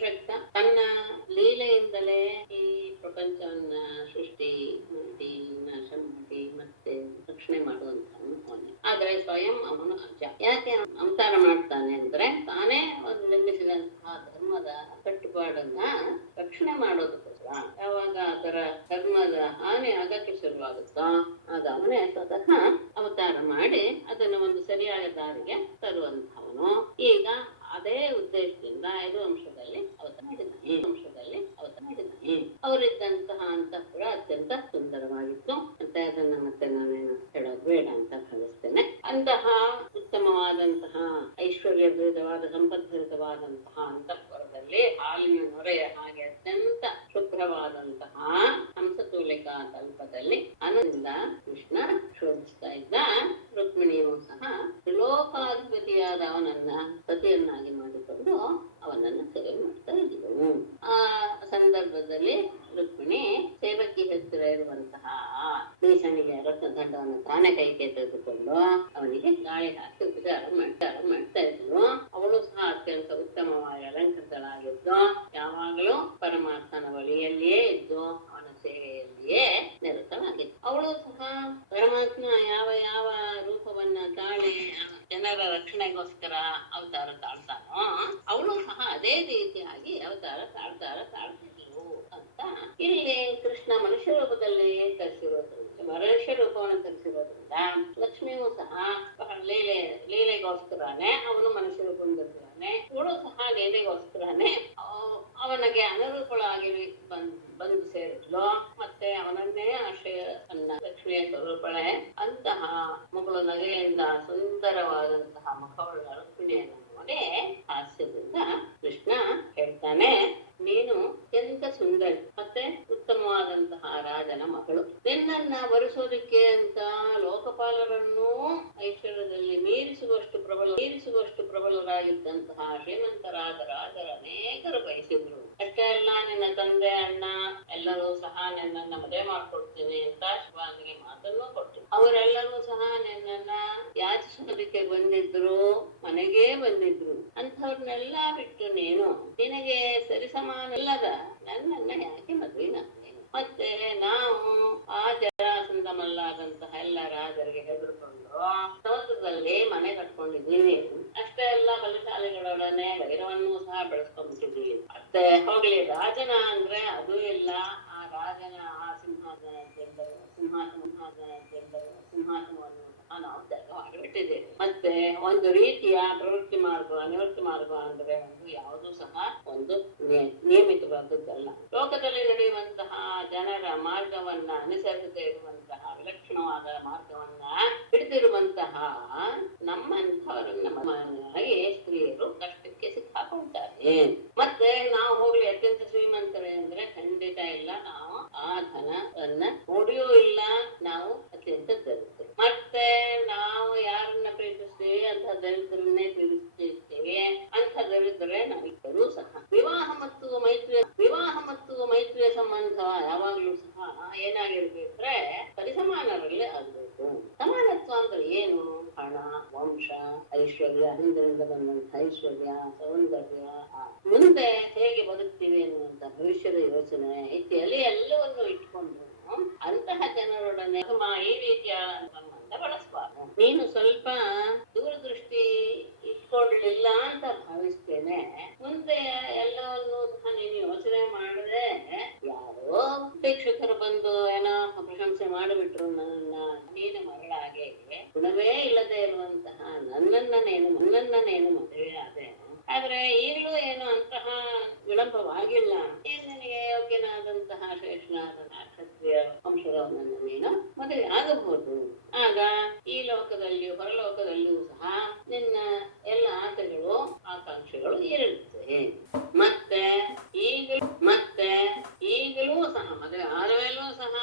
ಸರ್ವಶಕ್ತ ತನ್ನ ಲೀಲೆಯಿಂದಲೇ ಈ ಪ್ರಪಂಚವನ್ನ ಸೃಷ್ಟಿ ಮಾಡಿ ನಾಶ ಮಾಡಿ ಮತ್ತೆ ರಕ್ಷಣೆ ಮಾಡುವಂತವನು ಅವನೇ. ಆದ್ರೆ ಸ್ವಯಂ ಅವನು ಅಜ್ಜ. ಯಾಕೆ ಅವತಾರ ಮಾಡ್ತಾನೆ ಅಂದ್ರೆ ತಾನೇ ಒಂದು ನಿರ್ಮಿಸಿದಂತಹ ಧರ್ಮದ ಕಟ್ಟುಪಾಡನ್ನ ರಕ್ಷಣೆ ಮಾಡೋದಕ್ಕೋಸ್ಕರ. ಯಾವಾಗ ಅದರ ಧರ್ಮದ ಹಾನಿ ಆಗಕ್ಕೆ ಶುರುವಾಗುತ್ತೋ ಆಗ ಅವನೇ ಸ್ವತಃ ಅವತಾರ ಮಾಡಿ ಅದನ್ನು ಒಂದು ಸರಿಯಾದ ದಾರಿಗೆ ತರುವಂತವನು. ಈಗ ಅದೇ ಉದ್ದೇಶದಿಂದ 5 ಅಂಶದಲ್ಲಿ ಅವತಾರ ಮಾಡಿದ್ದಾನೆ. ಅವರಿದ್ದಂತಹ ಅಂತಃಪುರ ಅತ್ಯಂತ ಸುಂದರವಾಗಿತ್ತು. ಮತ್ತೆ ಅದನ್ನ ಮತ್ತೆ ನಾನೇನು ಹೇಳೋದು ಬೇಡ ಅಂತ ಭಾವಿಸ್ತೇನೆ. ಅಂತಹ ಉತ್ತಮವಾದಂತಹ ಐಶ್ವರ್ಯಭರಿತವಾದ ಸಂಪದ್ಭರಿತವಾದಂತಹ ಅಂತಃಪುರದಲ್ಲಿ ಹಾಲಿನ ನೊರೆಯ ಹಾಗೆ ಅತ್ಯಂತ ಶುಭ್ರವಾದಂತಹ ಹಂಸತೂಲಿಕಾ ತಲ್ಪದಲ್ಲಿ ಆನಂದ ಕೃಷ್ಣ ಶೋಧಿಸ್ತಾ ಇದ್ದ. ರುಕ್ಮಿಣಿಯೂ ಸಹ ತ್ರಿಲೋಕಾಧಿಪತಿಯಾದ ಅವನನ್ನ ಪತಿಯನ್ನಾಗಿ ಮಾಡಿಕೊಂಡು ಅವನನ್ನ ಸೇವೆ ಮಾಡ್ತಾ ಇದ್ದಳು. ಆ ಸಂದರ್ಭದಲ್ಲಿ ರುಕ್ಮಿಣಿ ಸೇವಕಿ ಹತ್ತಿರ ಇರುವಂತಹ ಭೀಷಣಿಗೆ ರತ್ನದಂಡವನ್ನು ತಾನೇ ಕೈಗೆ ತೆಗೆದುಕೊಂಡು ಅವನಿಗೆ ಗಾಳಿ ಹಾಕಿ ಉಪಚಾರ ಮಾಡ್ತಾ ಇದ್ಲು. ಅವಳು ಸಹ ಅತ್ಯಂತ ಉತ್ತಮವಾಗಿ ಅಲಂಕೃತಳಾಗಿದ್ದು ಯಾವಾಗಲೂ ಪರಮಾತ್ಮನ ಬಳಿಯಲ್ಲಿಯೇ ಇದ್ದು ಅವನ ಸೇವೆಯಲ್ಲಿಯೇ ನಿರತವಾಗಿತ್ತು. ಅವಳು ಸಹ ಪರಮಾತ್ಮ ಯಾವ ಯಾವ ರೂಪವನ್ನ ತಾಳಿ ಜನರ ರಕ್ಷಣೆಗೋಸ್ಕರ ಅವತಾರ ತಾಳ್ತಾನೋ ಅವಳು ಸಹ ಅದೇ ರೀತಿಯಾಗಿ ಅವತಾರ ತಾಳ್ತಿದ್ಲು ಅಂತ ಇಲ್ಲಿ ಕೃಷ್ಣ ಮನುಷ್ಯ ರೂಪದಲ್ಲಿ ಮನುಷ್ಯ ರೂಪವನ್ನು ಧರಿಸಿರೋದ್ರಿಂದ ಲಕ್ಷ್ಮಿಯೂ ಸಹ ಲೀಲೆಗೋಸ್ಕರನೇ ಅವನು ಮನುಷ್ಯ ರೂಪದಲ್ಲಿದ್ದಾನೆ. ಇವಳು ಸಹ ಲೀಲೆಗೋಸ್ಕರನೇ ಅವನಿಗೆ ಅನುರೂಪಳಾಗಿ ಬಂದು ಸೇರಿದ್ಲು. ಮತ್ತೆ ಅವನನ್ನೇ ಆಶ್ರಯ ತನ್ನ ಲಕ್ಷ್ಮಿಯ ಸ್ವರೂಪಳೆ ಅಂತಹ ಮಗಳು ನಗೆಯಿಂದ ಸುಂದರವಾದಂತಹ ಮುಖವುಳ್ಳ ರುಕ್ಮಿಣಿಯನ್ನು ನೋಡಿ ಹಾಸ್ಯದಿಂದ ಕೃಷ್ಣ ಹೇಳ್ತಾನೆ, ನೀನು ಅತ್ಯಂತ ಸುಂದರಿ ಮತ್ತೆ ಉತ್ತಮವಾದಂತಹ ರಾಜನ ಮಗಳು. ನಿನ್ನನ್ನ ವರಿಸೋದಕ್ಕೆ ಅಂತ ಲೋಕಪಾಲರನ್ನೂ ಐಶ್ವರ್ಯದಲ್ಲಿ ಮೀರಿಸುವಷ್ಟು ಪ್ರಬಲರಾಗಿದ್ದಂತಹ ಶ್ರೀಮಂತರಾದ ರಾಜರ ಅನೇಕರು ಬಯಸಿದ್ರು. ಅಷ್ಟೇ ಅಲ್ಲ, ನಿನ್ನ ತಂದೆ ಅಣ್ಣ ಎಲ್ಲರೂ ಸಹ ನಿನ್ನನ್ನ ಮದುವೆ ಮಾಡ್ಕೊಡ್ತೀನಿ ಅಂತ ಶಿವಾನಿಗೆ ಮಾತನ್ನು ಕೊಟ್ಟರು. ಅವರೆಲ್ಲರೂ ಸಹ ನಿನ್ನನ್ನ ಯಾಚಿಸೋದಕ್ಕೆ ಬಂದಿದ್ರು, ಮನೆಗೇ ಬಂದಿದ್ರು. ಅಂಥವ್ರನ್ನೆಲ್ಲ ಬಿಟ್ಟು ನೀನು ನಿನಗೆ ಸರಿಸಮಾನಲ್ಲದ ನನ್ನನ್ನ ಯಾಕೆ ಮದುವೆ? ಮತ್ತೆ ನಾವು ಆ ಜರಾಸಂಧಮಲ್ಲಾದಂತಹ ಎಲ್ಲ ರಾಜರಿಗೆ ಹೆದರ್ಕೊಂಡು ಸಮುದ್ರದಲ್ಲಿ ಮನೆ ಕಟ್ಕೊಂಡಿದ್ದೀವಿ. ಅಷ್ಟೇ ಎಲ್ಲ ಬಲಶಾಲಿಗಳೊಡನೆ ವೈರವನ್ನೂ ಸಹ ಬೆಳೆಸ್ಕೊಂಡ್ಬಿಟ್ಟಿದ್ದೀವಿ. ಮತ್ತೆ ಹೋಗ್ಲಿ, ರಾಜನ ಅಂದ್ರೆ ಅದೂ ಇಲ್ಲ. ಆ ರಾಜನ ಆ ಸಿಂಹಾಸನವನ್ನು ನಾವು ತ್ಯಾಗವಾಗಿಬಿಟ್ಟಿದ್ದೇವೆ. ಮತ್ತೆ ಒಂದು ರೀತಿಯ ಪ್ರವೃತ್ತಿ ಮಾರ್ಗ ನಿವೃತ್ತಿ ಮಾರ್ಗ ಅಂದ್ರೆ ಯಾವುದೂ ಸಹ ಒಂದು ನಿಯಮಿತವಾದದ್ದಲ್ಲ. ಲೋಕದಲ್ಲಿ ನಡೆಯುವಂತಹ ಜನರ ಮಾರ್ಗವನ್ನ ಅನುಸರಿಸದೇ ಇರುವಂತಹ ವಿಲಕ್ಷಣವಾದ ಮಾರ್ಗವನ್ನ ಹಿಡಿದಿರುವಂತಹ ನಮ್ಮಂಥವರನ್ನ ಸ್ತ್ರೀಯರು ಕಷ್ಟಕ್ಕೆ ಸಿಕ್ಕಾಕೊಳ್ತಾರೆ. ಮತ್ತೆ ನಾವು ಹೋಗ್ಲಿ ಅತ್ಯಂತ ಶ್ರೀಮಂತರೇ ಅಂದ್ರೆ ಖಂಡಿತ ಇಲ್ಲ, ನಾವು ಆ ಧನವನ್ನ ನೋಡಿಯೂ ಇಲ್ಲ. ನಾವು ಅತ್ಯಂತ ದರಿದ್ರರು. ಮತ್ತೆ ನಾವು ಯಾರನ್ನ ಪ್ರೀತಿಸ್ತೀವಿ ಅಂತ ದರಿದ್ರನ್ನೇ ಪ್ರೀತಿಸ್ತೀವಿ. ಅಂತ ದರಿದ್ರೇ ನಾವಿಬ್ಬರೂ ಸಹ ವಿವಾಹ ಮತ್ತು ಮೈತ್ರಿಯ ಸಂಬಂಧ ಯಾವಾಗ್ಲೂ ಸಹ ಏನಾಗಿರ್ಬೇಕ್ರೆ ಪರಿಸಮಾನರಲ್ಲಿ ಆಗ್ಬೇಕು. ಸಮಾನತ್ವ ಅಂದ್ರೆ ಏನು? ಹಣ, ವಂಶ, ಐಶ್ವರ್ಯ, ಹಿಂದಿನಿಂದ ಬಂದಂತ ಐಶ್ವರ್ಯ, ಸೌಂದರ್ಯ, ಮುಂದೆ ಹೇಗೆ ಬದುಕ್ತೀವಿ ಅನ್ನುವಂತ ಭವಿಷ್ಯದ ಯೋಚನೆ ಇತ್ಯಾದಿ ಎಲ್ಲವನ್ನು ಇಟ್ಕೊಂಡು ಅಂತಹ ಜನರೊಡನೆ ಈ ರೀತಿಯ ಸಂಬಂಧ ಬಳಸಬಾರದು. ನೀನು ಸ್ವಲ್ಪ ದೂರದೃಷ್ಟಿ ಇಟ್ಕೊಳ್ಳಿಲ್ಲ ಅಂತ ಭಾವಿಸ್ತೇನೆ. ಮುಂದೆ ಎಲ್ಲವನ್ನು ಸಹ ನೀನು ಯೋಚನೆ ಮಾಡಿದ್ರೆ ಯಾರೋ ಪ್ರೇಕ್ಷಕರು ಬಂದು ಏನೋ ಪ್ರಶಂಸೆ ಮಾಡಿಬಿಟ್ರು ನನ್ನ, ನೀನು ಮರಳಾಗೆ ಗುಣವೇ ಇಲ್ಲದೆ ಇರುವಂತಹ ನನ್ನನ್ನೇನು ಮದುವೆ ಆದೆ. ಆದ್ರೆ ಈಗಲೂ ಏನು ಅಂತಹ ವಿಳಂಬವಾಗಿಲ್ಲ. ನಿನಗೆ ಯೋಗ್ಯನಾದಂತಹ ಶ್ರೇಷ್ಠನಾದಂತಹ ಕ್ಷತ್ರಿಯ ವಂಶದವನನ್ನು ನೀನು ಮದುವೆ ಆಗಬಹುದು. ಆಗ ಈ ಲೋಕದಲ್ಲಿಯೂ ಪರಲೋಕದಲ್ಲಿಯೂ ಸಹ ನಿನ್ನ ಎಲ್ಲ ಆಸೆಗಳು ಆಕಾಂಕ್ಷೆಗಳು ಇರುತ್ತದೆ. ಮತ್ತೆ ಈಗಲೂ ಸಹ ಮದುವೆ ಆದಮೇಲೂ ಸಹ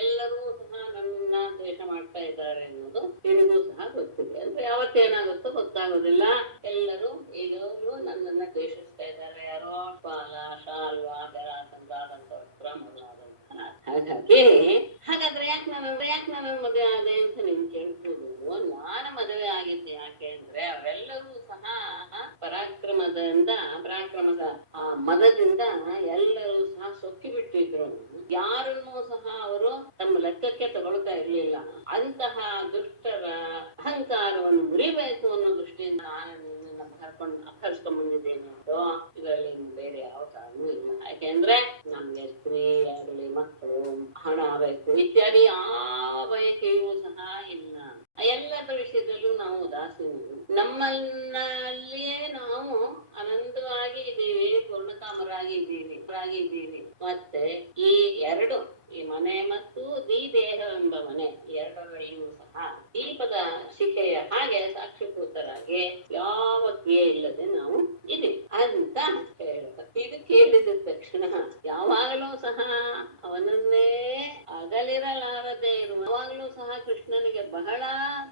ಎಲ್ಲರೂ ಸಹ ನನ್ನ ದ್ವೇಷ ಮಾಡ್ತಾ ಇದ್ದಾರೆ ಅನ್ನೋದು ನಿನಗೂ ಸಹ ಗೊತ್ತಿದೆ. ಅಂದ್ರೆ ಯಾವತ್ತೇನಾಗುತ್ತೋ ಗೊತ್ತಾಗೋದಿಲ್ಲ. ಎಲ್ಲರೂ ಈಗಲೂ ನನ್ನನ್ನ ದ್ವೇಷಿಸ್ತಾ ಇದ್ದಾರೆ. ಯಾರೋ ಪಾಲ, ಶಾಲ್ವ, ಜರಾಸಂಧಾದಂತವಸ್ತ್ರ ಮೊದಲಾದಂತಹ. ಹಾಗಾದ್ರೆ ಯಾಕೆ ನಾನು ಮದುವೆ ಆದೆ ಅಂತ ನಿನ್ ಕೇಳ್ಬೋದು. ನಾನು ಮದುವೆ ಆಗಿದ್ದೆ ಯಾಕೆ ಅಂದ್ರೆ ಅವರೆಲ್ಲರೂ ಸಹ ಪರಾಕ್ರಮದ ಆ ಮದದಿಂದ ಎಲ್ಲರೂ ಸಹ ಸೊಕ್ಕಿ ಬಿಟ್ಟಿದ್ರು. ಯಾರನ್ನೂ ಸಹ ಅವರು ತಮ್ಮ ಲೆಕ್ಕಕ್ಕೆ ತಗೊಳ್ತಾ ಇರ್ಲಿಲ್ಲ. ಅಂತಹ ದುಷ್ಟರ ಅಹಂಕಾರವನ್ನು ಮುರಿಬೇಕು ಅನ್ನೋ ದೃಷ್ಟಿಯಿಂದ ನಾನು ಅಪಹರಿಸ್ಕೊಂಡ್ ಬಂದಿದ್ದೇನೆ ಅಂತ. ಇದರಲ್ಲಿ ಬೇರೆ ಯಾವ ಕಾರಣವೂ ಇಲ್ಲ. ಯಾಕೆಂದ್ರೆ ನಮ್ಗೆ ಸ್ತ್ರೀ ಆಗಲಿ, ಮಕ್ಕಳು, ಹಣ ಬೇಕು ಇತ್ಯಾದಿ ಯಾವ ಬಯಕೆಯೂ ಸಹ ಇಲ್ಲ. ಎಲ್ಲದ ವಿಷಯದಲ್ಲೂ ನಾವು ಉದಾಸೀನರು. ನಮ್ಮಲ್ಲಿಯೇ ನಾವು ಅನಂತವಾಗಿ ಇದ್ದೀವಿ, ಪೂರ್ಣಕಾಮರಾಗಿ ಇದ್ದೀವಿ. ಮತ್ತೆ ಈ ಎರಡು, ಈ ಮನೆ ಮತ್ತು ದೇಹ ಎಂಬ ಮನೆ, ಎರಡರಲ್ಲಿಯೂ ಸಹ ದೀಪದ ಶಿಖೆಯ ಹಾಗೆ ಸಾಕ್ಷೀಭೂತರಾಗಿ ಯಾವ ಕ್ರಿಯೆ ಇಲ್ಲದೆ ನಾವು ಇದೀವಿ ಅಂತ ಹೇಳುತ್ತೆ. ಇದು ಕೇಳಿದ ತಕ್ಷಣ ಯಾವಾಗಲೂ ಸಹ ಅವನನ್ನೇ ಅಗಲಿರಲಾರದೆ ಇರುವ, ಯಾವಾಗಲೂ ಸಹ ಕೃಷ್ಣನಿಗೆ ಬಹಳ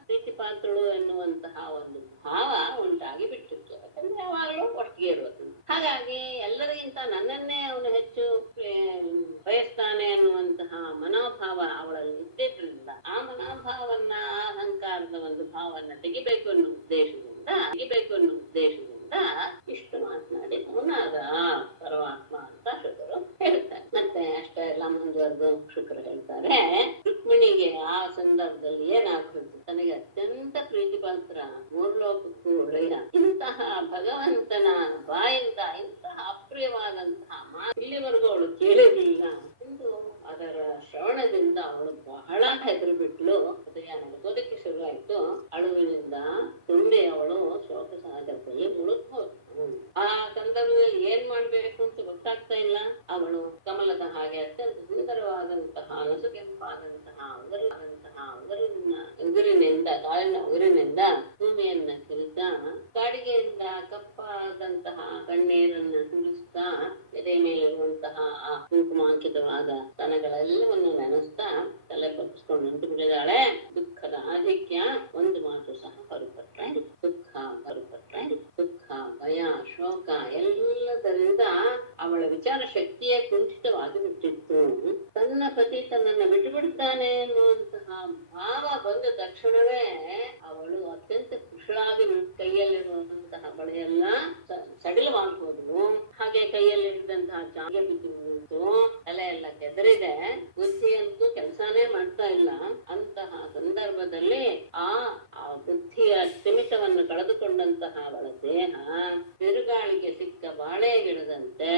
ಪ್ರೀತಿ ಪಾತ್ರಳು ಎನ್ನುವಂತಹ ಒಂದು ಭಾವ ಉಂಟಾಗಿ ಬಿಟ್ಟಿತ್ತು. ಯಾಕಂದ್ರೆ ಯಾವಾಗಲೂ ಒಟ್ಟಿಗೆ ಇರುವುದು. ಹಾಗಾಗಿ ಎಲ್ಲರಿಗಿಂತ ನನ್ನನ್ನೇ ಅವನು ಹೆಚ್ಚು ಬಯಸ್ತಾನೆ ಅನ್ನುವಂತಹ ಮನೋಭಾವ ಅವಳಲ್ಲಿ ಇದ್ದಿದ್ರಿಂದ ಆ ಮನೋಭಾವನ್ನ, ಅಹಂಕಾರದ ಒಂದು ಭಾವನ್ನ ತೆಗಿಬೇಕು ಅನ್ನೋ ಉದ್ದೇಶದಿಂದ ಇಷ್ಟು ಮಾತನಾಡಿ ಅವನಾದ ಪರಮಾತ್ಮ ಅಂತ ಶುಕರು ಹೇಳ್ತಾರೆ. ಮತ್ತೆ ಅಷ್ಟೇ ಎಲ್ಲ ಮುಂದುವರೆದು ಶುಕರು ಹೇಳ್ತಾರೆ, ರುಕ್ಮಿಣಿಗೆ ಆ ಸಂದರ್ಭದಲ್ಲಿ ಏನಾಗ್ಬೇಕು, ತನಗೆ ಅತ್ಯಂತ ಪ್ರೀತಿ ಪಾತ್ರ, ಮೂರ್ಲೋಕಕ್ಕೂ ಒಳ್ಳೆಯ ಇಂತಹ ಭಗವಂತನ ಬಾಯಿಂದ ಇಂತಹ ಅಪ್ರಿಯವಾದಂತಹ ಮಾತು ಇಲ್ಲಿವರೆಗೂ ಅವಳು ಕೇಳಿರಲಿಲ್ಲ ಎಂದು ಅದರ ಶ್ರವಣದಿಂದ ಅವಳು ಬಹಳ ಹೆದರಿ ಬಿಟ್ಲು. ಹೃದಯ ನಡ್ಕೋದಕ್ಕೆ ಶುರುವಾಯ್ತು. ಅಳುವಿನಿಂದ ತುಂಬಿ ಅವಳು ಶೋಕ ಸಾಗರದಲ್ಲಿ ಮುಳುಗ್ಬೋದು. ಆ ಸಂದರ್ಭದಲ್ಲಿ ಏನ್ ಮಾಡ್ಬೇಕು ಅಂತ ಗೊತ್ತಾಗ್ತಾ ಇಲ್ಲ. ಅವಳು ಕಮಲದ ಹಾಗೆ ಅತ್ಯಂತ ಸುಂದರವಾದಂತಹ ನಸುಗೆಂಪಾದಂತಹ ಉಗುರಿನಿಂದ, ಕಾಲಿನ ಉಗುರಿನಿಂದ ಭೂಮಿಯನ್ನ ಕಿರುತ್ತಾ, ಕಾಡಿಗೆಯಿಂದ ಕಪ್ಪಾದಂತಹ ಕಣ್ಣೀರನ್ನ ಸುರಿಸ್ತಾ, ಎದೆ ಮೇಲಿರುವಂತಹ ಆ ಕುಂಕುಮಾಂಕಿತವಾದ ಸ್ತನಗಳೆಲ್ಲವನ್ನು ನೆನೆಸ್ತಾ ತಲೆ ಬಗ್ಗಿಸ್ಕೊಂಡು ನಿಂತು ಬಿಟ್ಟಿದ್ದಾಳೆ. ದುಃಖದ ಆಧಿಕ್ಯ ಒಂದು ಮಾತು ಸಹ ಹೊರಪಟ್ರೆ, ದುಃಖ, ಭಯ, ಶೋಕ ಎಲ್ಲದರಿಂದ ಅವಳ ವಿಚಾರ ಶಕ್ತಿಯೇ ಕುಂಠಿತವಾಗಿ ಬಿಟ್ಟಿತ್ತು. ತನ್ನ ಪತಿ ತನ್ನನ್ನು ಬಿಟ್ಟು ಬಿಡುತ್ತಾನೆ ಎನ್ನುವಂತಹ ಭಾವ ಬಂದ ತಕ್ಷಣವೇ ಅವಳು ಅತ್ಯಂತ ಕುಶಳಾಗಿ ಕೈಯಲ್ಲಿರುವಂತಹ ಬಳೆಯೆಲ್ಲ ಸಡಿಲವಾಗ್ಬೋದು. ಹಾಗೆ ಕೈಯಲ್ಲಿರಿದಂತಹ ಚಾಗೆ ಬಿದ್ದು ನಿಂತು ತಲೆ ಎಲ್ಲ ಕೆದರಿದೆ. ಬುದ್ಧಿಯಂತೂ ಕೆಲಸನೇ ಮಾಡ್ತಾ ಇಲ್ಲ. ಅಂತಹ ಸಂದರ್ಭದಲ್ಲಿ ಆ ಬುದ್ಧಿಯ ಸ್ಥಿಮಿತವನ್ನು ಕಳೆದುಕೊಂಡಂತಹ ಅವಳ ದೇಹ ಬಿರುಗಾಳಿಗೆ ಸಿಕ್ಕ ಬಾಳೆ ಗಿಡದಂತೆ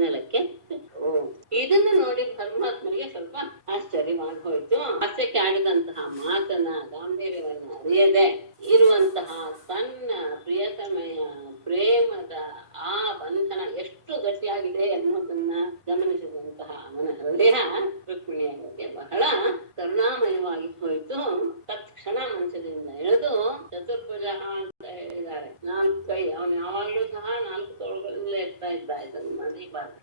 ನೆಲಕ್ಕೆ ಬಿತ್ತು. ಇದನ್ನು ನೋಡಿ ಪರಮಾತ್ಮನಿಗೆ ಸ್ವಲ್ಪ ಆಶ್ಚರ್ಯವಾಗಿ ಹೋಯ್ತು. ಹಾಸ್ಯಕ್ಕೆ ಆಡಿದಂತಹ ಮಾತನ ಗಾಂಭೀರ್ಯವನ್ನು ಅರಿಯದೆ ಇರುವಂತಹ ತನ್ನ ಪ್ರಿಯತಮೆಯ ಪ್ರೇಮದ ಆ ಬಂಧನ ಎಷ್ಟು ಗಟ್ಟಿಯಾಗಿದೆ ಎನ್ನುವುದನ್ನ ಗಮನಿಸಿದಂತಹ ಅವನ ಹೃದಯ ರುಕ್ಮಿಣಿಯ ಬಗ್ಗೆ ಬಹಳ ಕರುಣಾಮಯವಾಗಿ ಹೋಯಿತು. ತತ್ಕ್ಷಣ ಮಂಚದಿಂದ ಎಳೆದು ಚತುರ್ಭುಜ ಅಂತ ಹೇಳಿದ್ದಾರೆ. 4 ಕೈ, ಅವನು ಯಾವಾಗಲೂ ಸಹ 4 ತೋಳುಗಳಿಂದಲೇ ಇರ್ತಾ ಇದ್ದ.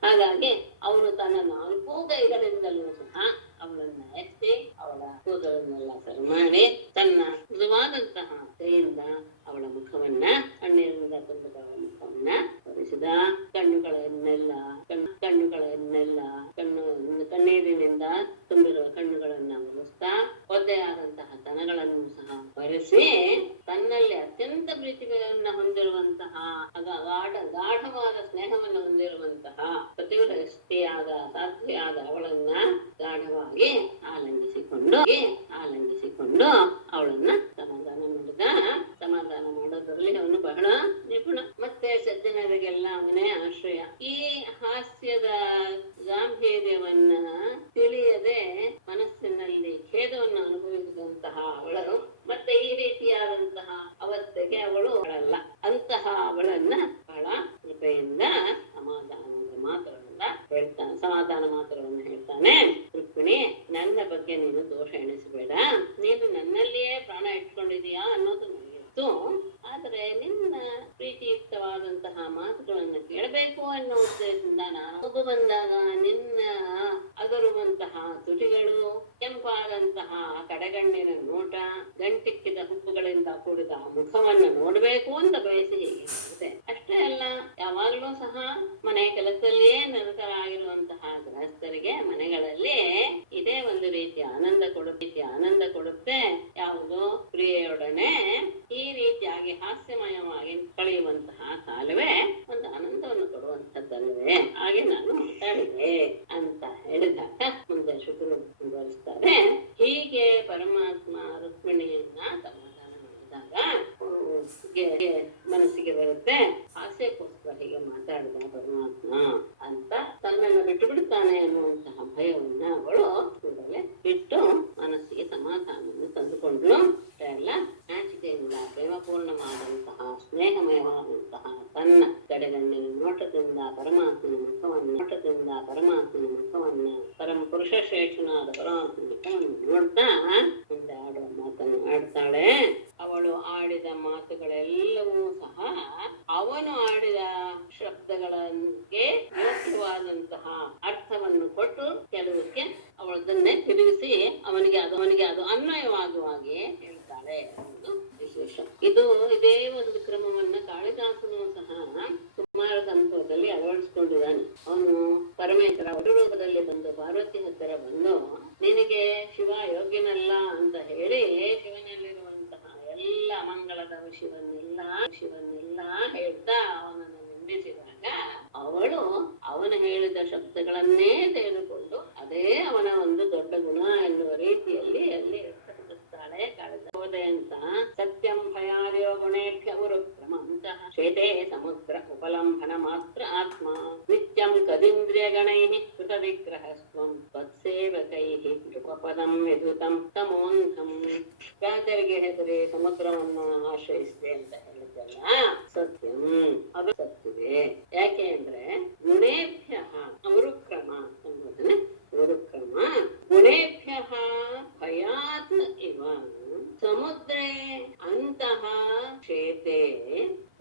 ಹಾಗಾಗಿ ಅವನು ತನ್ನ 4 ಕೈಗಳಿಂದಲೂ ಸಹ ಅವಳನ್ನ ಎತ್ತಿ ಅವಳ ಕೂದಲನ್ನೆಲ್ಲ ಸರಿ ಮಾಡಿ ತನ್ನ ಮೃದುವಾದಂತಹ ಕೈಯಿಂದ ಅವಳ ಮುಖವನ್ನ, ಕಣ್ಣೀರಿನಿಂದ ತುಂಬಿದ ಅವಳ ಮುಖವನ್ನ ಒರೆಸಿದ. ಕಣ್ಣೀರಿನಿಂದ ತುಂಬಿರುವ ಕಣ್ಣುಗಳನ್ನ ಒರೆಸ್ತಾ, ಒದ್ದೆಯಾದಂತಹ ಸ್ತನಗಳನ್ನು ಸಹ ಒರೆಸಿ, ತನ್ನಲ್ಲಿ ಅತ್ಯಂತ ಪ್ರೀತಿಯನ್ನ ಹೊಂದಿರುವಂತಹ ಗಾಢವಾದ ಸ್ನೇಹವನ್ನು ಹೊಂದಿರುವಂತಹ ಪತಿವ್ರತೆಯಾದ ಸಾಧ್ವಿಯಾದ ಅವಳನ್ನ ಗಾಢವಾಗಿ ಆಲಂಗಿಸಿಕೊಂಡು ಅವಳನ್ನ ಸಮಾಧಾನ ಮಾಡೋದ್ರಲ್ಲಿ ಅವನು ಬಹಳ ನಿಪುಣ. ಮತ್ತೆ ಸಜ್ಜನರಿಗೆಲ್ಲ ಅವನೇ ಆಶ್ರಯ. ಈ ಹಾಸ್ಯದ ಗಾಂಭೀರ್ಯವನ್ನ ತಿಳಿಯದೆ ಮನಸ್ಸಿನಲ್ಲಿ ಖೇದವನ್ನು ಅನುಭವಿಸಿದಂತಹ ಅವಳು ಮತ್ತೆ ಈ ರೀತಿಯಾದಂತಹ ಅವಸ್ಥೆಗೆ ಅವಳು ಅಳಲ್ಲ. ಅಂತಹ ಅವಳನ್ನ ಬಹಳ ಕೃಪೆಯಿಂದ ಸಮಾಧಾನ ಮಾತುಗಳನ್ನು ಹೇಳ್ತಾನೆ. ರುಕ್ಮಿಣಿ, ನನ್ನ ಬಗ್ಗೆ ನೀನು ದೋಷ ಎಣಿಸಬೇಡ. ನೀನು ನನ್ನಲ್ಲಿಯೇ ಪ್ರಾಣ ಇಟ್ಕೊಂಡಿದೀಯಾ ಅನ್ನೋದು ನನಗಿತ್ತು. ಆದರೆ ನಿನ್ನ ಪ್ರೀತಿಯುಕ್ತವಾದಂತಹ ಮಾತುಗಳನ್ನು ಕೇಳಬೇಕು ಅನ್ನೋ ಉದ್ದೇಶದಿಂದ ನಾನು ಮಗು ಬಂದಾಗ ನಿನ್ನ ಅಗರುವಂತಹ ತುಟಿಗಳು, ಕೆಂಪಾದಂತಹ ಕಡೆಗಣ್ಣಿನ ನೋಟ, ಗಂಟಿಕ್ಕಿದ ಹುಬ್ಬುಗಳಿಂದ ಕೂಡಿದ ಮುಖವನ್ನು ನೋಡಬೇಕು ಅಂತ ಬಯಸಿ ಹೀಗೆ. ಅಷ್ಟೇ ಅಲ್ಲ, ಯಾವಾಗಲೂ ಸಹ ಮನೆ ಕೆಲಸದಲ್ಲಿಯೇ ನಿರತರಾಗಿರುವಂತಹ ಗೃಹಸ್ಥರಿಗೆ ಮನೆಗಳಲ್ಲಿ ಇದೇ ಒಂದು ರೀತಿಯ ಆನಂದ ಕೊಡುತ್ತೆ. ಯಾವುದು ಪ್ರಿಯೆಯೊಡನೆ ಈ ರೀತಿಯಾಗಿ ಹಾಸ್ಯಮಯವಾಗಿ ಕಳೆಯುವಂತಹ ಕಾಲವೇ ಒಂದು ಆನಂದವನ್ನು ಕೊಡುವಂಥದ್ದಲ್ಲ. ಹೇಳಿದೆ, ಹಾಗೆ ನಾನು ಮಾತಾಡಿದೆ ಅಂತ ಹೇಳಿದಾಗ ಮುಂದೆ ಶುಕ್ರು ಮುಂದುವರಿಸ್ತಾರೆ. ಹೀಗೆ ಪರಮಾತ್ಮ ರುಕ್ಮಿಣಿಯನ್ನ ಸಮಾಧಾನ ಮಾಡಿದಾಗ ಮನಸ್ಸಿಗೆ ಬರುತ್ತೆ, ಹಾಸ್ಯಕ್ಕೋಸ್ಕರ ಹೀಗೆ ಮಾತಾಡಿದ ಪರಮಾತ್ಮ ಅಂತ ತನ್ನನ್ನು ಬಿಟ್ಟು ಬಿಡುತ್ತಾನೆ ಅನ್ನುವಂತಹ ಭಯವನ್ನ ಅವಳು ಕೂಡಲೇ ಬಿಟ್ಟು ಮನಸ್ಸಿಗೆ ಸಮಾಧಾನವನ್ನು ತಂದುಕೊಂಡ್ಳು. ಅಲ್ಲ, ನಾಚಿಕೆಯಿಂದ ಪ್ರೇಮಪೂರ್ಣವಾದಂತಹ ಸ್ನೇಹಮಯವಾದಂತಹ ತನ್ನ ಕಡೆಗಣ್ಣಿನ ನೋಟದಿಂದ ಪರಮಾತ್ಮನ ಮುಖವನ್ನ ಪರಮ ಪುರುಷ ಶ್ರೇಷ್ಠನಾದ ಪರಮಾತ್ಮನ ಮುಖವನ್ನು ನೋಡ್ತಾ ಮುಂದೆ ಆಡುವ ಮಾತನ್ನು ಆಡ್ತಾಳೆ. ಅವಳು ಆಡಿದ ಮಾತುಗಳೆಲ್ಲವೂ ಸಹ ಅವನು ಆಡಿದ ಶಬ್ದಗಳಿಗೆ ಯೋಗ್ಯವಾದಂತಹ ಅರ್ಥವನ್ನು ಕೊಟ್ಟು ಕೆಲವಕ್ಕೆ ಅವಳದನ್ನೇ ತಿರುಗಿಸಿ ಅವನಿಗೆ ಅದು ಅನ್ವಯವಾಗುವಾಗೆ ಹೇಳ್ತಾಳೆ ಅನ್ನೋದು ವಿಶೇಷ. ಇದೇ ಒಂದು ಕ್ರಮವನ್ನ ಕಾಳಿದಾಸನು ಸಹ ಕುಮಾರ ಸಂಭವದಲ್ಲಿ ಅಳವಡಿಸಿಕೊಂಡಿದ್ದಾನೆ. ಅವನು ಪರಮೇಶ್ವರ ರೂಪದಲ್ಲಿ ಬಂದು ಪಾರ್ವತಿ ಹತ್ತಿರ ಬಂದು ನಿನಗೆ ಶಿವ ಯೋಗ್ಯನಲ್ಲ ಅಂತ ಹೇಳಿ ಶಿವನಲ್ಲಿರುವಂತಹ ಎಲ್ಲ ಮಂಗಳದ ವಿಷಯವನ್ನೆಲ್ಲ ಹೇಳ್ತಾ ಅವನನ್ನು ನಿಂದಿಸಿದಾಗ ಅವಳು ಅವನು ಹೇಳಿದ ಶಬ್ದಗಳನ್ನೇ ತೆಗೆದುಕೊಂಡು ಅದೇ ಅವನ ಒಂದು ದೊಡ್ಡ ಗುಣ ಎನ್ನುವ ರೀತಿಯಲ್ಲಿ ಅಲ್ಲಿ ಪ್ರಕಟಿಸ್ತಾಳೆ. ಕಾಳಿದಾಸೋದಯಂತ ಸತ್ಯಂ ಭಯಾರ್ಯೋ ಗುಣೇಭ್ಯ ಉರುಕ್ರಮಂತಹ ಶ್ವೇತೆ ಸಮುದ್ರ ಉಪಲಂಭನ ಮಾತ್ರ ಆತ್ಮ ನಿತ್ಯಂ ಕದೀಂದ್ರಿಯ ಗಣೈ ಕೃತ ವಿಗ್ರಹಸ್ತ್ವಂ ತತ್ಸೇವಕೈ ನೃಪಪದಂ ವಿಧುತಂ ತಮೋಂಧಂ. ವ್ಯಾಸರಿಗೆ ಹೆಸರಿ ಸಮುದ್ರವನ್ನು ಆಶ್ರಯಿಸಿದೆ ಅಂತ ಹೇಳಿದ್ದಲ್ಲ, ಸತ್ಯಂ ಅದು ಸತ್ಯವೇ. ಯಾಕೆ ಅಂದ್ರೆ ಗುಣೇಭ್ಯ ಉರುಕ್ರಮ ಎಂಬುದನ್ನ ಉರುಕ್ರಮ ಗುಣೇಭ್ಯ ಭಯಾತ್ ಇವ ಸಮುದ್ರೇ ಅಂತಹ ಕ್ಷೇತೆ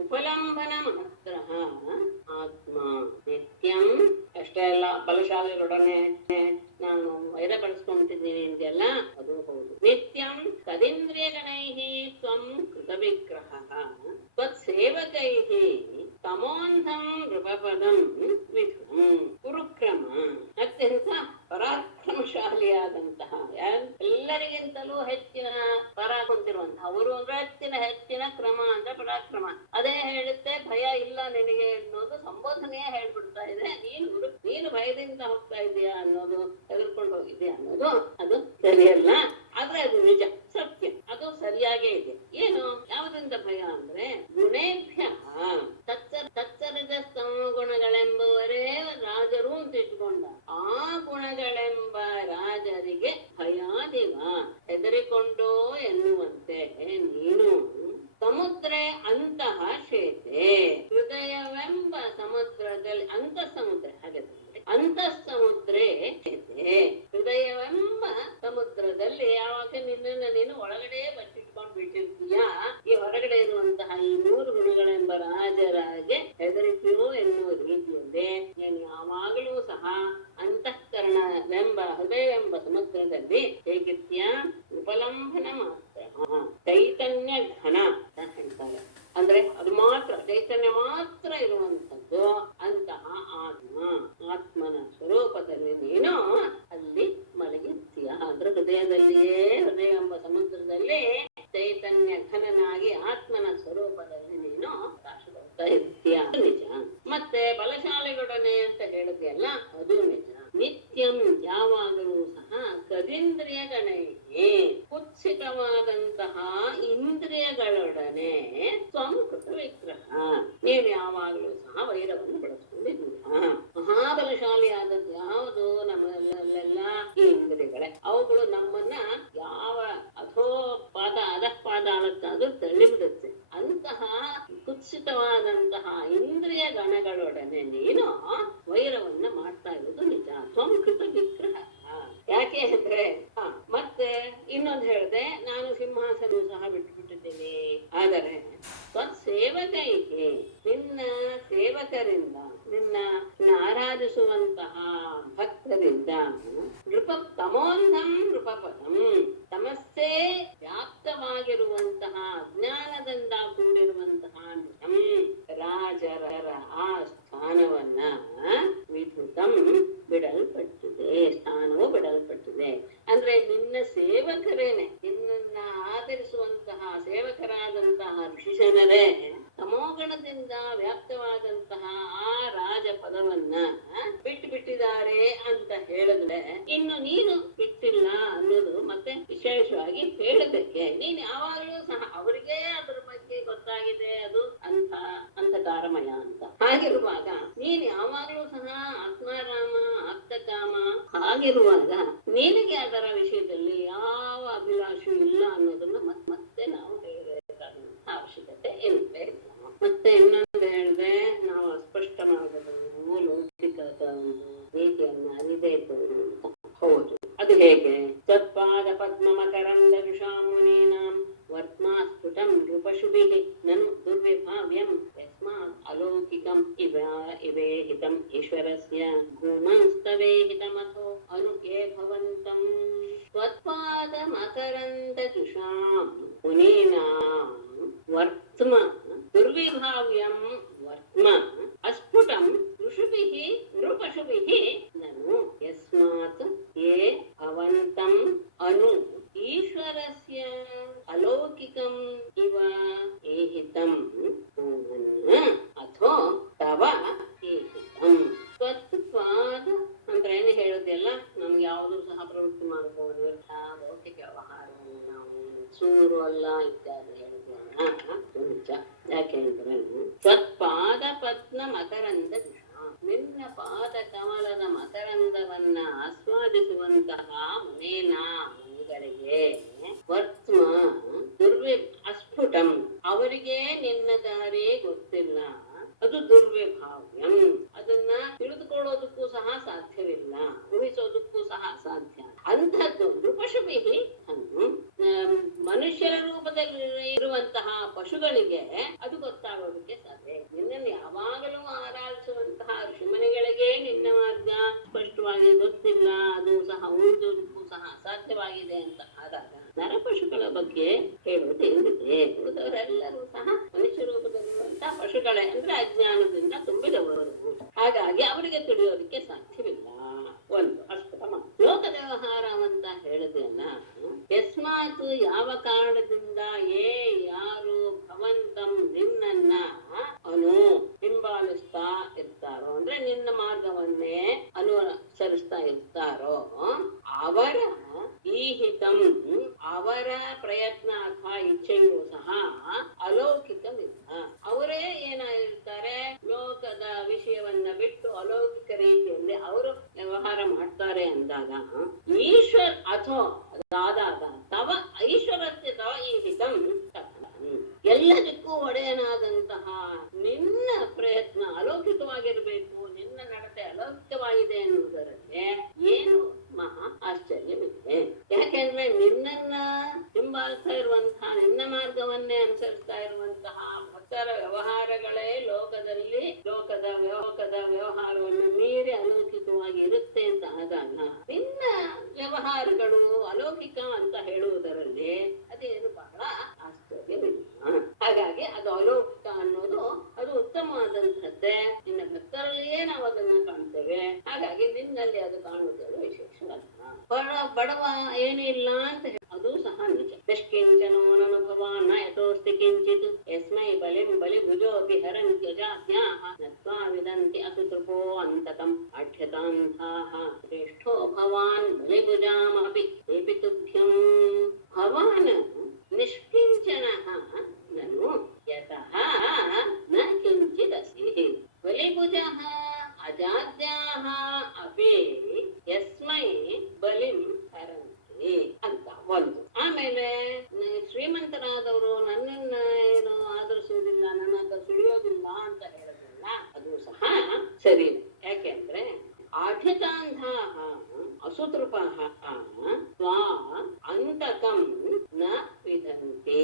ಉಪಲಂಬನ ಮಾತ್ರ ಆತ್ಮ ನಿತ್ಯಂ. ಅಷ್ಟೇ ಅಲ್ಲ, ಬಲಶಾಲಿಗಳೊಡನೆ ನಾನು ವೈರ ಬಳಸ್ಕೊಂತಿದ್ದೀನಿ ಅಂತೆಲ್ಲ ಅದು ಹೌದು. ನಿತ್ಯಂ ಕದೀಂದ್ರಿಯ ಗಣೈ ತ್ವಂ ಕೃತ ವಿಗ್ರಹ ತ್ವತ್ಸೇವಕೈ ತಮೋಂಧಂ ನೃಪಪದಂ ವಿಧುಂ. ಕುರುಕ್ರಮ ಅತ್ಯಂತ ಪರಾಕ್ರಮಶಾಲಿಯಾದಂತಹ, ಎಲ್ಲರಿಗಿಂತಲೂ ಹೆಚ್ಚಿನ ಪರಾಕೊಂತಿರುವಂತಹ ಅವರು ಅಂದ್ರೆ ಹೆಚ್ಚಿನ ಕ್ರಮ ಅಂದ್ರೆ ಪರಾಕ್ರಮ. ಅದೇ ಹೇಳುತ್ತೆ ಭಯ ಇಲ್ಲ ನಿನಗೆ ಅನ್ನೋದು ಸಂಬೋಧನೆಯೇ ಹೇಳ್ಬಿಡ್ತಾ ಇದೆ. ನೀನು ಭಯದಿಂದ ಹೋಗ್ತಾ ಇದೀಯಾ ಅನ್ನೋದು, ತೆಗೆದುಕೊಂಡು ಹೋಗಿದ್ಯಾ ಅನ್ನೋದು ಅದು ಸರಿಯಲ್ಲ. ಆದ್ರೆ ಅದು ನಿಜ, ಸತ್ಯ, ಅದು ಸರಿಯಾಗೇ ಇದೆ. ಏನು ಯಾವುದರಿಂದ ಭಯ ಅಂದ್ರೆ ಗುಣೇಭ್ಯ ತತ್ಸರಿದ ಗುಣಗಳೆಂಬುವರೇ ರಾಜರು ಅಂತ ಇಟ್ಕೊಂಡ ಆ ಗುಣಗಳೆಂಬ ರಾಜರಿಗೆ ಭಯಾದಿವ ಹೆದರಿಕೊಂಡೋ ಎನ್ನುವಂತೆ ನೀನು ಸಮುದ್ರೆ ಅಂತಹ ಶ್ವೇತೆ ಹೃದಯವೆಂಬ ಸಮುದ್ರದಲ್ಲಿ ಅಂತಃಸಮುದ್ರ ಹಾಗಾದ್ರೆ ಅಂತಃಸಮುದ್ರೆ ಹೃದಯವೆಂಬ ಸಮುದ್ರದಲ್ಲಿ ಯಾವಾಗ ನಿನ್ನನ್ನು ನೀನು ಒಳಗಡೆ ಬಚ್ಚಿಟ್ಕೊಂಡು ಬಿಟ್ಟಿರ್ತೀಯಾ, ಈ ಹೊರಗಡೆ ಇರುವಂತಹ ಈ 3 ಗುಣಗಳೆಂಬ ರಾಜರಾಗೆ ಹೆದರಿಕೆಯೋ ಎನ್ನುವ ರೀತಿಯಲ್ಲಿ ನೀನು ಯಾವಾಗಲೂ ಸಹ ಅಂತಃಕರಣವೆಂಬ ಹೃದಯವೆಂಬ ಸಮುದ್ರದಲ್ಲಿ ಹೇಗಿರ್ತೀಯ ಉಪಲಂಬನ ಮಾತ್ರ ಚೈತನ್ಯ ಘನ ಅಂತ ಹೇಳ್ತಾರೆ. ಅಂದ್ರೆ ಅದು ಮಾತ್ರ ಚೈತನ್ಯ ಮಾತ್ರ ಇರುವಂತದ್ದು ಅಂತಹ ಆತ್ಮನ ಸ್ವರೂಪದಲ್ಲಿ ನೀನು ಅಲ್ಲಿ ಮಲಗಿರ್ತೀಯ. ಅಂದ್ರೆ ಹೃದಯ ಎಂಬ ಸಮುದ್ರದಲ್ಲಿ ಚೈತನ್ಯ ಘನನಾಗಿ ಆತ್ಮನ ಸ್ವರೂಪದಲ್ಲಿ ನೀನು ಹೋಗ್ತಾ ಇರ್ತೀಯ, ನಿಜ. ಮತ್ತೆ ಬಲಶಾಲಿಗಳೊಡನೆ ಅಂತ ಹೇಳಿದೆಯಲ್ಲ, ಅದು ನಿಜ. ನಿತ್ಯಂ ಯಾವಾಗಲೂ ಸಹ ಕದೀಂದ್ರಿಯ ಗಣೈಗೆ ಕುತ್ಸಿತವಾದಂತಹ ಇಂದ್ರಿಯಗಳೊಡನೆ ಸ್ವಕೃತ ವಿಗ್ರಹ ನೀನು ಯಾವಾಗಲೂ ಸಹ ವೈರವನ್ನು ಬಳಸ್ಕೊಂಡಿದ್ದೀಯ. ಮಹಾಬಲಶಾಲಿಯಾದದ್ದು ಯಾವುದು? ನಮ್ಮಲ್ಲೆಲ್ಲ ಈ ಇಂದ್ರಿಯಗಳೇ. ಅವುಗಳು ನಮ್ಮನ್ನ ಯಾವ ಅಧಃಪಾದಾಲಕ್ಕಾದ್ರೂ ತಳ್ಳಿಬಿಡುತ್ತೆ. ಅಂತಹ ಕುತ್ಸಿತವಾದಂತಹ ಇಂದ್ರಿಯ ಗಣಗಳೊಡನೆ ನೀನು ವೈರವನ್ನ ಮಾಡ್ತಾ ಇರೋದು ನಿಜ. ಸ್ವಕೃತ ವಿಗ್ರಹ. ಯಾಕೆ ಅಂದ್ರೆ ಮತ್ತೆ ಇನ್ನೊಂದು ಹೇಳಿದೆ, ನಾನು ಸಿಂಹಾಸನ ಸಹ ಬಿಟ್ಟುಬಿಟ್ಟಿದ್ದೇನೆ. ಆದರೆ ಸೇವಕೈಗೆ ನಿನ್ನ ಸೇವಕರಿಂದ, ನಿನ್ನ ಆರಾಧಿಸುವಂತಹ ಭಕ್ತರಿಂದ ತಮೋಂಧಂ ನೃಪಪದಂ ತಮಸ್ಸೇ ವ್ಯಾಪ್ತವಾಗಿರುವಂತಹ ಅಜ್ಞಾನದಿಂದ ಕೂಡಿರುವಂತಹ ರಾಜರ ಆ ಸ್ಥಾನವನ್ನ ವಿಧುತಂ ಬಿಡಲ್ಪಟ್ಟಿದೆ, ಸ್ಥಾನವು ಬಿಡಲ್ಪಟ್ಟಿದೆ. ಅಂದ್ರೆ ನಿನ್ನ ಸೇವಕರೇನೆ, ನಿನ್ನನ್ನ ಆಧರಿಸುವಂತಹ ಸೇವಕರಾದಂತಹ ಋಷಿಜನರೇ ತಮೋಗಣದಿಂದ ವ್ಯಾಪ್ತವಾದಂತಹ ಆ ರಾಜ ಪದ ಪದವನ್ನ ಬಿಟ್ಟಿದ್ದಾರೆ ಅಂತ ಹೇಳಿದ್ರೆ ಇನ್ನು ನೀನು ಬಿಟ್ಟಿಲ್ಲ ಅನ್ನೋದು ಮತ್ತೆ ವಿಶೇಷವಾಗಿ ಹೇಳೋದಕ್ಕೆ ನೀನ್ ಯಾವಾಗ್ಲೂ ಸಹ ಅವರಿಗೆ ಅದ್ರ ಬಗ್ಗೆ ಗೊತ್ತಾಗಿದೆ ಅದು ಅಂಧಕಾರಮಯ ಅಂತ. ಹಾಗಿರುವಾಗ ನೀನ್ ಯಾವಾಗ್ಲೂ ಸಹ ಆತ್ಮಾರಾಮ ಆಪ್ತಕಾಮ ಹಾಗಿರುವಾಗ ನಿನಗೆ ಅದರ ವಿಷಯದಲ್ಲಿ ಯಾವ ಅಭಿಲಾಷೆ ಇಲ್ಲ ಅನ್ನೋದನ್ನ ಮತ್ತೆ ನಾವು ಹೇಳಬೇಕಾದಂತ ಅವಶ್ಯಕತೆ ಇರುತ್ತೆ. ಮತ್ತೆ ಇನ್ನೊಂದು ಹೇಳಿದ್ರೆ ನಾವು ಅಸ್ಪಷ್ಟ ಮಾಡಬಹುದು ಲೌಕಿಕದ ನೀತಿಯನ್ನ ಅರಿಬೇಕು ಅಂತ. ಹೌದು, ಅದು ಹೇಗೆ? ತತ್ಪಾದ ಪದ್ಮ ಮಕರಂದ ವಿಷಾಮುನೀನಾಂ ವರ್ತ್ಮಾ ಸ್ಫುಟಂ ರೂಪಶುಭಿಃ ನನು ದುರ್ವಿಭಾವ್ಯಂ ಯಸ್ಮಾತ್ ಅಲೌಕಿಕಂ ಇವೇ ಹಿತಂ ಈಶ್ವರಸ್ಯ ಗುಣಂಸ್ತವೇ ಹಿತಮಥೋ ಅನು ಯೇ ಭವಂತಂ ತ್ವತ್ಪಾದ ಮಕರಂದ ವಿಷಾಂ ಮುನೀನಾಂ ವರ್ತ್ಮ ದುರ್ವಿಭಾವ್ಯಂ ವರ್ತ್ಮ ಅಸ್ಫುಟಂ ಋಷುಭಿಃ ನೃಪಶುಭಿಃ ನನು ಯಸ್ಮಾತ್ ಯೇ ಭವಂತಂ ಅನು ಈಶ್ವರಸ್ಯ ಅಲೌಕಿಕಂ ಇವ ಏಹಿತಂ ಅಥೋ ತವ ಏಹಿತಂ. ತ್ವತ್ಪಾದ ಅಂದ್ರೆ ಏನು ಹೇಳುದಿಲ್ಲ, ನಮ್ಗೆ ಯಾವುದು ಸಹ ಪ್ರವೃತ್ತಿ ಮಾಡಬಹುದು ಭೌತಿಕ ವ್ಯವಹಾರವನ್ನು ನಾವು ಸೂರು ಅಲ್ಲ ಇತ್ಯಾದಿ ಹೇಳುದಿಲ್ಲ. ಯಾಕೆಂದ್ರೆ ತ್ವತ್ಪಾದ ಪದ್ಮ ಮಕರಂದ ನಿನ್ನ ಪಾದ ಕಮಲದ ಮಕರಂದವನ್ನ ಆಸ್ವಾದಿಸುವಂತಹ ಮುನಿಗಳಿಗೆ ವರ್ತ್ಮ ಅಸ್ಫುಟಂ ಅವರಿಗೆ ನಿನ್ನ ದಾರಿ ಗೊತ್ತಿಲ್ಲ, ಅದು ದುರ್ವಿಭಾವ್ಯಂ, ಅದನ್ನ ತಿಳಿದುಕೊಳ್ಳೋದಕ್ಕೂ ಸಹ ಸಾಧ್ಯವಿಲ್ಲ, ಊಹಿಸೋದಕ್ಕೂ ಸಹ ಅಸಾಧ್ಯ. ಅಂಥದ್ದು ನೃಪಶುಭಿಹಿ ಮನುಷ್ಯರ ರೂಪದಲ್ಲಿ ಇರುವಂತಹ ಪಶುಗಳಿಗೆ ಅದು ಗೊತ್ತಾಗೋದಕ್ಕೆ ಸಾಧ್ಯ. ನಿನ್ನನ್ನು ಯಾವಾಗಲೂ ಆರಾಧಿಸುವಂತಹ ಋಷಿಮನಿಗಳಿಗೆ ನಿನ್ನ ಮಾರ್ಗ ಸ್ಪಷ್ಟವಾಗಿ ಗೊತ್ತಿಲ್ಲ, ಅದು ಸಹ ಊಹಿಸೋದಕ್ಕೂ ಸಹ ಅಸಾಧ್ಯವಾಗಿದೆ ಅಂತ ಆದಾಗ ನರಪಶುಗಳ ಬಗ್ಗೆ ಹೇಳುವುದು ಏನಿದೆ? ಉಳಿದವರೆಲ್ಲರೂ ಸಹ ಮನುಷ್ಯ ರೂಪದಲ್ಲಿರುವಂತಹ ಪಶುಗಳೇ, ಅಂದ್ರೆ ಅಜ್ಞಾನದಿಂದ ತುಂಬಿದವರು. ಹಾಗಾಗಿ ಅವರಿಗೆ ತಿಳಿಯೋದಕ್ಕೆ ಸಾಧ್ಯವಿಲ್ಲ. ಒಂದು ಅಸ್ಪುಟ ಲೋಕದ ವ್ಯವಹಾರ ಅಂತ ಹೇಳಿದ್ರಲ್ಲ, ಯಸ್ಮಾತ್ ಯಾವ ಕಾರಣದಿಂದ ಯಾರು ಭವಂತಂ ನಿನ್ನನ್ನ ಅನು ಹಿಂಬಾಲಿಸ್ತಾ ಇರ್ತಾರೋ, ಅಂದ್ರೆ ನಿನ್ನ ಮಾರ್ಗವನ್ನೇ ಅನುಸರಿಸ್ತಾ ಇರ್ತಾರೋ ಅವರ ಈಹಿತಂ ಅವರ ಪ್ರಯತ್ನ ಅಥವಾ ಇಚ್ಛೆಯೂ ಸಹ ಅಲೌಕಿಕವಿಲ್ಲ. ಅವರೇ ಏನಾಗಿರ್ತಾರೆ, ಲೋಕದ ವಿಷಯವನ್ನ ಬಿಟ್ಟು ಅಲೌಕಿಕ ರೀತಿಯಲ್ಲಿ ಅವರು ವ್ಯವಹಾರ ಮಾಡ್ತಾರೆ ಅಂದಾಗ ಈಶ್ವರ್ ಅಥೋ ಅದಾದಾಗ ತವ ಐಶ್ವರಸ್ಯ ತವ ಈಹಿತಂ ಎಲ್ಲದಕ್ಕೂ ಒಡೆಯನಾದಂತಹ ನಿನ್ನ ಪ್ರಯತ್ನ ಅಲೌಕಿಕವಾಗಿರ್ಬೇಕು, ನಿನ್ನ ನಡತೆ ಅಲೌಕಿಕವಾಗಿದೆ ಎನ್ನುವುದರಲ್ಲಿ ಏನು ಮಹಾ ಆಶ್ಚರ್ಯವಿದೆ. ಯಾಕೆಂದ್ರೆ ನಿನ್ನನ್ನ ಹಿಂಬಾಲಿಸ್ತಾ ಇರುವಂತಹ, ನಿನ್ನ ಮಾರ್ಗವನ್ನೇ ಅನುಸರಿಸ್ತಾ ಇರುವಂತಹ ಭಕ್ತರ ವ್ಯವಹಾರಗಳೇ ಲೋಕದಲ್ಲಿ ಲೋಕದ ವ್ಯವಹಾರವನ್ನು ಮೀರಿ ಅಲೌಕಿಕವಾಗಿ ಇರುತ್ತೆ ಅಂತ ಆದಾಗ ನಿನ್ನ ವ್ಯವಹಾರಗಳು ಅಲೌಕಿಕ ಅಂತ ಹೇಳುವುದರಲ್ಲಿ ಅದೇನು ಬಹಳ ಆಶ್ಚರ್ಯವಿಲ್ಲ. ಹಾಗಾಗಿ ಅದು ಅಲೌಕಿಕ ಅನ್ನೋದು ಅದು ಉತ್ತಮವಾದಂಥದ್ದೇ. ನಿನ್ನ ಭಕ್ತರಲ್ಲಿಯೇ ನಾವು ಅದನ್ನ ಕಾಣ್ತೇವೆ. ಹಾಗಾಗಿ ನಿನ್ನಲ್ಲಿ ಅದು ಕಾಣುವುದು ವಿಶೇಷವಲ್ಲ. ಬಡವ ಏನಿಲ್ಲ ಅಂತ ಅದು ಸಹ ನಿಜ. ನಿಷ್ಕಿಂಚನೋ ಅನುಭವ ನ ಯಥೋಸ್ತಿ ಕಿಂಚಿತ್ ಯಸ್ಮೈ ಬಲಿಂ ಬಲಿಭುಜೋಪಿ ಹರಂತ್ಯಜಾಸ್ಯಾಃ ನತ್ವಾ ವಿದಂತಿ ಅಸುತೃಪೋ ಅಂತಕಂ ಅಢ್ಯತಾಂಧಾಃ ಶ್ರೇಷ್ಠೋ ಭವಾನ್ ಬಲಿಭುಜಾಮಪಿ ತೇಪಿ ತುಭ್ಯಂ. ಭವಾನ್ ನಿಷ್ಕಿಂಚನಃ ನನು ಯತಃ ನ ಕಿಂಚಿದಸ್ತಿ ಬಲಿಭುಜಃ ಅಜಾದ್ಯಾಃ ಅಪಿ ಯಸ್ಮೈ ಬಲಿಂ ಹರಂತಿ ಅಂತ ಒಂದು. ಆಮೇಲೆ ಶ್ರೀಮಂತರಾದವರು ನನ್ನನ್ನ ಏನು ಆದರಿಸುವುದಿಲ್ಲ, ನನ್ನ ಹತ್ರ ಸುಳಿಯೋದಿಲ್ಲ ಅಂತ ಹೇಳೋದಿಲ್ಲ, ಅದು ಸಹ ಸರಿ. ಯಾಕೆಂದ್ರೆ ಆಢ್ಯತಾಂಧಾಃ ಅಸುತೃಪಃ ಸ್ವಾ ಅಂತಕಂ ನ ವಿದಂತಿ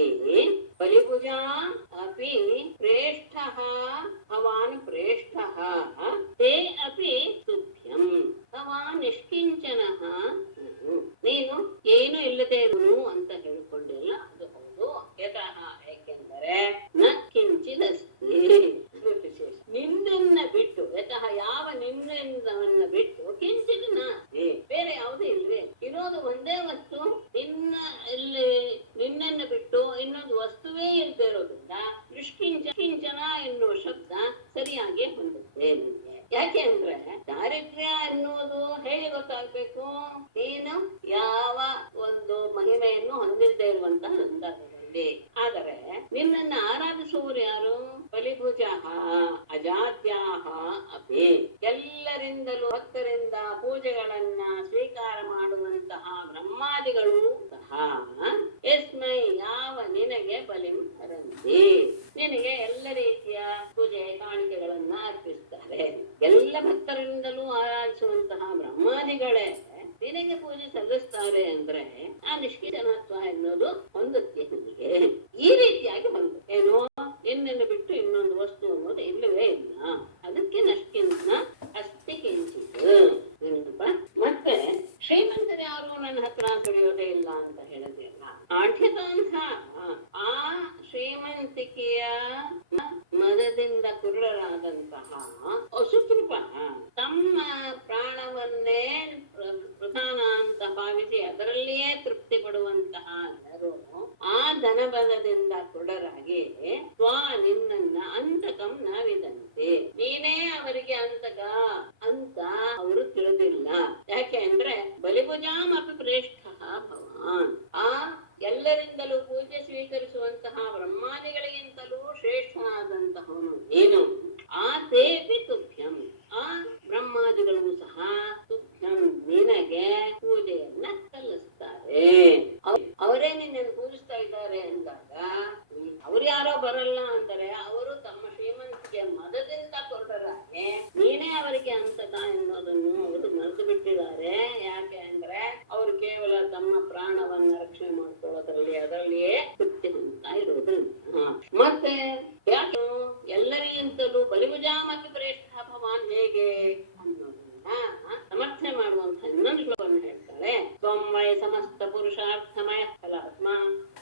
ಬಲಿಭುಜಾ ಅಪಿ ಪ್ರೇಷ್ಠಃ ಭವಾನ್ ಪ್ರೇಷ್ಠಃ ತೇ ಅಪಿ ತುಭ್ಯಂ. ಭವಾನ್ ನಿಷ್ಕಿಂಚನಃ ನೀನು ಏನು ಇಲ್ಲದೆ ಇರುನು ಅಂತ ಹೇಳಿಕೊಂಡಿಲ್ಲ, ಅದು ಹೌದು. ಯತಃ ಏಕೆಂದರೆ ನ ಕಿಂಚಿದಸ್ತಿ ವಿಶೇಷ ನಿನ್ನನ್ನ ಬಿಟ್ಟು, ಯತಃ ಯಾವ ನಿನ್ನವನ್ನ ಬಿಟ್ಟು ಕಿಂಚಿತ್ ನಾಸ್ತಿ ಬೇರೆ ಯಾವುದೇ ಇಲ್ವೇ. ಇರೋದು ಒಂದೇ ವಸ್ತು, ನಿನ್ನನ್ನು ಬಿಟ್ಟು ಇನ್ನೊಂದು ವಸ್ತುವೇ ಇಲ್ಲದೆ ಇರೋದ್ರಿಂದ ನಿಷ್ಕಿಂಚನ ಎನ್ನುವ ಶಬ್ದ ಸರಿಯಾಗಿ ಹೊಂದುತ್ತೆ ನಿಮಗೆ. ಯಾಕೆ ಅಂದ್ರೆ ದಾರಿದ್ರ್ಯ ಅನ್ನೋದು ಹೇಗೆ ಗೊತ್ತಾಗ್ಬೇಕು? ನೀನು ಯಾವ ಒಂದು ಮಹಿಮೆಯನ್ನು ಹೊಂದಿದ್ದೇ ಇರುವಂತಹ ಸಂದರ್ಭದಲ್ಲಿ. ಆದರೆ ನಿನ್ನನ್ನ ಆರಾಧಿಸುವವರು ಯಾರು? ಬಲಿಭುಜ ಅಜಾದ್ಯಾಹ ಅಪಿ, ಎಲ್ಲರಿಂದಲೂ ಭಕ್ತರಿಂದ ಪೂಜೆಗಳನ್ನ ಸ್ವೀಕಾರ ಮಾಡುವಂತಹ ಬ್ರಹ್ಮಾದಿಗಳು ಸಹ ಯಸ್ಮೈ ಯಾವ ನಿನಗೆ ಬಲಿಂ ಹರಂತಿ, ನಿನಗೆ ಎಲ್ಲ ರೀತಿಯ ಪೂಜೆ ಕಾಣಿಕೆಗಳನ್ನ ಅರ್ಪಿಸ್ತಾರೆ. ಎಲ್ಲ ಭಕ್ತರಿಂದಲೂ ಆರಾಧಿಸುವಂತಹ ಬ್ರಹ್ಮಾದಿಗಳೇ ನಿನಗೆ ಪೂಜೆ ಸಲ್ಲಿಸ್ತಾರೆ ಅಂದ್ರೆ ಆ ನಿಷ್ಕಿಂಚನತ್ವ ಎನ್ನುವುದು ಹೊಂದುತ್ತೆ ನಿನಗೆ. ಈ ರೀತಿಯಾಗಿ ಬಂದು ಏನೋ ನಿನ್ನನ್ನು ಬಿಟ್ಟು ಇನ್ನೊಂದು ವಸ್ತು ಅನ್ನೋದು ಇಲ್ಲವೇ ಇಲ್ಲ. ಅದಕ್ಕೆ ನಷ್ಕಿಂತ ಅಸ್ತಿ ಕಿಂಚಿತ್. ಮತ್ತೆ ಶ್ರೀಮಂತರು ಯಾರು ನನ್ನ ಹತ್ರ ದುಡಿಯೋದೇ ಇಲ್ಲ ಅಂತ ಹೇಳಿದೆಯಲ್ಲ, ಆಢ್ಯತಾಂಶ ಆ ಶ್ರೀಮಂತಿಕೆಯ ಮದದಿಂದ ಕುರುಡರಾದಂತಹ ಅಸುತೃಪ ತಮ್ಮ ಪ್ರಾಣವನ್ನೇ ಪ್ರಧಾನ ಅಂತ ಭಾವಿಸಿ ಅದರಲ್ಲಿಯೇ ತೃಪ್ತಿ ಪಡುವಂತಹ ಜನರು ಆ ಧನಬಲದಿಂದ ಕುರುಡರಾಗಿ ನಿನ್ನನ್ನ ಅಂತಕಂ ನಾವಿದಂತೆ, ನೀನೇ ಅವರಿಗೆ ಅಂತಕ ಅಂತ ಅವರು ತಿಳಿದಿಲ್ಲ. ಯಾಕೆ ಅಂದ್ರೆ ಬಲಿಭುಜಾಮಪಿ ಪ್ರೇಷ್ಠ ಭವಾನ್, ಆ ಎಲ್ಲರಿಂದಲೂ ಪೂಜೆ ಸ್ವೀಕರಿಸುವಂತಹ ಬ್ರಹ್ಮಾದಿಗಳಿಗಿಂತಲೂ ಶ್ರೇಷ್ಠನಾದಂತಹವನು ನೀನು. ಆ ದೇವಿ ತುಭ್ಯಂ, ಆ ಬ್ರಹ್ಮಾದಿಗಳು ಸಹ ತುಭ್ಯಂ ನಿನಗೆ ಪೂಜೆಯನ್ನ ಸಲ್ಲಿಸ್ತಾರೆ. ಅವರೇ ನಿನ್ನನ್ನು ಪೂಜಿಸ್ತಾ ಇದ್ದಾರೆ ಅಂದಾಗ ಅವ್ರು ಯಾರೋ ಬರಲ್ಲ ಅಂದರೆ ಅವರು ತಮ್ಮ ಶ್ರೀಮಂತಿಗೆ ಮದದಿಂದ ಕೊಟ್ಟರಾಗೆ ನೀನೇ ಅವರಿಗೆ ಅಂತಕ ಎನ್ನುವುದನ್ನು ಅವರು ಮರೆತು ಬಿಟ್ಟಿದ್ದಾರೆ. ಯಾಕೆ ಅಂದ್ರೆ ಅವರು ಕೇವಲ ತಮ್ಮ ಪ್ರಾಣವನ್ನ ರಕ್ಷಣೆ ಮಾಡ್ಕೊಳ್ಳೋದ್ರಲ್ಲಿ ಅದರಲ್ಲಿಯೇ ತೃಪ್ತಿ ಹೊಂದ್ತಾ ಇರೋದ್ರಿಂದ. ಮತ್ತೆ ಯಾಕೆ ಎಲ್ಲರಿಗಿಂತಲೂ ಬಲಿಭುಜಾಮಪಿ ಪ್ರೇಷ್ಠ ಭವಾನ್ ಹೇಗೆ ಅನ್ನೋದನ್ನ ಸಮರ್ಥನೆ ಮಾಡುವಂತ ಇನ್ನೊಂದು ಶ್ಲೋಕವನ್ನು ಹೇಳ್ತಾಳೆ. ತ್ವಂ ವೈ ಸಮಸ್ತ ಪುರುಷಾರ್ಥಮಯ ಫಲಾತ್ಮ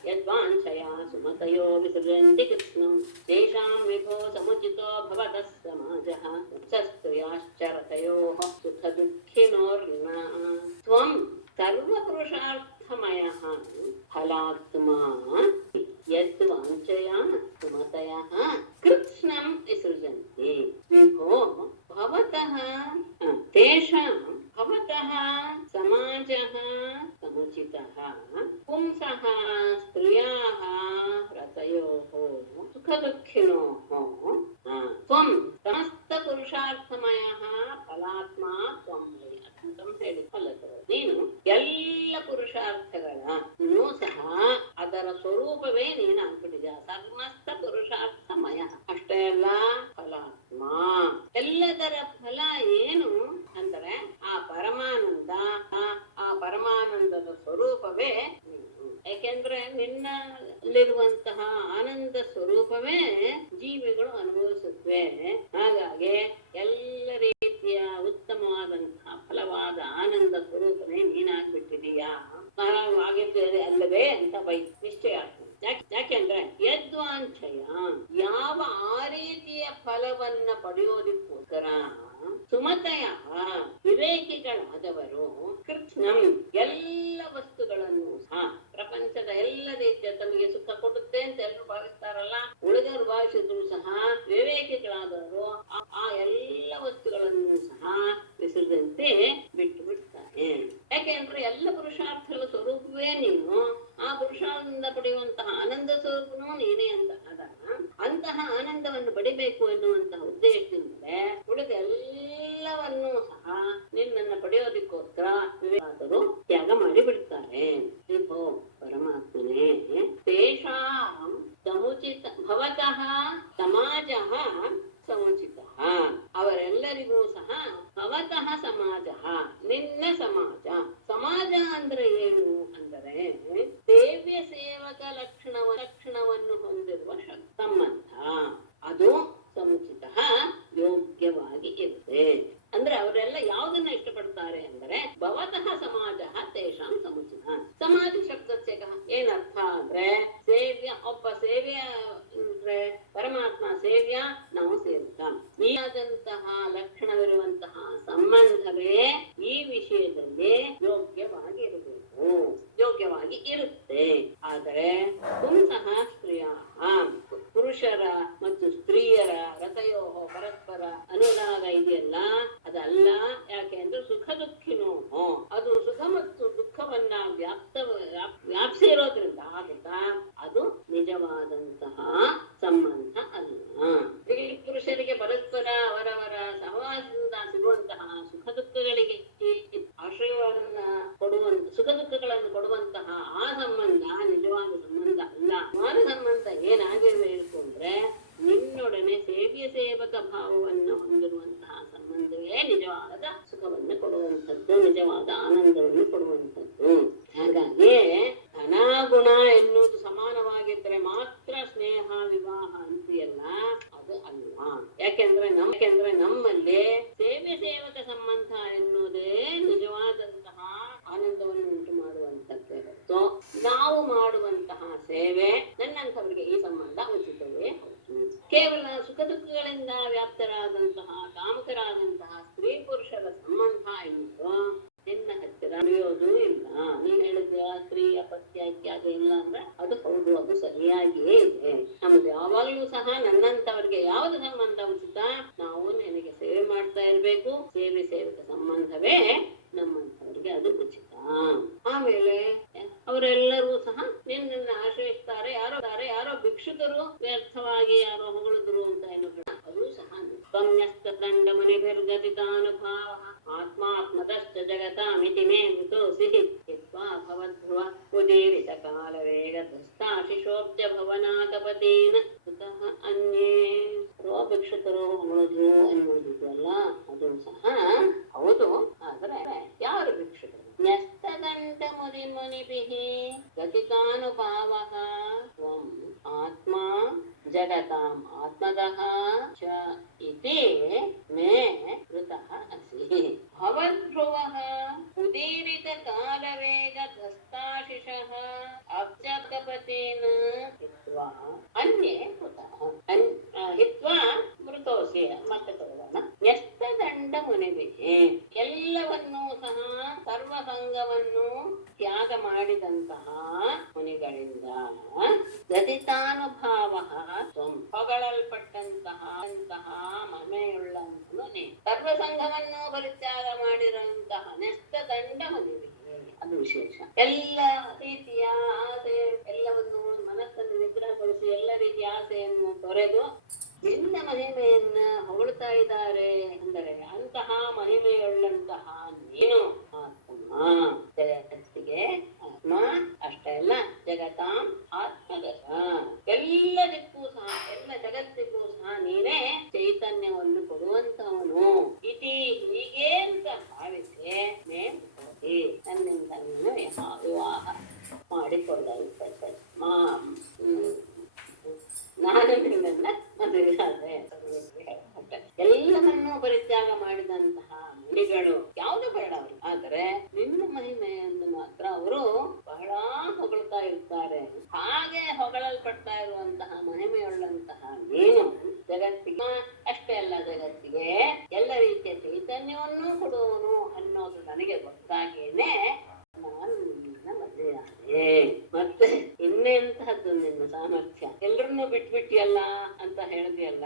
ಯದ್ವಾಂಛಯ ಸುಮತಯೋ ವಿಸೃಜಂತಿ ಕೃಷ್ಣಂ ತೇಷಾಂ ವಿಭೋ ಸಮುಚಿತೋ ಭವತಃ ಸಮಾಜಃ ಸಸ್ತ್ರೀಯಾಶ್ಚರತಯೋಃ ಸುಖ ದುಃಖಿನೋರ್ನ. ತ್ವಂ ಸರ್ವಪುರುಷಾರ್ಥಮಯಃ ಫಲಾತ್ಮ ಯದ್ವಾಂಛಯ ಸುಮತಯಃ ಕೃಷ್ಣಂ ವಿಸೃಜಂತಿ ವಿಭೋ ಭವತಃ ತೇಷಾಂ ಭವತಃ ಸಮಾಜಃ ಸಮುಚಿತಃ ಪುಂಸಃ ಸ್ತ್ರಿಯಾಃ ರತಯೋಃ ಸುಖ ದುಃಖಿನೋಃ. ತ್ವಂ ಸಮಸ್ತ ಪುರುಷಾರ್ಥಮಯಃ ಫಲಾತ್ಮ ತ್ವಂ ಅಂತ ಹೇಳಿ ನೀನು ಎಲ್ಲ ಪುರುಷಾರ್ಥಗಳನ್ನು ಸಹ ಅದರ ಸ್ವರೂಪವೇ ನೀನು ಆಗ್ಬಿಟ್ಟಿದ್ಯ. ಸಮಸ್ತ ಪುರುಷಾರ್ಥಮಯ ಅಷ್ಟೇ ಅಲ್ಲ, ಫಲಾತ್ಮ ಎಲ್ಲದರ ಫಲ ಏನು ಅಂದರೆ ಆ ಪರಮಾನಂದ, ಆ ಪರಮಾನಂದದ ಸ್ವರೂಪವೇ ನೀನು. ಯಾಕೆಂದ್ರೆ ನಿನ್ನಲ್ಲಿರುವಂತಹ ಆನಂದ ಸ್ವರೂಪವೇ ಜೀವಿಗಳು ಅನುಭವಿಸುತ್ತವೆ. ಹಾಗಾಗಿ ಎಲ್ಲ ರೀತಿಯ ಉತ್ತಮವಾದಂತಹ ಫಲವಾದ ಆನಂದ ಸ್ವರೂಪನೇ ನೀನಾಗ್ಬಿಟ್ಟಿದೀಯಾ, ಆಗಿರ್ತದೆ ಅಲ್ಲವೇ ಅಂತ ನಿಶ್ಚಯ ಆಗ್ತದೆ. ಯಾಕೆಂದ್ರೆ ಯದ್ವಾಂಛಯ ಯಾವ ಆ ರೀತಿಯ ಫಲವನ್ನ ಪಡೆಯೋದಕ್ಕೋಸ್ಕರ ಸುಮತಯ ವಿವೇಕಿಗಳಾದವರು ಕೃಷ್ಣಂ ಎಲ್ಲ ವಸ್ತುಗಳನ್ನು ಸಹ ಪ್ರಪಂಚದ ಎಲ್ಲ ರೀತಿಯ ತಮಗೆ ಸುಖ ಕೊಡುತ್ತೆ ಅಂತ ಎಲ್ಲರೂ ಭಾವಿಸ್ತಾರಲ್ಲ, ಉಳಿದವರು ಭಾವಿಸಿದ್ರು ಸಹ ವಿವೇಕಿಗಳಾದವರು ಆ ಎಲ್ಲ ವಸ್ತುಗಳನ್ನು ಸಹ ವಿಸರ್ಜಂತೆ ಬಿಟ್ಟು ಬಿಡ್ತಾರೆ. ಯಾಕೆಂದ್ರೆ ಎಲ್ಲ ಪುರುಷಾರ್ಥಗಳ ಸ್ವರೂಪವೇ ನೀನು, ಆ ಪುರುಷಾರ್ಥದಿಂದ ಪಡೆಯುವಂತಹ ಆನಂದ ಸ್ವರೂಪನೂ ನೀನೇ ಅಂತ ಆದಾಗ ಅಂತಹ ಆನಂದವನ್ನು ಪಡಿಬೇಕು ಎನ್ನುವಂತಹ ಉದ್ದೇಶದಿಂದಲೇ ಉಳಿದ ಎಲ್ಲವನ್ನೂ ಸಹ ನಿನ್ನನ್ನು ಪಡೆಯೋದಕ್ಕೋಸ್ಕರ ವಿವೇಕಾದರು ತ್ಯಾಗ ಮಾಡಿ ಬಿಡ್ತಾರೆ. ವಿಭೋ ಪರಮಾತ್ಮನೇ ತೇಷಾಂ ಸಮುಚಿತ ಭವತಃ ಸಮಾಜಃ ಸಮುಚಿತ, ಅವರೆಲ್ಲರಿಗೂ ಸಹ ಭವತಃ ಸಮಾಜ ನಿನ್ನ ಸಮಾಜ. ಸಮಾಜ ಅಂದ್ರೆ ಏನು ಅಂದರೆ ಸೇವ್ಯ ಸೇವಕ ಲಕ್ಷಣವನ್ನು ಹೊಂದಿರುವ ಸಂಬಂಧ, ಅದು ಸಮುಚಿತ ಯೋಗ್ಯವಾಗಿ ಇರುತ್ತೆ. ಅಂದ್ರೆ ಅವರೆಲ್ಲ ಯಾವುದನ್ನ ಇಷ್ಟಪಡ್ತಾರೆ ಅಂದರೆ ಭವತಃ ಸಮಾಜ ತೇಷಾಂ ಸಮುಚಿತ. ಸಮಾಜ ಶಬ್ದಕ್ಕೆ ಏನರ್ಥ ಅಂದ್ರೆ ಸೇವ್ಯ, ಒಬ್ಬ ಸೇವ್ಯ ಅಂದ್ರೆ ಪರಮಾತ್ಮ ಸೇವ್ಯ, ನಾವು ಸೇವಕ. ಈ ಆದಂತಹ ಲಕ್ಷಣವಿರುವಂತಹ ಸಂಬಂಧವೇ ಈ ವಿಷಯದಲ್ಲಿ ಯೋಗ್ಯವಾಗಿರಬೇಕು, ಯೋಗ್ಯವಾಗಿ ಇರುತ್ತೆ. ಆದರೆ ಪುಂಸಃ ಸ್ತ್ರೀಯ, ಪುರುಷರ ಮತ್ತು ಸ್ತ್ರೀಯರ ರತಯೋ ಪರಸ್ಪರ ಅನುರಾಗ ಇದೆಯಲ್ಲ, ದುಃಖಿನೋ, ಅದು ಸುಖ ಮತ್ತು ದುಃಖವನ್ನ ವ್ಯಾಪ್ಸಿರೋದ್ರಿಂದ ಆಗುತ್ತಾ ಅದು ನಿಜವಾದಂತಹ ಸಂಬಂಧ ಅಲ್ಲ. ಸ್ತ್ರೀ ಪುರುಷರಿಗೆ ಪರಸ್ಪರ ಅವರವರ ಸಹವಾಸದಿಂದ ಸಿಗುವಂತಹ ಸುಖ ದುಃಖಗಳಿಗೆ ಆಶ್ರಯವನ್ನ ಕೊಡುವಂತ ಸುಖ ದುಃಖಗಳನ್ನು ಕೊಡುವಂತಹ ಆ ಸಂಬಂಧ ನಿಜವಾದ ಸಂಬಂಧ ಅಲ್ಲ. ಮಾನ ಸಂಬಂಧ ಏನಾಗಿರಬೇಕು ಅಂದ್ರೆ ನಿನ್ನೊಡನೆ ಸೇವಕ ಭಾವವನ್ನು ಹೊಂದಿರುವಂತಹ ಸಂಬಂಧವೇ ನಿಜವಾದ ಸುಖವನ್ನು ಕೊಡುವಂಥದ್ದು, ನಿಜವಾದ ಆನಂದವನ್ನು ಕೊಡುವಂಥದ್ದು. ಹಾಗಾಗಿ ಧನಾಗುಣ ಎನ್ನುವುದು ಸಮಾನವಾಗಿದ್ರೆ ಮಾತ್ರ ಸ್ನೇಹ ವಿವಾಹ ಅಂತೀಯಲ್ಲ, ಅದು ಅಲ್ಲ. ಯಾಕೆಂದ್ರೆ ನಮ್ಮಲ್ಲಿ ಸೇವಕ ಸಂಬಂಧ ಎನ್ನುವುದೇ ನಿಜವಾದಂತಹ ಆನಂದವನ್ನು ಉಂಟು ಮಾಡುವಂಥದ್ದು ಹೊರತು ನಾವು ಮಾಡುವಂತಹ ಸೇವೆ ನನ್ನಂಥವರಿಗೆ ಈ ಸಂಬಂಧ ಉಚಿತವೇ ಹೌದು. ಕೇವಲ ಸುಖ ದುಃಖಗಳಿಂದ ವ್ಯಾಪ್ತರಾದಂತಹ ಕಾಮಕರಾದಂತಹ ಸ್ತ್ರೀ ಪುರುಷರ ಸಂಬಂಧ ಎನ್ನುವುದು ನಿನ್ನ ಹತ್ತಿರ ನಡೆಯೋದು ಇಲ್ಲ. ನೀನ್ ಹೇಳಿದ್ಯಾ ಸ್ತ್ರೀ ಅಪತ್ಯ ಇತ್ಯಾದಿ ಇಲ್ಲ ಅಂದ್ರೆ ಅದು ಹೌದು, ಅದು ಸರಿಯಾಗಿಯೇ ಇದೆ. ನಮ್ದು ಯಾವಾಗ್ಲೂ ಸಹ ನನ್ನಂತವರಿಗೆ ಯಾವ್ದು ಸಂಬಂಧ ಉಚಿತ, ನಾವು ನಿನಗೆ ಸೇವೆ ಮಾಡ್ತಾ ಇರ್ಬೇಕು, ಸೇವಕ ಸಂಬಂಧವೇ ನಮ್ಮಂತವರಿಗೆ ಅದು ಉಚಿತ. ಆಮೇಲೆ ಅವರೆಲ್ಲರೂ ಸಹ ನಿನ್ನನ್ನು ಆಶ್ರಯಿಸ್ತಾರೆ. ಯಾರೋ ಭಿಕ್ಷುಕರು ವ್ಯರ್ಥವಾಗಿ ಯಾರೋ ಹೊಗಳಿದ್ರು ಅಂತ ಏನು ಅದು ಸಹ ದಂಡ ಮನಿರ್ಗತಿತಾನುಭಾವ ಆತ್ಮಾತ್ಮತಶ್ಚ ಜಗತಾಮಿತಿ ಮೇ ಮೃತೋಸಿ ಹಿತ್ವಾ ಭವಧ್ರುವ ಉದೀರಿತ ಕಾಲ ವೇಗ ಧಸ್ತಾಶಿಶೋಬ್ಜ ಭವನಾಕಪತೀನ ಕುತಃ ಅನ್ಯೇ. ಭಿಕ್ಷುಕರು ಹೊಗಳಿದ್ರು ಎನ್ನುವುದಿದೆಯಲ್ಲ ಅದು ಸಹ ಹೌದು. ಆದ್ರೆ ಯಾರು ಭಿಕ್ಷುಕರು? ನ್ಯಸ್ತದಂಡ ಮುನಿಭಿಃ ಗತಿತಾನುಭಾವಃ ತ್ವಂ ಆತ್ಮ ಜಗತಾಂ ಆತ್ಮದಃ ಚ ಇತಿ ಮೇ ಕೃತಃ ಅಸಿ. ಭವಧ್ರುವಃ ಉದೀರಿತ ಕಾಲವೇಗ ಧಸ್ತಾಶಿಷಃ ಅಬ್ಜಕಪತೀನ ಹಿತ್ವಾ ಅನ್ಯೇ ಕುತಃ ಹಿತ್ವಾ ಮೃತೋಸಿ. ಮತ್ತೆ ತಗೊಳ್ಳೋಣ. ನ್ಯಸ್ತದಂಡ ಮುನಿಭಿಃ, ಎಲ್ಲವನ್ನೂ ಸಹ ಸರ್ವಸಂಗವನ್ನು ತ್ಯಾಗ ಮಾಡಿದಂತಹ ಮುನಿಗಳಿಂದ ಗತಿತಾನುಭಾವ ಹೊಗಳಲ್ಪಟ್ಟಂತಹ ಮಹಿಮೆಯುಳ್ಳಂತನು ನೀ ಸರ್ವಸಂಘವನ್ನು ಪರಿತ್ಯಾಗ ಮಾಡಿರುವಂತಹ ನ್ಯಸ್ತದಂಡ ಮುನಿಭಿಃ. ಅದು ವಿಶೇಷ. ಎಲ್ಲ ರೀತಿಯ ಆಸೆ ಎಲ್ಲವನ್ನು ಮನಸ್ಸನ್ನು ನಿಗ್ರಹಗೊಳಿಸಿ ಎಲ್ಲ ರೀತಿಯ ಆಸೆಯನ್ನು ತೊರೆದು ನಿನ್ನ ಮಹಿಮೆಯನ್ನ ಹೊಗಳ್ತಾ ಇದ್ದಾರೆ ಅಂದರೆ ಅಂತಹ ಮಹಿಮೆಯುಳ್ಳಂತಹ ನೀನು ಆತ್ಮ, ಜಗತ್ತಿಗೆ ಆತ್ಮ ಅಷ್ಟೇ ಅಲ್ಲ ಜಗತಾಂ ಆತ್ಮದಃ, ಎಲ್ಲದಕ್ಕೂ ಸಹ ಎಲ್ಲ ಜಗತ್ತಿಗೂ ಸಹ ನೀನೇ ಚೈತನ್ಯವನ್ನು ಕೊಡುವಂತವನು. ಇತಿ ಹೀಗೆ ಅಂತ ಭಾವಿಸಿ ಹೋಗಿ ನನ್ನಿಂದ ನೀನು ವಿವಾಹ ಮಾಡಿಕೊಳ್ಳಲ್ಪಟ್ಟ ನಾನು ನಿನ್ನನ್ನ ಮದುವೆಯಾದೆ. ಎಲ್ಲವನ್ನೂ ಪರಿತ್ಯಾಗ ಮಾಡಿದಂತಹ ಮುನಿಗಳು ಯಾವುದು ಬೇಡ ಅವರು, ಆದರೆ ನಿನ್ನ ಮಹಿಮೆಯನ್ನು ಮಾತ್ರ ಅವರು ಬಹಳ ಹೊಗಳ್ತಾ ಇರ್ತಾರೆ. ಹಾಗೆ ಹೊಗಳಲ್ಪಡ್ತಾ ಇರುವಂತಹ ಮಹಿಮೆಯುಳ್ಳಂತಹ ನೀನು ಜಗತ್ತಿಗೆ ಅಷ್ಟೇ ಅಲ್ಲ ಜಗತ್ತಿಗೆ ಎಲ್ಲ ರೀತಿಯ ಚೈತನ್ಯವನ್ನೂ ಕೊಡುವನು ಅನ್ನೋದು ನನಗೆ ಗೊತ್ತಾಗೇನೆ ನಾನು ನಿನ್ನ ಮದುವೆಯಾದೆ. ಮತ್ತೆ ಇನ್ನೆಂತಹದ್ದು ನಿನ್ನ ಸಾಮರ್ಥ್ಯ, ಎಲ್ರನ್ನೂ ಬಿಟ್ಬಿಟ್ಟಿಯಲ್ಲ ಅಂತ ಹೇಳಿದ್ಯಲ್ಲ,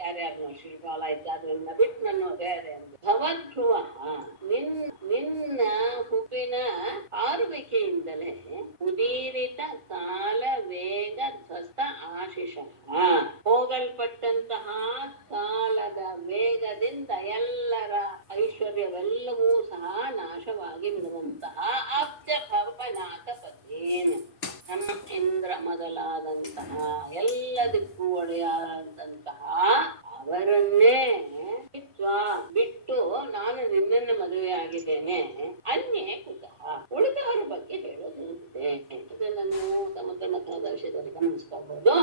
ಯಾರ್ಯಾರು ಶಿಲ್ಪಾಲ ಇದ್ದಾದ್ರನ್ನ ಬಿಟ್ಟು ನನ್ನ ಮದುವೆ ಅಂದ್ರು. ಭವಧ್ರುವ ನಿನ್ನ ಹುಬ್ಬಿನ ಹಾರುವಿಕೆಯಿಂದಲೇ ಉದೀರಿತ ಕಾಲ ವೇಗ ಧ್ವಸ್ತ ಆಶಿಷ, ಹೋಗಲ್ಪಟ್ಟಂತಹ ಕಾಲದ ವೇಗದಿಂದ ಎಲ್ಲರ ಐಶ್ವರ್ಯವೆಲ್ಲವೂ ಸಹ ನಾಶವಾಗಿ ಬಿಡುವಂತಹ ಅಬ್ಜ ಭವನಾಥ ಪತೇನ, ನಮ್ಮ ಇಂದ್ರ ಮೊದಲಾದಂತಹ ಎಲ್ಲದಕ್ಕೂ ಒಡೆಯಾದಂತಹ ಅವರನ್ನೇ ಬಿಟ್ಟು ನಾನು ನಿನ್ನನ್ನು ಮದುವೆ ಆಗಿದ್ದೇನೆ. ಅನ್ಯೇ ಕುತಃ ಉಳಿದವರ ಬಗ್ಗೆ ಹೇಳೋದಿರುತ್ತೆ. ಇದನ್ನು ನೀವು ಸಮತನದಲ್ಲಿ ಗಮನಿಸ್ಕೋಬಹುದು.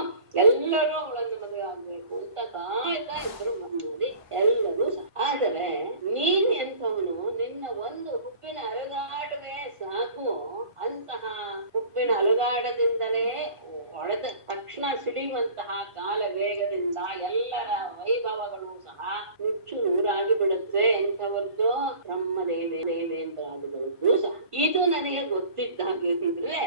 ಎಲ್ಲರೂ ಅವಳನ್ನು ಮದುವೆ ಆಗ್ಬೇಕು ಅಂತ ಕಾಯ್ತಾ ಇದ್ರು ನೋಡಿ ಎಲ್ಲರೂ ಸಹ. ಆದರೆ ನೀನ್ ಎಂಥವನು, ನಿನ್ನ ಒಂದು ಹುಬ್ಬಿನ ಅಲುಗಾಟವೇ ಸಾಕು. ಅಂತಹ ಹುಬ್ಬಿನ ಅಲುಗಾಟದಿಂದಲೇ ಹೊಡೆದ ತಕ್ಷಣ ಸಿಡಿಯುವಂತಹ ಕಾಲ ವೇಗದಿಂದ ಎಲ್ಲರ ವೈಭವಗಳು ಸಹ ನುಚ್ಚು ನೂರಾಗಿ ಬಿಡುತ್ತೆ. ಎಂಥವದ್ದು ಬ್ರಹ್ಮದೇವೇಂದ್ರಾದಿಗಳದ್ದು ಸಹ. ಇದು ನನಗೆ ಗೊತ್ತಿದ್ದಾಗಿದ್ರೆ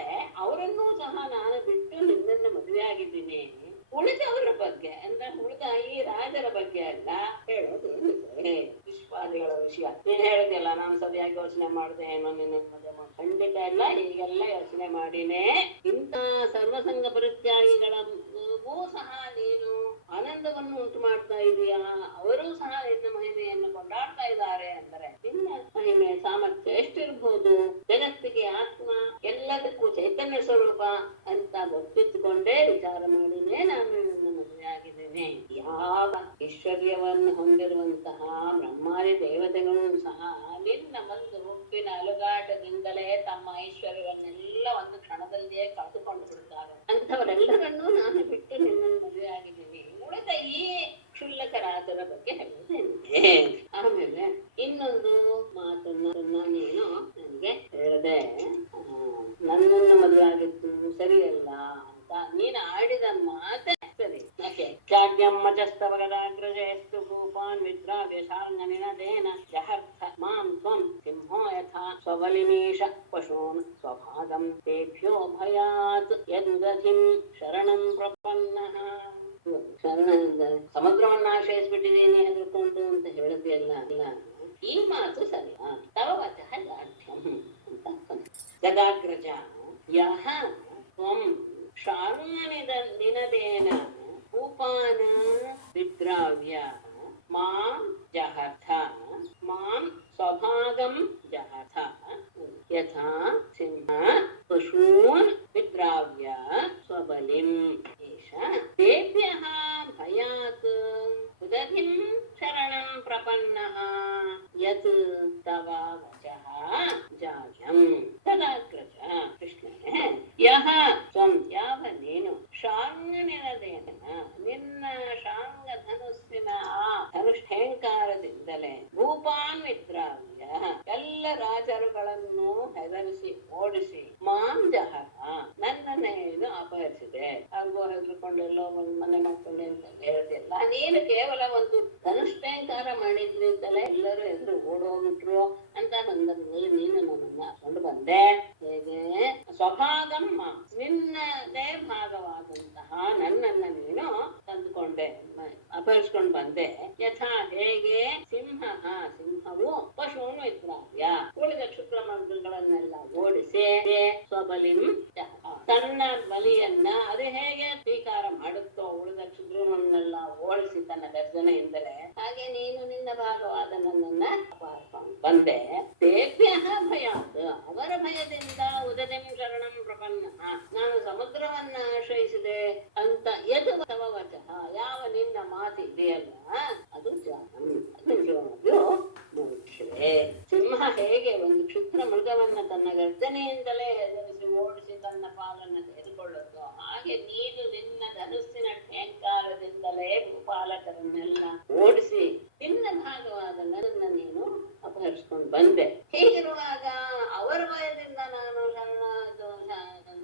ಅವರನ್ನೂ ಸಹ ನಾನು ಬಿಟ್ಟು ನಿನ್ನನ್ನು ಮದುವೆ ಆಗಿದ್ದೀನಿ. ಉಳಿದವರ ಬಗ್ಗೆ ಅಂದ್ರೆ ಉಳಿದ ಈ ರಾಜರ ಬಗ್ಗೆ ಅಲ್ಲ ಹೇಳೋದೇನಿದೆ. ವಿಶ್ವಾದಿಗಳ ವಿಷಯ. ನೀನ್ ಹೇಳಿದೆಲ್ಲ ನಾನು ಸರಿಯಾಗಿ ಯೋಚನೆ ಮಾಡಿದೆ ಏನೋ ನಿನ್ನ ಮದುವೆ ಮಾಡಿ, ಖಂಡಿತ ಇಲ್ಲ. ಹೀಗೆಲ್ಲ ಯೋಚನೆ ಮಾಡಿನೇ ಇಂಥ ಸರ್ವಸಂಗ ಪರಿತ್ಯಾಗಿಗಳಿಗೂ ಸಹ ನೀನು ಆನಂದವನ್ನು ಉಂಟು ಮಾಡ್ತಾ ಇದೀಯಾ. ಅವರೂ ಸಹ ನಿನ್ನ ಮಹಿಮೆಯನ್ನು ಕೊಂಡಾಡ್ತಾ ಇದ್ದಾರೆ ಅಂದರೆ ನಿನ್ನ ಮಹಿಮೆ ಸಾಮರ್ಥ್ಯ ಎಷ್ಟಿರ್ಬೋದು. ಜಗತ್ತಿಗೆ ಆತ್ಮ ಎಲ್ಲದಕ್ಕೂ ಚೈತನ್ಯ ಸ್ವರೂಪ ಅಂತ ಗೊತ್ತಿಟ್ಟುಕೊಂಡೇ ವಿಚಾರ ಮಾಡಿನೇ ನಾನು ನಿನ್ನ ಮದುವೆ ಆಗಿದ್ದೇನೆ. ಯಾವ ಐಶ್ವರ್ಯವನ್ನು ಹೊಂದಿರುವಂತಹ ಬ್ರಹ್ಮಾದಿ ದೇವತೆಗಳು ಸಹ ನಿನ್ನ ಒಂದು ಹುಟ್ಟಿನ ಅಲುಗಾಟದಿಂದಲೇ ತಮ್ಮ ಐಶ್ವರ್ಯವನ್ನೆಲ್ಲ ಒಂದು ಕ್ಷಣದಲ್ಲಿಯೇ ಕಳೆದುಕೊಂಡು ಬಿಡುತ್ತಾರೆ. ಅಂಥವರೆಲ್ಲರನ್ನೂ ನಾನು ಬಿಟ್ಟು ನಿನ್ನನ್ನು ಮದುವೆ ಆಗಿದ್ದೀನಿ. ಉಳಿದ ಈ ಕ್ಷುಲ್ಲಕರಾದರ ಬಗ್ಗೆ ಹೇಳಿದ್ದೇನೆ. ಆಮೇಲೆ ಇನ್ನೊಂದು ಮಾತನ್ನ ನೀನು ನನಗೆ ಹೇಳಿದೆ, ನನ್ನನ್ನು ಮದುವೆ ಆಗಿದ್ದು ಸರಿಯಲ್ಲ ಅಂತ ನೀನು ಆಡಿದ ಮಾತೆ ಸರಿ. ಯಾಕೆ ಚಾಡ್ಯಂ ಮಚಸ್ತವಗದಾಗ್ರಜಯಸ್ತು ಭೂಪಾನ್ ವಿದ್ರಾವ್ಯಶಾರ್ಂಗನಿನದೇನ ಜಹರ್ಥ ಮಾಂ ತ್ವಂ ಸಿಂಹೋ ಯಥಾ ಸ್ವಬಲಿಮೀಶ ಪಶೂನ್ ಸ್ವಭಾಗಂ ತೇಭ್ಯೋ ಭಯಾತ್ ಯದುದಧಿಂ ಶರಣಂ ಪ್ರಪನ್ನಃ. ಶರಣ ಸಮುದ್ರವನ್ನ ಆಶ್ರಯಿಸ್ಬಿಟ್ಟಿದ್ದೀನಿ ಹೆದರ್ಕೊಂಡು ಅಂತ ಹೇಳಿದೆಯಲ್ಲ, ಇಲ್ಲ ಈ ಮಾತು ಸರಿಯಾ? ತವ ವಚಃ ದಾಢ್ಯಂ ಅಂತ ಗದಾಗ್ರಜ ಯಹ ತ್ವಂ ಶಾರ್ಂಗನಿನದೇನ ಭೂಪಾನ ವಿದ್ರಾವ್ಯ ಮಾಂ ಜಹರ್ಥ ಮಾಂ ಸ್ವಭಾಗಂ ಜಹರ್ಥ ಯಥಾ ಸಿಂಹ ಪಶೂನ್ ವಿದ್ರಾವ್ಯ ಸ್ವಬಲಿಂ ಏಷ ತೇಭ್ಯಃ ಭಯಾತ್ ಉದಧಿಂ ಶರಣಂ ಪ್ರಪನ್ನಃ ಯತ್ ತವ ವಚಃ ಜಾಡ್ಯಂ. ತದಾಗ್ರಜ ಕೃಷ್ಣನೇ ಯಹ ತ್ವಂ ಯಾವ ನೀನು ಶಾರ್ಂಗನಿನದೇನ ನಿನ್ನ ಶಾರ್ಂಗ ಧನುಸ್ಸಿನ ಆ ಧನುಷ್ಠೇಂಕಾರದಿಂದಲೇ ಭೂಪಾನ್ ವಿದ್ರಾವ್ಯ ಎಲ್ಲ ರಾಜರುಗಳನ್ನು ಹೆದರಿಸಿ ಓಡಿಸಿ ಮಾಂ ಜಹರ ನನ್ನನ್ನೇನು ಅಪಹರಿಸಿದೆ. ಹಾಗೂ ಹೆದರ್ಕೊಂಡೆಲ್ಲೋ ಒಂದು ಮನೆ ಮಾಡ್ಕೊಂಡೆ ಅಂತ ಹೇಳ್ತಿಲ್ಲ. ನೀನು ಕೇವಲ ಒಂದು ಧನುಷ್ಠೇಂಕಾರ ಮಾಡಿದ್ರಿಂದಲೇ ಎಲ್ಲರೂ ಎದುರು ಓಡೋಗ್ಬಿಟ್ರು ಅಂತ ನೀನು ನನ್ನನ್ನ ಕೊಂಡು ಬಂದೆ. ಹೇಗೆ ಸ್ವಭಾಗಮ್ಮ ನಿನ್ನದೇ ಭಾಗವಾದಂತಹ ನನ್ನನ್ನ ನೀನು ತಂದುಕೊಂಡೆ, ಅಪಹರಿಸ್ಕೊಂಡು ಬಂದೆ. ಯಥಾ ಹೇಗೆ ಸಿಂಹವು ಪಶುವನ್ನು ವಿದ್ರಾವ್ಯ ಉಳಿದ ಕ್ಷುದ್ರ ಮೃಗಗಳನ್ನೆಲ್ಲ ಓಡಿಸಿ ಸ್ವಬಲಿಂ ತನ್ನ ಬಲಿಯನ್ನ ಅದು ಹೇಗೆ ಸ್ವೀಕಾರ ಮಾಡುತ್ತೋ ಉಳಿದ ಕ್ಷುದ್ರವನ್ನೆಲ್ಲ ಓಡಿಸಿ ತನ್ನ ಗರ್ಜನೆಯಿಂದಲೇ ಹಾಗೆ ನೀನು ನಿನ್ನ ಭಾಗವಾದ ನನ್ನನ್ನ ಅಪಹರಿಸ್ಕೊಂಡು ಬಂದೆ. ತೇಭ್ಯ ಭಯಾತ್ ಅವರ ಭಯದಿಂದ ಉದಧಿಂ ಶರಣಂ ಪ್ರಪನ್ನ ನಾನು ಸಮುದ್ರವನ್ನ ಆಶ್ರಯಿಸಿದೆ ಅಂತ ಯದು ತವ ವಚಃ ಯಾವ ನಿನ್ನ ಮಾತಿದೆಯಲ್ಲ ಅದು ಜಾನಂ ಅದು ನಿಜವಾಗಿಯೂ ಮೋಕ್ಷವೇ. ಸಿಂಹ ಹೇಗೆ ಒಂದು ಕ್ಷುದ್ರ ಮೃಗವನ್ನ ತನ್ನ ಗರ್ಜನೆಯಿಂದಲೇ ಹೆದರಿಸಿ ಓಡಿಸಿ ತನ್ನ ಪಾಲನ್ನ ತೆಗೆದುಕೊಳ್ಳುತ್ತೋ ಹಾಗೆ ನೀನು ನಿನ್ನ ಧನುಸ್ಸಿನ ಠೇಂಕಾರದಿಂದಲೇ ಭೂಪಾಲಕರನ್ನೆಲ್ಲ ಓಡಿಸಿ ನಿನ್ನ ಭಾಗವಾದ ನನ್ನ ನೀನು ಅಪಹರಿಸ್ಕೊಂಡು ಬಂದೆ. ಹೀಗಿರುವಾಗ ಅವರ ಭಯದಿಂದ ನಾನು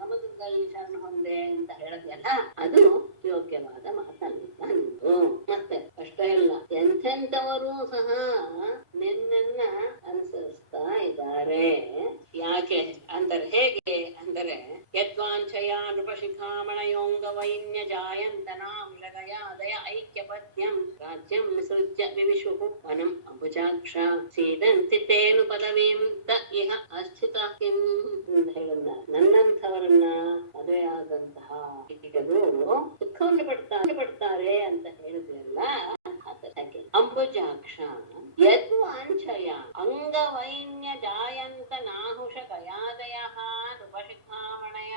ಸಮುದ್ರದಲ್ಲಿ ಶರಣ ಹೊಂದೆ ಅಂತ ಹೇಳದೆಯಲ್ಲ ಅದು ಯೋಗ್ಯವಾದ ಮಾತಲ್ಲ ನಿಂತು. ಮತ್ತೆ ಅಷ್ಟೇ ಇಲ್ಲ, ಎಂಥೆಂಥವರು ಸಹ ನಿನ್ನನ್ನ ಅನುಸರಿಸ್ತಾ ಇದ್ದಾರೆ. ಯಾಕೆ ಅಂದರೆ ಹೇಗೆ ಅಂದರೆ ಯದ್ವಾಂಛಯ ನೃಪಶಿಖಾಮಣಯೋಂಗ ವೈನ್ಯ ಜಾಯಂತನಾಂಶಗಯಾದಯ ಐಕ್ಯಪದ್ಯಂ ರಾಜ್ಯಂ ವಿಸೃಜ್ಯ ವಿವಿಶು ವನಂ ಅಂಬುಜಾಕ್ಷ ಸೀದಂತಿ ತೇನು ಪದವೀಂ ತ ಇಹ ಅಸ್ಥಿತ ಕಿಂ ಅಂತ ಹೇಳಿದ ನನ್ನಂಥವರನ್ನ ಮದುವೆ ಆದಂತಹ ದುಃಖವನ್ನು ಪಡ್ತಾರೆ ಅಂತ ಹೇಳಿದ್ರಲ್ಲ. ಅಂಬುಜಾಕ್ಷ ಯದ್ವಾಂಛಯ ಅಂಗವೈನ್ಯ ಜಾಯಂತ ನಾಹುಷ ಗಯಾದಯ ನೃಪಶಿಖಾಮಣಯ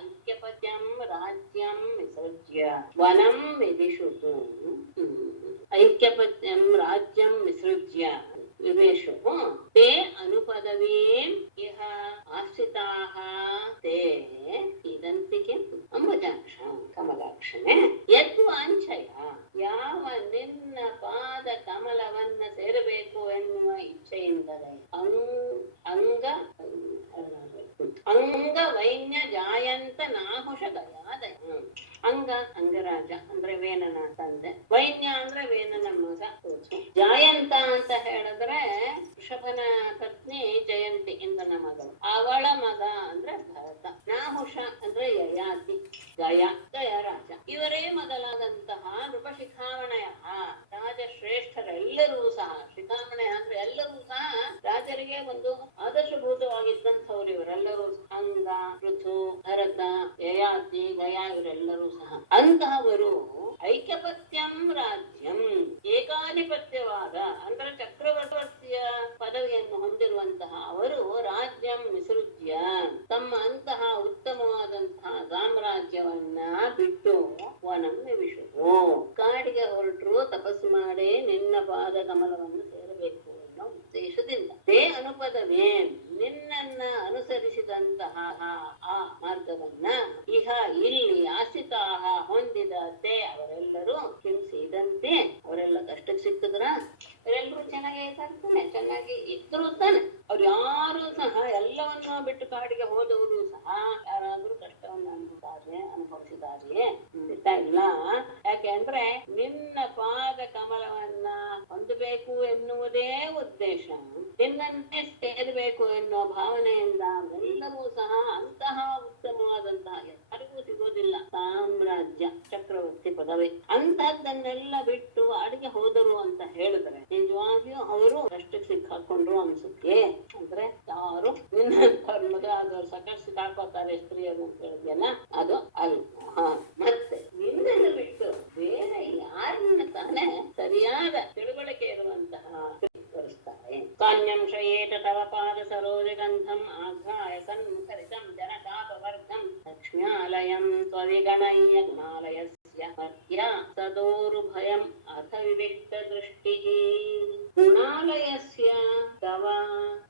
ಐಕ್ಯಪದ್ಯಂ ರಾಜ್ಯಂ ವಿಸೃಜ್ಯ ವನಂ ವಿದಿಷುತು ಐಕ್ಯಪದ್ಯಂ ರಾಜ್ಯಂ ವಿಸೃಜ್ಯ ವಿವೇಶು ತೇ ಅನುಪದವೀಂ ಇಹ ಆಶ್ರಿತಾಃ ತೇ ಇದಂತಿ ಕಿಂ ಅಂಬುಜಾಕ್ಷ ಕಮಲಾಕ್ಷನೇ ಯದ್ವಾಂಛಯ ಯಾವ ನಿನ್ನ ಪಾದ ಕಮಲವನ್ನ ಸೇರಬೇಕು ಎನ್ನುವ ಇಚ್ಛೆಯಿಂದಲೇ ಅಂಗವೈನ್ಯ ಜಾಯಂತ ನಾಹುಷ ಗಯಾದಯ ಅಂಗರಾಜ ಅಂದ್ರೆ ವೇನನ ತಂದೆ, ವೈನ್ಯ ಅಂದ್ರೆ ವೇನನ ಮಗ, ಜಾಯಂತ ಅಂತ ಹೇಳಿದ್ರೆ ವೃಷಭನ ಪತ್ನಿ ಜಯಂತಿ ಇಂದನ ಮಗಳು, ಅವಳ ಮಗ ಅಂದ್ರೆ ಭರತ, ನಾಹುಷ ಅಂದ್ರೆ ಯಯಾತಿ ಗಯರಾಜ. ಇವರೇ ಮೊದಲಾದಂತಹ ನೃಪಶಿಖಾಮಣಯ ರಾಜಶ್ರೇಷ್ಠರೆಲ್ಲರೂ ಸಹ, ಶಿಖಾಮಣಯ ಅಂದ್ರೆ ಎಲ್ಲರೂ ಸಹ ರಾಜರಿಗೆ ಒಂದು ಆದರ್ಶಭೂತವಾಗಿದ್ದಂಥವ್ರು ಇವರೆಲ್ಲರೂ. ಅಂಗ, ಪೃಥು, ಭರತ, ಯಯಾತಿ, ಗಯಾ ಇವರೆಲ್ಲರೂ ಸಹ ಅಂತಹವರು ಐಕ್ಯಪತ್ಯಂ ರಾಜ್ಯಂ, ಏಕಾಧಿಪತ್ಯವಾದ ಅಂದ್ರೆ ಚಕ್ರವರ್ತಿಯ ಪದವಿಯನ್ನು ಹೊಂದಿರುವಂತಹ ಅವರು ರಾಜ್ಯಂ ವಿಸೃಜ್ಯ ತಮ್ಮ ಅಂತಹ ಉತ್ತಮವಾದಂತಹ ಸಾಮ್ರಾಜ್ಯವನ್ನ ಬಿಟ್ಟು ವನಂ ವಿವಿಶುವು, ಕಾಡಿಗೆ ಹೊರಟರು, ತಪಸ್ಸು ಮಾಡಿ ನಿನ್ನ ಪಾದ ಕಮಲವನ್ನು ಸೇರಬೇಕು ಅನ್ನೋ ಉದ್ದೇಶದಿಂದ. ತೇ ಅನುಪದವೇ, ನಿನ್ನನ್ನ ಅನುಸರಿಸಿದಂತಹ ಆ ಮಾರ್ಗವನ್ನ ಇಹ ಇಲ್ಲಿ ಆಶ್ರಿತಾಹ ಹೊಂದಿದ ತೇ ಅವರೆಲ್ಲರೂ ಹಿಂಸಿದಂತೆ, ಅವರೆಲ್ಲ ಕಷ್ಟಕ್ಕೆ ಸಿಕ್ಕಿದ್ರ ಅವರೆಲ್ಲರೂ ಚೆನ್ನಾಗಿ ತಾನೆ, ಚೆನ್ನಾಗಿ ಇದ್ರು ತಾನೆ. ಅವ್ರು ಯಾರು ಸಹ ಎಲ್ಲವನ್ನೂ ಬಿಟ್ಟು ಕಾಡಿಗೆ ಹೋದವರು ಸಹ ಯಾರಾದ್ರೂ ಕಷ್ಟವನ್ನು ಅನುಭವಿಸಿದಾರೆಯೇ? ಇಲ್ಲ. ಯಾಕೆ ಅಂದ್ರೆ ನಿನ್ನ ಪಾದ ಕಮಲವನ್ನ ಹೊಂದಬೇಕು ಎನ್ನುವುದೇ ಉದ್ದೇಶ, ನಿನ್ನನ್ನೇ ಸೇರಬೇಕು ಎನ್ನುವ ಭಾವನೆಯಿಂದ ಎಲ್ಲರೂ ಸಹ ಅಂತಹ ಉತ್ತಮವಾದಂತಹ ಯಾರಿಗೂ ಸಿಗೋದಿಲ್ಲ ಸಾಮ್ರಾಜ್ಯ ಚಕ್ರವರ್ತಿ ಪದವಿ ಅಂತಹದ್ದನ್ನೆಲ್ಲ ಬಿಟ್ಟು ಅಡಿಗೆ ಹೋದರು ಅಂತ ಹೇಳಿದ್ರೆ ನಿಜವಾಗಿಯೂ ಅವರು ಕಷ್ಟಕ್ಕೆ ಸಿಕ್ಕಾಕೊಂಡ್ರು ಅನ್ಸುತ್ತೆ. ಅಂದ್ರೆ ಯಾರು ನಿನ್ನಂತವ್ರ ಮಗ ಅದು ಸಕಟ್ ಸಿಕ್ಕಾಕೋತಾರೆ ಸ್ತ್ರೀಯರು ಅಂತ ಹೇಳಿದ್ಯಲ್ಲ, ಅದು ಅಲ್ಲ. ಮತ್ತೆ ನಿನ್ನನ್ನು ಬಿಟ್ಟು ಬೇರೆ ಯಾರನ್ನ ತಾನೇ ಸರಿಯಾದ ತಿಳುವಳಿಕೆ ಇರುವಂತಹ ತೋರಿಸ್ತಾರೆ. ಕಾನ್ಯಂ ಶಯೇತ ತವ ಪಾದ ಸರೋಜ ಗಂಧಂ ಆಘ್ರಾಯ ಸನ್ಮುಖರಿತಂ ಜನತಾಪವರ್ಗಂ ಲಕ್ಷ್ಮ್ಯಾಲಯಂ ತ್ವವಿಗಣಯ್ಯ ಗುಣಾಲಯಸ್ಯ ಮಧ್ಯ ಸದೋರುಭಯಂ ಅಥ ವಿವಿಕ್ತ ದೃಷ್ಟಿಃ. ಗುಣಾಲಯಸ್ಯ ತವ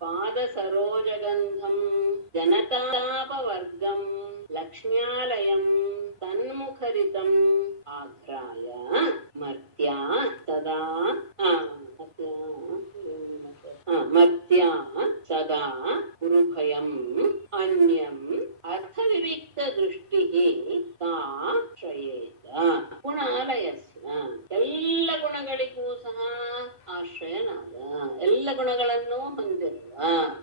ಪಾದ ಸರೋಜ ಗಂಧಂ ಜನತಾಪವರ್ಗಂ ಲಕ್ಷ್ಮ್ಯಾಲಯಂ ತನ್ಮುಖರಿತಂ ಆಘ್ರಾಯ ಮರ್ತ್ಯ ಸದಾ ಮರ್ತ್ಯ ಸದಾ ಗುರುಭಯಂ ಅನ್ಯಂ ಅರ್ಥ ವಿವಿಕ್ತ ದೃಷ್ಟಿಃ ತಾ ಶ್ರಯೇತ. ಗುಣಾಲಯಸ್ಯ ಎಲ್ಲ ಗುಣಗಳಿಗೂ ಸಹ ಆಶ್ರಯನಾದ, ಎಲ್ಲ ಗುಣಗಳನ್ನು ಹೊಂದಿರುವ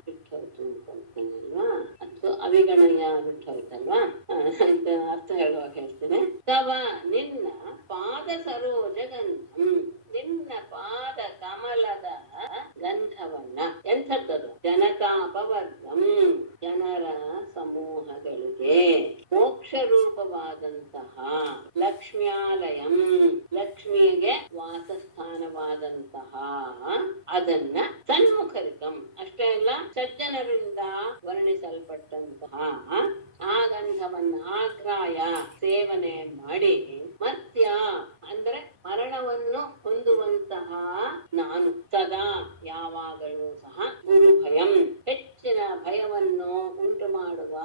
ಬಿಟ್ಟೋಯ್ತು ಅಲ್ವಾ, ಅಥವಾ ಅವಿಗಣಯ ಬಿಟ್ಟೋಯ್ತಲ್ವಾ, ಅರ್ಥ ಹೇಳುವಾಗ ಹೇಳ್ತೇನೆ. ತವ ನಿನ್ನ ಪಾದ ಸರೋಜ ಗಂಧಂ, ನಿನ್ನ ಪಾದ ಕಮಲದ ಗಂಧವನ್ನ, ಎಂಥದ್ದು? ಜನತಾಪವರ್ಗಂ, ಜನರ ಸಮೂಹಗಳಿಗೆ ಮೋಕ್ಷ ರೂಪವಾದಂತಹ ಲಕ್ಷ್ಮ್ಯಾಲಯಂ, ಲಕ್ಷ್ಮಿಗೆ ವಾಸಸ್ಥಾನವಾದಂತಹ ಅದನ್ನ ಸನ್ಮುಖರಿತಂ, ಅಷ್ಟೇ ಅಲ್ಲ ಸಜ್ಜನರಿಂದ ವರ್ಣಿಸಲ್ಪಟ್ಟಂತಹ ಆ ಗಂಧವನ್ನ ಆಘ್ರಾಯ ಸೇವನೆ ಮಾಡಿ ಮರ್ತ್ಯ ಅಂದ್ರೆ ಮರಣವನ್ನು ಹೊಂದುವಂತಹ ನಾನು ಸದಾ ಯಾವಾಗಲೂ ಸಹ ಗುರುಭಯಂ ಹೆಚ್ಚಿನ ಭಯವನ್ನು ಉಂಟು ಮಾಡುವ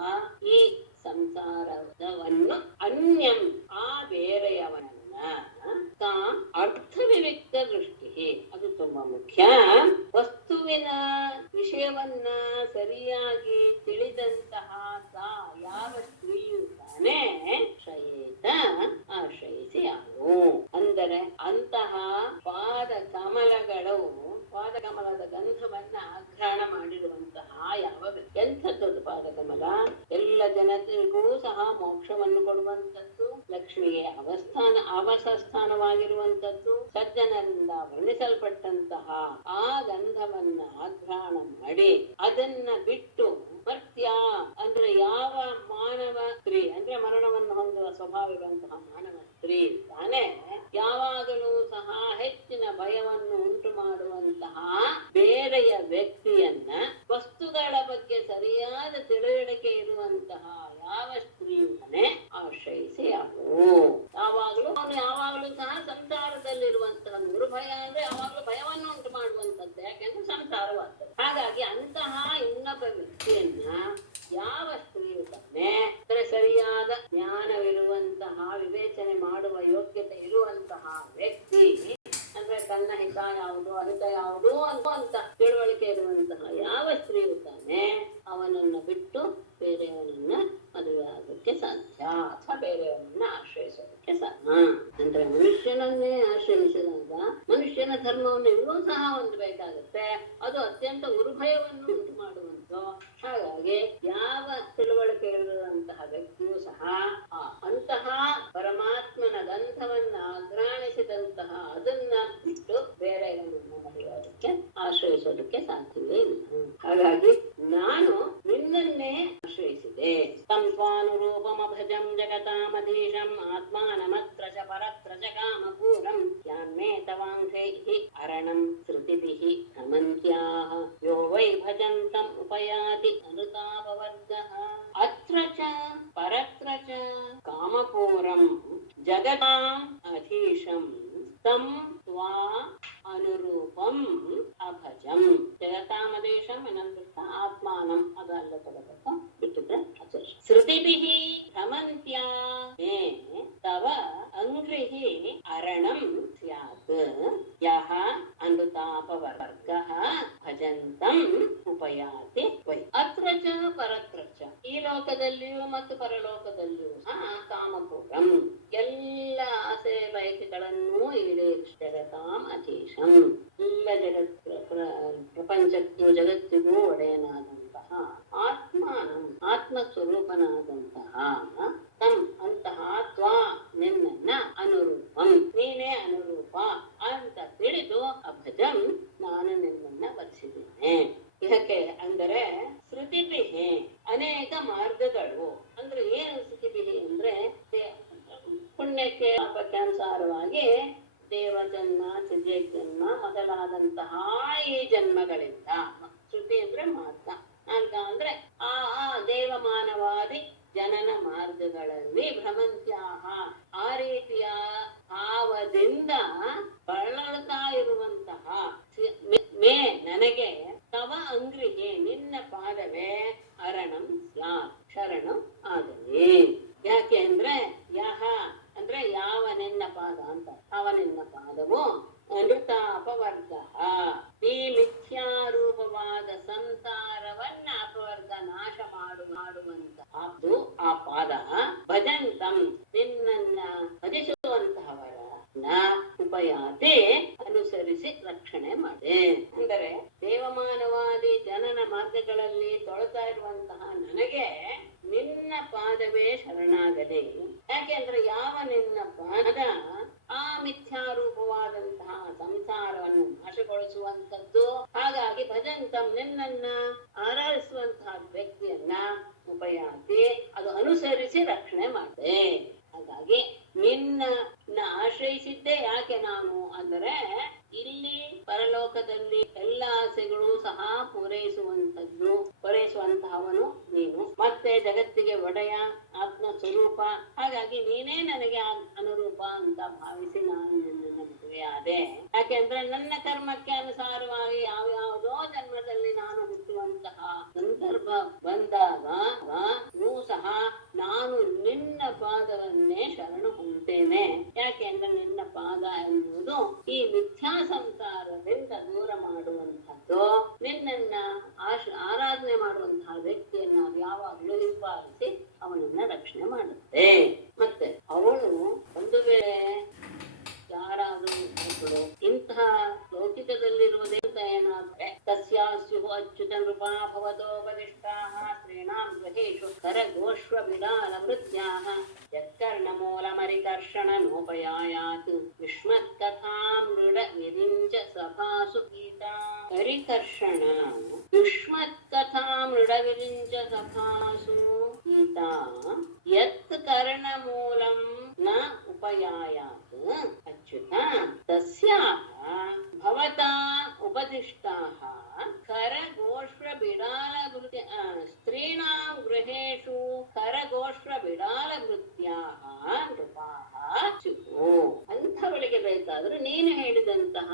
ಈ ಸಂಸಾರವನ್ನು ಅನ್ಯಂ ಆ ಬೇರೆಯವನನ್ನ ತಾ ಅರ್ಥ ವಿವಿಕ್ತ ದೃಷ್ಟಿ, ಅದು ತುಂಬಾ ಮುಖ್ಯ. ವಸ್ತುವಿನ ವಿಷಯವನ್ನ ಸರಿಯಾಗಿ ತಿಳಿದಂತಹ ತಾ ಯಾವ ಸ್ತ್ರೀಯು ತಾನೇ ಶ್ರಯೇತ ಆಶ್ರಯಿಸಿ ಯಾರು ಅಂದರೆ ಅಂತಹ ಪಾದ ಕಮಲಗಳು, ಪಾದ ಕಮಲದ ಗಂಧವನ್ನ ಆಘ್ರಾಣ ಮಾಡಿರುವಂತಹ ಯಾವ ಎಂಥದ್ದು ಪಾದಕಮಲ? ಎಲ್ಲ ಜನತೆಗೂ ಸಹ ಮೋಕ್ಷವನ್ನು ಕೊಡುವಂಥದ್ದು, ಲಕ್ಷ್ಮಿಗೆ ಆವಾಸಸ್ಥಾನವಾಗಿರುವಂಥದ್ದು, ಸಜ್ಜನರಿಂದ ವರ್ಣಿಸಲ್ಪಟ್ಟಂತಹ ಆ ಗಂಧವನ್ನ ಆಘ್ರಾಣ ಮಾಡಿ ಅದನ್ನ ಬಿಟ್ಟು ಮರ್ತ್ಯ ಅಂದ್ರೆ ಯಾವ ಮಾನವ ಸ್ತ್ರೀ ಅಂದ್ರೆ ಮರಣವನ್ನು ಹೊಂದುವ ಸ್ವಭಾವ ಇರುವಂತಹ ಮಾನವ ಸ್ತ್ರೀ ತಾನೇ ಯಾವಾಗಲೂ ಸಹ ಹೆಚ್ಚಿನ ಭಯವನ್ನು ಉಂಟು ಮಾಡುವಂತಹ ಬೇರೆಯ ವ್ಯಕ್ತಿಯನ್ನ, ವಸ್ತುಗಳ ಬಗ್ಗೆ ಸರಿಯಾದ ತಿಳುವಳಿಕೆ ಇರುವಂತಹ ಯಾವ ಸ್ತ್ರೀಯನ್ನೇ ಆಶ್ರಯಿಸಿ ಯಾವಾಗಲೂ ಅವನು ಯಾವಾಗಲೂ ಸಹ ಸಂಸಾರದಲ್ಲಿರುವಂತಹ ಗುರುಭಯ ಅಂದ್ರೆ ಯಾವಾಗಲೂ ಭಯವನ್ನು ಉಂಟು ಮಾಡುವಂತದ್ದು, ಯಾಕೆಂದ್ರೆ ಸಂಸಾರವಾಗ್ತದೆ. ಹಾಗಾಗಿ ಅಂತಹ ಇನ್ನೊಬ್ಬ ವ್ಯಕ್ತಿಯನ್ನ ಯಾವ ಸ್ತ್ರೀಯು ತಾನೆ ಸರಿಯಾದ ಜ್ಞಾನವಿರುವಂತಹ ವಿವೇಚನೆ ಮಾಡುವ ಯೋಗ್ಯತೆ ಇರುವಂತಹ ವ್ಯಕ್ತಿ ಅಂದ್ರೆ ತನ್ನ ಹಿತ ಯಾವುದು ಅಹಿತ ಯಾವುದು ಅಂತ ತಿಳುವಳಿಕೆ ಇರುವಂತಹ ಯಾವ ಸ್ತ್ರೀಯು ತಾನೆ ಅವನನ್ನ ಬಿಟ್ಟು ಬೇರೆಯವನನ್ನ ಮದುವೆ ಆಗೋಕ್ಕೆ ಸಾಧ್ಯ ಅಥವಾ ಬೇರೆಯವನನ್ನ ಆಶ್ರಯಿಸೋದಕ್ಕೆ ಸಾಧ್ಯ. ಅಂದ್ರೆ ಮನುಷ್ಯನನ್ನೇ ಆಶ್ರಯಿಸಿದಾಗ ಮನುಷ್ಯನ ಧರ್ಮವನ್ನು ಇನ್ನೂ ಸಹ ಹೊಂದಬೇಕಾಗುತ್ತೆ, ಅದು ಅತ್ಯಂತ ಉರ್ಭಯವನ್ನು ಉಂಟು ಮಾಡುವಂತು. ಹಾಗಾಗಿ ಯಾವ ತಿಳುವಳಿಕೆ ಇರುವಂತಹ ವ್ಯಕ್ತಿಯೂ ಸಹ ಅಂತಹ ಪರಮಾತ್ಮನ ಗಂಧವನ್ನ ಅಗ್ರಾಣಿಸಿದಂತಹ ಅದನ್ನ ಬಿಟ್ಟು ಬೇರೆಯವನನ್ನ ಮದುವೆ ಅದಕ್ಕೆ ಆಶ್ರಯಿಸೋದಕ್ಕೆ ಸಾಧ್ಯವೇ ಇಲ್ಲ. ಹಾಗಾಗಿ ನಾನು ನಿನ್ನನ್ನೇ ಆಶ್ರಯಿಸಿದೆ. ತಂ ಸ್ವಾನುರೂಪಮಭಜಂ ಜಗತಾಮಧೀಶಂ ಆತ್ಮಾನಮತ್ರ ಚ ಪರತ್ರ ಚ ಕಾಮಪೂರಂ ಯಾನ್ಮೇ ತವಾಂಘ್ರೈಃ ಅರಣಂ ಶ್ರುತಿಭಿಃ ಭ್ರಮಂತ್ಯಾಃ ಯೋ ವೈ ಭಜಂತಂ ಉಪಯಾತಿ ಅನುತಾಪವರ್ಗಃ ಅತ್ರ ಚ ಪರತ್ರ ಚ ಕಾಮಪೂರಂ ಜಗತಾಂ ಅಧೀಶಂ ತಂ ತ್ವಾ ಅನುರೂಪಂ ಅಭಜಂ. ಜಗತಾಮದೇಶಂ ಏನಂತ ಆತ್ಮಾನಂ ಅದಲ್ಲ ತಗೋಬೇಕು, ಬಿಟ್ಟಿದ್ರೆ ಅಚರ್ಷ. ಶ್ರುತಿಭಿಃ ಭ್ರಮಂತ್ಯಾ ಮೇ ತವ ಅಂಘ್ರಿಃ ಅರಣಂ ಸ್ಯಾತ್ ಯಃ ಅನುತಾಪವರ್ಗಃ ಭಜಂತಂ ಉಪಯಾತಿ ವೈ. ಅತ್ರ ಚ ಪರತ್ರ ಚ, ಈ ಲೋಕದಲ್ಲಿಯೂ ಮತ್ತು ಪರಲೋಕದಲ್ಲಿಯೂ ಕಾಮಪೂರಂ, ಎಲ್ಲ ಆಸೆ ಬಯಕೆಗಳನ್ನೂ ಈಡೇರಿಸಿ ಜಗತಾಂ ಅಧೀಶಂ, ಎಲ್ಲ ಪ್ರಪಂಚಕ್ಕೂ ಜಗತ್ತಿಗೂ ಒಡೆಯನಾದಂತಹ ಆತ್ಮಾನಂ ಆತ್ಮಸ್ವರೂಪನಾದಂತಹ ತಂ ಅಂತಹ ತ್ವಾ ನಿನ್ನ ಅನುರೂಪಂ ನೀನೇ ಅನುರೂಪ ಅಂತ ತಿಳಿದು ಅಭಜಂ ನಾನು ನಿನ್ನನ್ನ ವರ್ತಿಸಿದ್ದೇನೆ. ಇದಕ್ಕೆ ಅಂದರೆ ಶ್ರುತಿಭಿಹಿ ಅನೇಕ ಮಾರ್ಗಗಳು. ಅಂದ್ರೆ ಏನು ಶ್ರುತಿಭಿಹಿ ಅಂದ್ರೆ ಪುಣ್ಯಕ್ಕೆ ಪಾಪಕ್ಕಾನುಸಾರವಾಗಿ ದೇವಜನ್ಮ ಸಿದ್ಧಜನ್ಮ ಮೊದಲಾದಂತಹ ಈ ಜನ್ಮಗಳಿಂದ, ಶ್ರುತಿ ಅಂದ್ರೆ ಮಾರ್ಗ, ಮಾರ್ಗ ಅಂದ್ರೆ ಆ ದೇವಮಾನವಾದಿ ಜನನ ಮಾರ್ಗಗಳಲ್ಲಿ ಭ್ರಮಂತ್ಯಾಹ ಆ ರೀತಿಯ ಭಾವದಿಂದ ಬಳಲ್ತಾ ಇರುವಂತಹ ಮೇ ನನಗೆ ತವ ಅಂಗ್ರಿಗೆ ನಿನ್ನ ಪಾದವೇ ಅರಣಂ ಸ್ಯಾತ್ ಶರಣಂ ಆಗಲಿ. ಯಾಕೆ ಅಂದ್ರೆ ಯಹ ಅಂದ್ರೆ ಯಾವ ನಿನ್ನ ಪಾದ ಅಂತ, ಅವನಿನ್ನ ಪಾದವು ಅನುತಾಪವರ್ಗ, ಈ ಮಿಥ್ಯಾರೂಪವಾದ ಸಂಸಾರವನ್ನ ಅಪವರ್ಗ ನಾಶ ಮಾಡುವಂತ ಅದು ಆ ಪಾದ. ಭಜಂತಂ ನಿನ್ನನ್ನ ಭಜಿಸುವಂತಹವರ ಉಪಯಾತೆ ಅನುಸರಿಸಿ ರಕ್ಷಣೆ ಮಾಡೆ. ಅಂದರೆ ದೇವಮಾನವಾದಿ ಜನನ ಮಾರ್ಗಗಳಲ್ಲಿ ತೊಳತಾ ಇರುವಂತಹ ನನಗೆ ನಿನ್ನ ಪಾದವೇ ಶರಣಾಗದೆ. ಯಾಕೆಂದ್ರೆ ಯಾವ ನಿನ್ನ ಪಾದ ಆ ಮಿಥ್ಯಾರೂಪವಾದಂತಹ ಸಂಸಾರವನ್ನು ನಾಶಗೊಳಿಸುವಂತದ್ದು. ಹಾಗಾಗಿ ಭಜಂತಂ ನಿನ್ನನ್ನ ಆರಾಧಿಸುವಂತಹ ವ್ಯಕ್ತಿಯನ್ನ ಉಪಯಾತಿ ಅದು ಅನುಸರಿಸಿ ರಕ್ಷಣೆ ಮಾಡಿದೆ. ಹಾಗಾಗಿ ನಿನ್ನ ಆಶ್ರಯಿಸಿದ್ದೆ. ಯಾಕೆ ನಾನು ಅಂದರೆ ಇಲ್ಲಿ ಪರಲೋಕದಲ್ಲಿ ಎಲ್ಲ ಆಸೆಗಳು ಸಹ ಪೂರೈಸುವಂತಹವನು ನೀನು, ಮತ್ತೆ ಜಗತ್ತಿಗೆ ಒಡೆಯ ಆತ್ಮ ಸ್ವರೂಪ. ಹಾಗಾಗಿ ನೀನೇ ನನಗೆ ಅನುರೂಪ ಅಂತ ಭಾವಿಸಿ ನಾನು ನಿನ್ನನ್ನು ಮದುವೆಯಾದೆ. ಯಾಕೆಂದ್ರೆ ನನ್ನ ಕರ್ಮಕ್ಕೆ ಅನುಸಾರವಾಗಿ ಯಾವ್ಯಾವುದೋ ಜನ್ಮದಲ್ಲಿ ನಾನು ಹುಟ್ಟುವಂತಹ ಸಂದರ್ಭ ಬಂದಾಗ ಸಹ ನಾನು ನಿನ್ನ ಪಾದವನ್ನೇ ಶರಣು ಹೊಂದೇನೆ. ಯಾಕೆಂದ್ರೆ ನಿನ್ನ ಪಾದ ಎನ್ನುವುದು ಈ ಮಿಥ್ಯಾ ಸಂಸಾರದಿಂದ ದೂರ ಮಾಡುವಂತಹದ್ದು. ನಿನ್ನನ್ನ ಆರಾಧನೆ ಮಾಡುವಂತಹ ವ್ಯಕ್ತಿಯನ್ನ ಯಾವಾಗಲೂ ಹಿಂಬಾಲಿಸಿ ಅವನನ್ನ ರಕ್ಷಣೆ ಮಾಡುತ್ತೆ. ಮತ್ತೆ ಅವಳು ಒಂದು ವೇಳೆ ಯಾರಾದರೂ ಒಬ್ಬಳು ಇಂತಹ ಲೌಕಿಕದಲ್ಲಿರುವುದೇ ಏನಾದ್ರೆ ತಸ್ಯಾಸ್ಯು ಅಚ್ಯುತ ನೃಪಾ ಭವತೋಪದಿಷ್ಟಾಃ ಸ್ತ್ರೀಣಾಂ ಗೃಹೇಷು ಕರಗೋಷ್ವ ಬಿಡಾಲ ಮೃತ್ಯಾಃ ಯತ್ಕರ್ಣಮೂಲಮರಿಕರ್ಷಣ ನೋಪಯಾಯಾತ್ ಯುಷ್ಮತ್ಕಥಾಂ ಮೃಡ ವಿರಿಂಚ ಸಭಾಸು ಗೀತಾ. ಹರಿಕರ್ಷಣ ಯುಷ್ಮತ್ಕಥಾಂ ಮೃಡ ವಿರಿಂಚ ಸಭಾಸು ಗೀತಾ ಯತ್ ಕರ್ಣಮೂಲಂ ನ ಉಪಯಾಯಾತ್ ಅಚ್ಯುತ ತಸ್ಯಾಃ ಭವತಾ ಉಪದಿಷ್ಟಾಃ ಕರಗೋಷ್ರ ಬಿಡಾಲ ಸ್ತ್ರೀಣಾಂ ಗೃಹೇಷು ಕರಗೋಷ್ರ ಬಿಡಾಲ ವೃತ್ಯಾಃ ನೃಪಾಃ ಸ್ಯುಃ. ಅಂಥವಳಿಗೆ ಬೇಕಾದ್ರೂ ನೀನು ಹೇಳಿದಂತಹ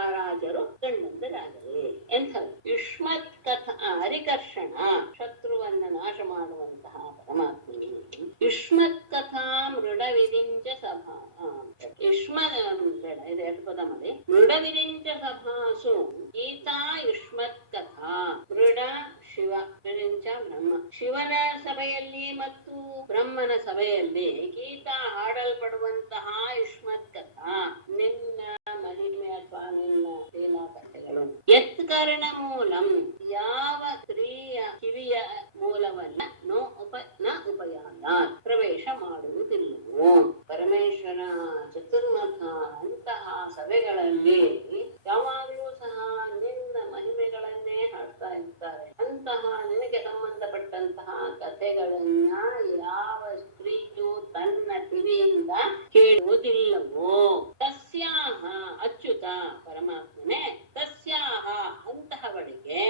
ಆ ರಾಜರು ಗಂಡಂದರಾಗಲಿ. ಎಂಥ ಯುಷ್ಮತ್ ಕಥ ಹರಿಕರ್ಷಣ ಶತ್ರುವನ್ನ ನಾಶ ಮಾಡುವಂತಹ ಪರಮಾತ್ಮನು ಯುಷ್ಮತ್ ಕಥಾ ಮೃಡ ವಿರಿಂಚ ಸಭಾ ಇದು ಎರಡು ಪದ ಮಾಡಿ ಮೃಡ ವಿರಿಂಚ ಸಭಾಸು ಗೀತಾ ಯುಷ್ಮತ್ ಕಥಾ. ಮೃಡ ಶಿವ, ವಿರಿಂಚ ಬ್ರಹ್ಮ. ಶಿವನ ಸಭೆಯಲ್ಲಿ ಮತ್ತು ಬ್ರಹ್ಮನ ಸಭೆಯಲ್ಲಿ ಗೀತಾ ಹಾಡಲ್ಪಡುವಂತಹ ಯುಷ್ಮತ್ ಕಥಾ ನಿನ್ನ ಮಹಿಮೆ ಅಥವಾ ನಿನ್ನ ಲೀಲಾ ಕಥೆಗಳು. ಯತ್ ಕಾರಣ ಮೂಲಂ ಯಾವ ಸ್ತ್ರೀಯ ಕಿವಿಯ ಮೂಲವನ್ನ ನ ಉಪಯಾನ ಪ್ರವೇಶ ಮಾಡುವುದಿಲ್ಲವೋ ಪರಮೇಶ್ವರ ಚತುರ್ಮುಖ ಅಂತಹ ಸಭೆಗಳಲ್ಲಿ ಯಾವಾಗಲೂ ಸಹ ನಿನ್ನ ಮಹಿಮೆಗಳನ್ನೇ ಹಾಡ್ತಾ ಇರ್ತಾರೆ. ಅಂತಹ ನಿನಗೆ ಸಂಬಂಧಪಟ್ಟಂತಹ ಕಥೆಗಳನ್ನ ಯಾವ ಸ್ತ್ರೀಯು ತನ್ನ ಕಿವಿಯಿಂದ ಕೇಳುವುದಿಲ್ಲವೋ ತಸ್ಯಾಹ ಅಚ್ಯುತ ಪರಮಾತ್ಮನೇ ತಸ್ಯಾಹ ಅಂತಹವಳಿಗೆ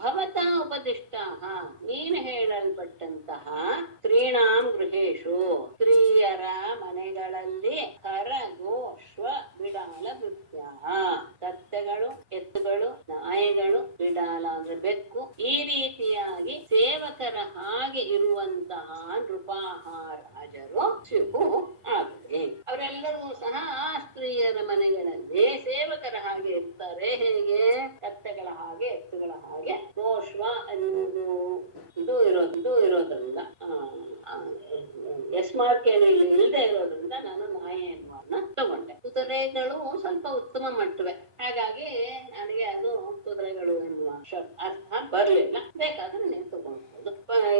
ಭವತಾ ಉಪದಿಷ್ಟಾಹ ನೀನು ಹೇಳಲ್ಪಟ್ಟಂತಹ ಸ್ತ್ರೀಣಾಂ ಗೃಹೇಶು ಸ್ತ್ರೀಯರ ಮನೆಗಳಲ್ಲಿ ಕರಗೋ ಶ್ವ ಬಿಡಾಲ ನೃತ್ಯ ಕತ್ತೆಗಳು ಎತ್ತುಗಳು ನಾಯಿಗಳು ಬಿಡಾಲ ಅಂದ್ರೆ ಬೆಕ್ಕು ಈ ರೀತಿಯಾಗಿ ಸೇವಕರ ಹಾಗೆ ಇರುವಂತಹ ನೃಪಾಹ ರಾಜರು ಶಿವು ಆಗಲಿ. ಅವರೆಲ್ಲರೂ ಸಹ ಆ ಸ್ತ್ರೀಯರ ಮನೆಗಳಲ್ಲಿ ಸೇವಕರ ಹಾಗೆ ಇರ್ತಾರೆ. ಹೇಗೆ? ಕತ್ತೆಗಳ ಹಾಗೆ ಎತ್ತುಗಳ ಹಾಗೆ. ಗೋಶ್ವ ಅನ್ನೋದು ಇದು ಇರೋದ್ರಿಂದ ಎಸ್ಮಾರ್ಕ್ ಏನು ಇಲ್ಲದೆ ಇರೋದ್ರಿಂದ ನಾನು ನಾಯಿ ಎನ್ನುವನ್ನ ತಗೊಂಡೆ. ಕುದುರೆಗಳು ಸ್ವಲ್ಪ ಉತ್ತಮ ಮಟ್ಟವೆ, ಹಾಗಾಗಿ ನನಗೆ ಅದು ಕುದುರೆಗಳು ಎನ್ನುವ ಅರ್ಥ ಬರ್ಲಿಲ್ಲ. ಬೇಕಾದ್ರೆ ನೀವು ತಗೊಳ್ಬಹುದು.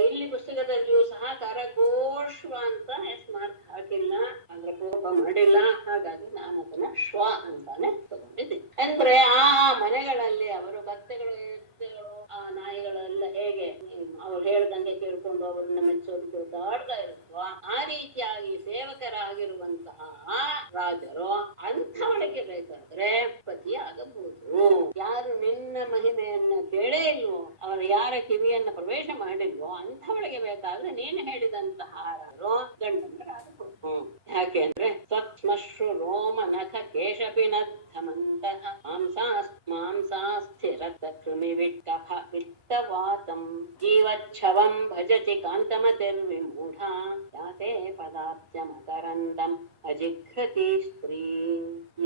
ಇಲ್ಲಿ ಪುಸ್ತಕದಲ್ಲಿಯೂ ಸಹ ಕರಗೋಶ್ವ ಅಂತ ಎಸ್ಮಾರ್ಕ್ ಹಾಕಿಲ್ಲ, ಅಂದ್ರೆ ಕೋಪ ಮಾಡಿಲ್ಲ. ಹಾಗಾಗಿ ನಾನು ಅದನ್ನ ಶ್ವ ಅಂತಾನೆ ತಗೊಂಡಿದ್ದೆ. ಅಂದ್ರೆ ಆ ಮನೆಗಳಲ್ಲಿ ಅವರು ಕತ್ತೆಗಳು ಎತ್ತುಗಳು ಆ ನಾಯಿಗಳೆಲ್ಲ ಹೇಗೆ ಅವ್ರು ಹೇಳ್ದಂಗೆ ಕೇಳ್ಕೊಂಡು ಅವರನ್ನ ಮೆಚ್ಚೋದಕ್ಕೆ ಓದಾಡ್ತಾ ಇರುತ್ತೋ ಆ ರೀತಿಯಾಗಿ ಸೇವಕರಾಗಿರುವಂತಹ ಆ ರಾಜರು ಅಂಥವಳಿಗೆ ಬೇಕಾದ್ರೆ ಪತಿಯಾಗಬಹುದು. ಯಾರು ನಿನ್ನ ಮಹಿಮೆಯನ್ನ ಕೇಳೇ ಇಲ್ವೋ, ಅವರ ಯಾರ ಕಿವಿಯನ್ನ ಪ್ರವೇಶ ಮಾಡಿಲ್ವೋ ಅಂಥವಳಿಗೆ ಬೇಕಾದ್ರೆ ನೀನು ಹೇಳಿದಂತಹ ರಾಜರು ಗಂಡಂದರಾಗಬಹುದು. ಯಾಕೆ ಅಂದ್ರೆ ಸಕ್ಷ್ಮಶ್ರು ರೋಮ ನಖ ಕೇಶಪಿನದ್ಧಮಂತಹ ಮಾಂಸಾಸ್ಥಿರತ ಕೃಮಿ ವಿಟ್ಟಭ ವಿತ್ತವಾತಂ ಜೀವಚ್ಛವಂ ಭಜತಿ ಕಾಂತಮತಿರ್ವಿಮೂಢ ಯಾತೆ ಪದಾಬ್ಜ ಮಕರಂದಂ ಅಜಿಘ್ರತಿ ಸ್ತ್ರೀ.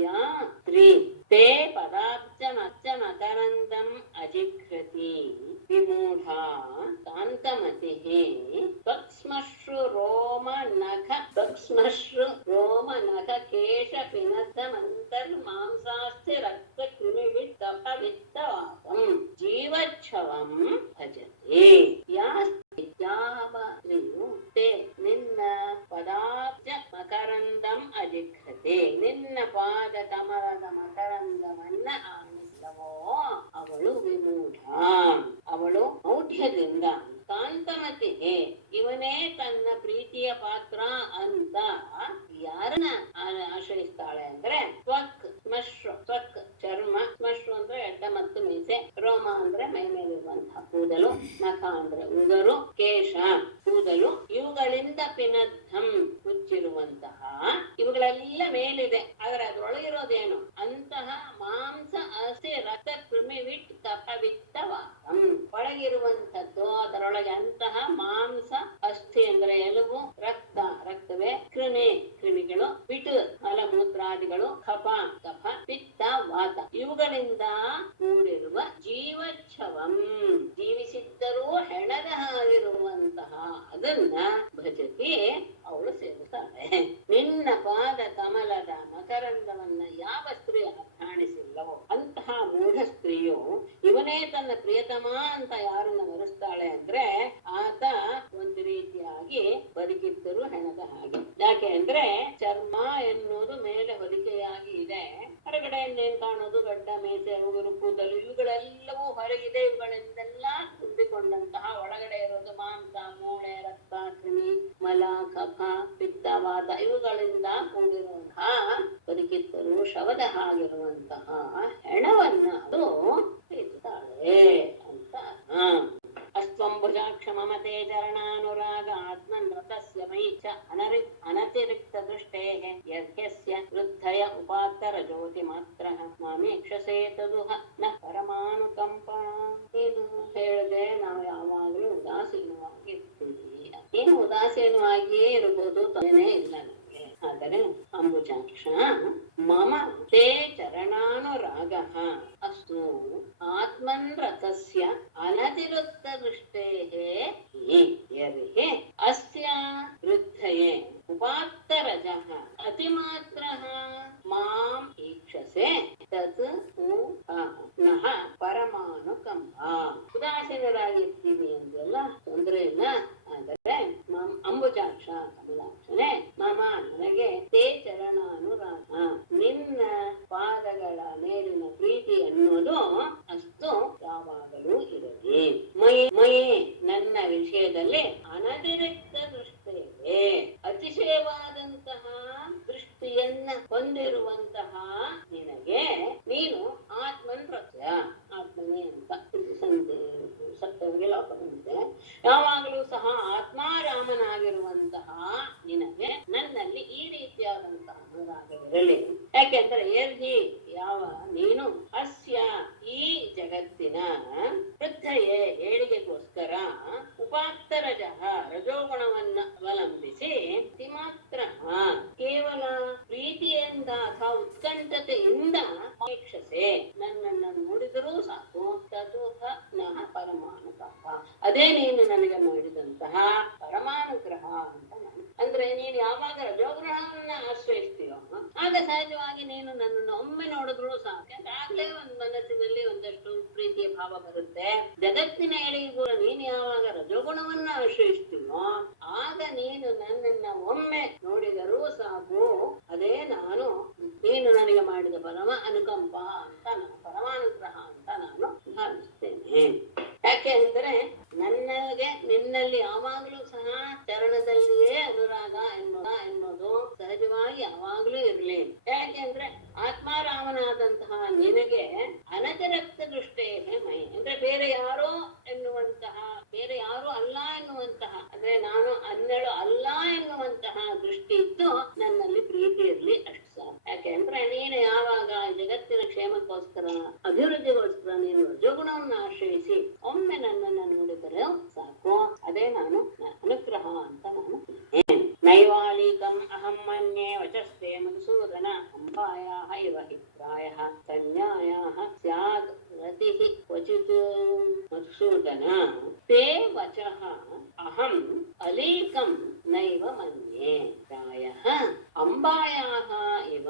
ಯಾ ಸ್ತ್ರೀ ತೇ ಪದಾಬ್ಜ ಮಕರಂದಂ ಅಜಿಘ್ರತಿ ವಿಮೂಢ ಕಾಂತಮತಿಃ ತ್ವಕ್ಸ್ಮಶ್ರು ರೋಮ ನಖ ಕೇಶ ಪಿನದ್ದಮಂತರ್ ಮಾಂಸಾಸ್ಥಿ ರಕ್ತ ಕೃಮಿ ವಿತ್ತಭ ವಿತ್ತವಾತಂ ಜೀವಚ್ಛವಂ ಭಜತೆ. ಯಾವ ಸ್ತ್ರೀಯು ತೇ ನಿನ್ನ ಪದಾಬ್ಜ ಮಕರಂದಂ ಅಜಿಘ್ರತೆ ನಿನ್ನ ಪಾದ ಕಮಲದ ಮಕರಂದವನ್ನ ಆನಿಸಿದವೋ ಅವಳು ವಿಮೂಢ, ಅವಳು ಮೌಢ್ಯದಿಂದ ಕಾಂತಮತಿಗೆ ಇವನೇ ತನ್ನ ಪ್ರೀತಿಯ ಪಾತ್ರ ಅಂತ ಯಾರನ್ನ ಆಶ್ರಯಿಸ್ತಾಳೆ ಅಂದ್ರೆ ತ್ವಕ್ ಸ್ಮಶ್ರು ತ್ವಕ್ ಚರ್ಮ, ಸ್ಮಶ್ರು ಅಂದ್ರೆ ಎಡ್ಡ ಮತ್ತು ಮೀಸೆ, ರೋಮ ಅಂದ್ರೆ ಮೈ ಮೇಲಿರುವಂತಹ ಕೂದಲು, ನಖ ಅಂದ್ರೆ ಉಗುರು, ಕೇಶ ಕೂದಲು, ಇವುಗಳಿಂದ ಪಿನದ್ಧಂ ಮುಚ್ಚಿರುವಂತಹ ಇವುಗಳೆಲ್ಲ ಮೇಲಿದೆ. ಆದ್ರೆ ಅದ್ರೊಳಗಿರೋದೇನು ಅಂತಹ ಮಾಂಸ ಅಸ್ಥಿ ರಕ್ತ ಕೃಮಿ ವಿಟ್ ಕಫವಿತ್ತವಾತಂ ಒಳಗಿರುವಂತದ್ದು. ಅದರೊಳಗೆ ಅಂತಹ ಮಾಂಸ ಅಸ್ಥಿ ಅಂದ್ರೆ ಎಲುಬು, ರಕ್ತವೇ, ಕ್ರಿಮಿಗಳು, ವಿಟ್ ಮಲಮೂತ್ರಾದಿಗಳು, ಕಫ ಪಿತ್ತ ವಾತ ಇವುಗಳಿಂದ ಕೂಡಿರುವ ಜೀವಚ್ಛವಂ ಜೀವಿಸಿದ್ದರೂ ಹೆಣದ ಹಾಗಿರುವಂತಹ ಅದನ್ನ ಭಜತಿ ಅವಳು ಸೇರುತ್ತಾಳೆ. ನಿನ್ನ ಪಾದ ಕಮಲದ ಮಕರಂದವನ್ನ ಯಾವ ಸ್ತ್ರೀ ಕಾಣಿಸಿಲ್ಲವೋ ಅಂತಹ ಮೂಢ ಸ್ತ್ರೀಯು ಇವನೇ ತನ್ನ ಪ್ರಿಯತಮ ಅಂತ ಯಾರನ್ನ ವರಿಸ್ತಾಳೆ ಅಂದ್ರೆ ಆತ ಒಂದು ರೀತಿಯಾಗಿ ಬದುಕಿದ್ದರು ಹೆಣದ ಹಾಗೆ. ಯಾಕೆ ಅಂದ್ರೆ ಚರ್ಮ ಎನ್ನುವುದು ಮೇಲೆ ಹೊದಿಕೆಯಾಗಿ ಇದೆ, ಹೊರಗಡೆಯಿಂದ ಏನ್ ಕಾಣೋದು ಗಡ್ಡ ಮೀಸೆ ಉಗುರು ಕೂದಲು ಇವುಗಳೆಲ್ಲವೂ ಹೊರಗಿದೆ. ಇವುಗಳಿಂದೆಲ್ಲ ತುಂಬಿಕೊಂಡಂತಹ ಒಳಗಡೆ ಇರೋದು ಮಾಂಸ, ಮೂಳೆ, ರಕ್ತ, ಕ್ರಿಮಿ, ಮಲ, ಕಫ, ಪಿತ್ತವಾತ ಇವುಗಳಿಂದ ಕೂಡಿರುವಂತಹ ಬದುಕಿದ್ದರು ಶವದ ಹಾಗಿರುವಂತಹ ಹೆಣವನ್ನ ಅದು ಇರ್ತಾಳೆ ಅಂತ. ಅಸ್ತ್ವಂಭುಜಾಕ್ಷ ಮಮತೆ ಚರಣಾನುರಾಗ ಆತ್ಮನ್ರತಸ್ಯ ಮೈ ಚ ಅನತಿರಿಕ್ತ ದೃಷ್ಟೇಃ ಯಸ್ಯ ವೃದ್ಧಯ ಉಪಾತ್ತರ ಜ್ಯೋತಿ ಮಾತ್ರ ಮಾಮೇಕ್ಷಸೇ ತದುಹ ನ ಪರಮಾನುಕಂಪಣ. ಇದು ಹೇಳದೆ ನಾವು ಯಾವಾಗಲೂ ಉದಾಸೀನವಾಗಿ ಇರ್ತೀವಿ. ಏನು ಉದಾಸೀನವಾಗಿಯೇ ಇರಬಹುದು, ತೊಂದರೆನೇ ಇಲ್ಲ ನಮಗೆ. ಆದರೆ ಅಂಬುಜಾಕ್ಷ ಮಮ ತೇ ಚರಣಾನುರಾಗಃ ಅಸ್ತು ಆತ್ಮನ್ ರಥಸ್ಯ ಅನತಿರುಕ್ತ ದೃಷ್ಟೇಃ ಯರ್ಹಿ ಅಸ್ಯ ವೃದ್ಧಯೇ ಉಪಾತ್ತರಜಃ ಅತಿಮಾತ್ರಃ ಮಾಂ ಈಕ್ಷಸೆ ತತ್ ನಃ ಪರಮಾನುಕಂಪ. ಉದಾಸೀನರಾಗಿರ್ತೀವಿ ಅಂದೆಲ್ಲ ತೊಂದರೆ ಇಲ್ಲ. ಆದರೆ ಅಂಬುಜಾಕ್ಷ ಕಮಲಾಕ್ಷನೇ ಮಮ ಮಯಿ ನನ್ನ ವಿಷಯದಲ್ಲಿ ಅನತಿರಿಕ್ತ ದೃಷ್ಟಿಯೇ ಅತಿಶಯವಾದಂತಹ ದೃಷ್ಟಿಯನ್ನ ಹೊಂದಿರುವಂತಹ ನಿನಗೆ ನೀನು ಆತ್ಮನ್ ಪ್ರತ್ಯ ಆತ್ಮನೇ ಅಂತ ಸತ್ಯವಿಗೆ ಲೋಕ ಬಂದಿದೆ. ಯಾವಾಗಲೂ ಸಹ ಆತ್ಮಾರಾಮನಾಗಿರುವಂತಹ ನಿನಗೆ ನನ್ನಲ್ಲಿ ಈ ರೀತಿಯಾದಂತಹ ಅನುರಾಗವಿರಲಿ. ಯಾಕೆಂದ್ರೆ ಎಲ್ಲಿ ಯಾವ ನೀನು ಅಸ್ಯ ಈ ಜಗತ್ತಿನ ವೃದ್ಧಯೇ ಏಳಿಗೆಗೋಸ್ಕರ ಉಪಾತ್ತರಜ ರಜೋಗುಣವನ್ನ ಅವಲಂಬಿಸಿ ಮಾತ್ರ ಕೇವಲ ಪ್ರೀತಿಯಿಂದ ಅಥವಾ ಉತ್ಕಂಠತೆಯಿಂದ ಅಪೇಕ್ಷಸೆ ನನ್ನನ್ನು ನೋಡಿದರೂ ಸಾಕು ತಥೋಥ ನಹ ಪರಮಾನುಗ್ರಹ, ಅದೇ ನೀನು ನನಗೆ ಮಾಡಿದಂತಹ ಪರಮಾನುಗ್ರಹ ಅಂತ. ಅಂದ್ರೆ ನೀನು ಯಾವಾಗ ರಜೋಗ್ರಹವನ್ನ ಆಶ್ರಯಿಸ್ತೀಯೋ ಆಗ ಸಹಜವಾಗಿ ನೀನು ನನ್ನನ್ನು ಒಮ್ಮೆ ನೋಡಿದ್ರು ಸಾಕು, ಆಗ್ಲೇ ಒಂದು ಮನಸ್ಸಿನಲ್ಲಿ ಒಂದಷ್ಟು ಪ್ರೀತಿಯ ಭಾವ ಬರುತ್ತೆ. ಜಗತ್ತಿನ ಎಡೆಗೂ ನೀನು ಯಾವಾಗ ರಜೋಗುಣವನ್ನ ಆಶ್ರಯಿಸ್ತೀಯೋ ಆಗ ನೀನು ನನ್ನನ್ನ ಒಮ್ಮೆ ನೋಡಿದರೂ ಸಾಕು, ಅದೇ ನಾನು ನೀನು ನನಗೆ ಮಾಡಿದ ಪರಮ ಅನುಕಂಪ ಅಂತ ಪರಮಾನುಗ್ರಹ ಅಂತ ನಾನು ಭಾವಿಸ್ತೇನೆ. ಯಾಕೆ ಅಂದ್ರೆ ನನಗೆ ನಿನ್ನಲ್ಲಿ ಯಾವಾಗ್ಲೂ ಸಹ ಚರಣದಲ್ಲಿಯೇ ಅನುರಾಗ ಎನ್ನುವುದು ಸಹಜವಾಗಿ ಯಾವಾಗ್ಲೂ ಇರ್ಲಿ. ಯಾಕೆಂದ್ರೆ ಆತ್ಮಾರಾಮನಾದಂತಹ ನಿನಗೆ ಅನತಿರಕ್ತ ದೃಷ್ಟೇ ಮೈ ಅಂದ್ರೆ ಬೇರೆ ಯಾರೋ ಎನ್ನುವಂತಹ, ಬೇರೆ ಯಾರು ಅಲ್ಲ ಎನ್ನುವಂತಹ, ಅಂದ್ರೆ ನಾನು ಅನ್ನಳು ಅಲ್ಲ ಎನ್ನುವಂತಹ ದೃಷ್ಟಿ ಇದ್ದು ನನ್ನಲ್ಲಿ ಪ್ರೀತಿ ಇರ್ಲಿ ಅಷ್ಟು ಸಾಕು. ಯಾಕೆಂದ್ರೆ ನೀನು ಯಾವಾಗ ಜಗತ್ತಿನ ಕ್ಷೇಮಕ್ಕೋಸ್ಕರ ಅಭಿವೃದ್ಧಿಗೋಸ್ಕರ ನೀನು ರಜೋಗುಣವನ್ನು ಆಶ್ರಯಿಸಿ ಒಮ್ಮೆ ನನ್ನನ್ನು ನೋಡಿದರೆ ಸಾಕು, ಅದೇ ನಾನು ಅನುಗ್ರಹ ಅಂತ ನಾನು ನೈವಾಲಿಕಂ ಅಹಂ ಮನ್ಯೆ ವಚಸ್ತೆ ಮಧುಸೂದನ ಅಂಬಾಯಾಹ ಇವ ಹಿ ಪ್ರಾಯಃ ಸಂಜ್ಞಾಯಾಹ ಸ್ಯಾದ್ ರತಿಃ ಕ್ವಚಿತ್ ಮಧುಸೂದನ ತೇ ವಚಃ ಅಹಂ ಅಲೀಕಂ ನೈವ ಮನ್ಯೆ ಪ್ರಾಯಃ ಅಂಬಾಯಾಹ ಇವ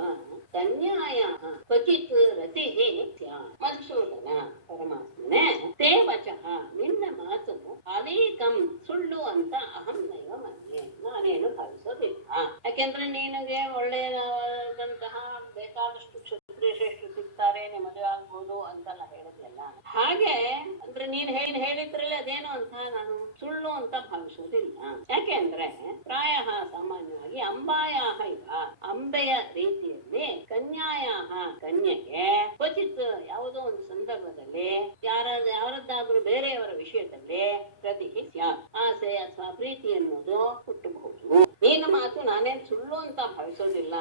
ಸಂಜ್ಞಾಯಾಹ ಕ್ವಚಿತ್ ರತಿಃ ಸ್ಯಾತ್. ಮಧುಸೂದನ ಪರಮಾತ್ಮನೇ ತೇ ವಚಃ ನಿನ್ನ ಮಾತು ಅಲೀಕಂ ಸುಳ್ಳು ಅಂತ ಅಹಂ ನೈವ ಮನ್ಯೆ ನಾನೇನು ಭಾವಿಸೋದಿಲ್ಲ. ಯಾಕೆಂದ್ರೆ ನಿನಗೆ ಒಳ್ಳೆಯದಾದಂತಹ ಬೇಕಾದಷ್ಟು ಕ್ಷತ್ರಿಯ ಶ್ರೇಷ್ಠರು ಸಿಗ್ತಾರೆ, ಮದುವೆ ಆಗ್ಬೋದು ಅಂತೆಲ್ಲ ಹೇಳಿದ್ಯಲ್ಲ, ಹಾಗೆ ಅಂದ್ರೆ ನೀನ್ ಹೇಳಿದ್ರಲ್ಲಿ ಅದೇನು ಅಂತ ನಾನು ಸುಳ್ಳು ಅಂತ ಭಾವಿಸೋದಿಲ್ಲ. ಯಾಕೆ ಅಂದ್ರೆ ಪ್ರಾಯ ಸಾಮಾನ್ಯವಾಗಿ ಅಂಬಾಯಾಹ ಇವ ಅಂಬೆಯ ರೀತಿಯಲ್ಲಿ ಕನ್ಯಾಯಾಹ ಕನ್ಯೆಗೆ ಕ್ವಚಿತ್ ಯಾವುದೋ ಒಂದು ಸಂದರ್ಭದಲ್ಲಿ ಯಾರದ್ದಾದ್ರೂ ಬೇರೆಯವರ ವಿಷಯದಲ್ಲಿ ಪ್ರತಿ ಸ್ಯಾತ್ ಆಸೆ ಅಥವಾ ಪ್ರೀತಿ ಎನ್ನುವುದು ಹುಟ್ಟಬಹುದು. ನೀನು ಮಾತು ನಾನೇನ್ ಸುಳ್ಳು ಅಂತ ಭಾವಿಸೋದಿಲ್ಲ.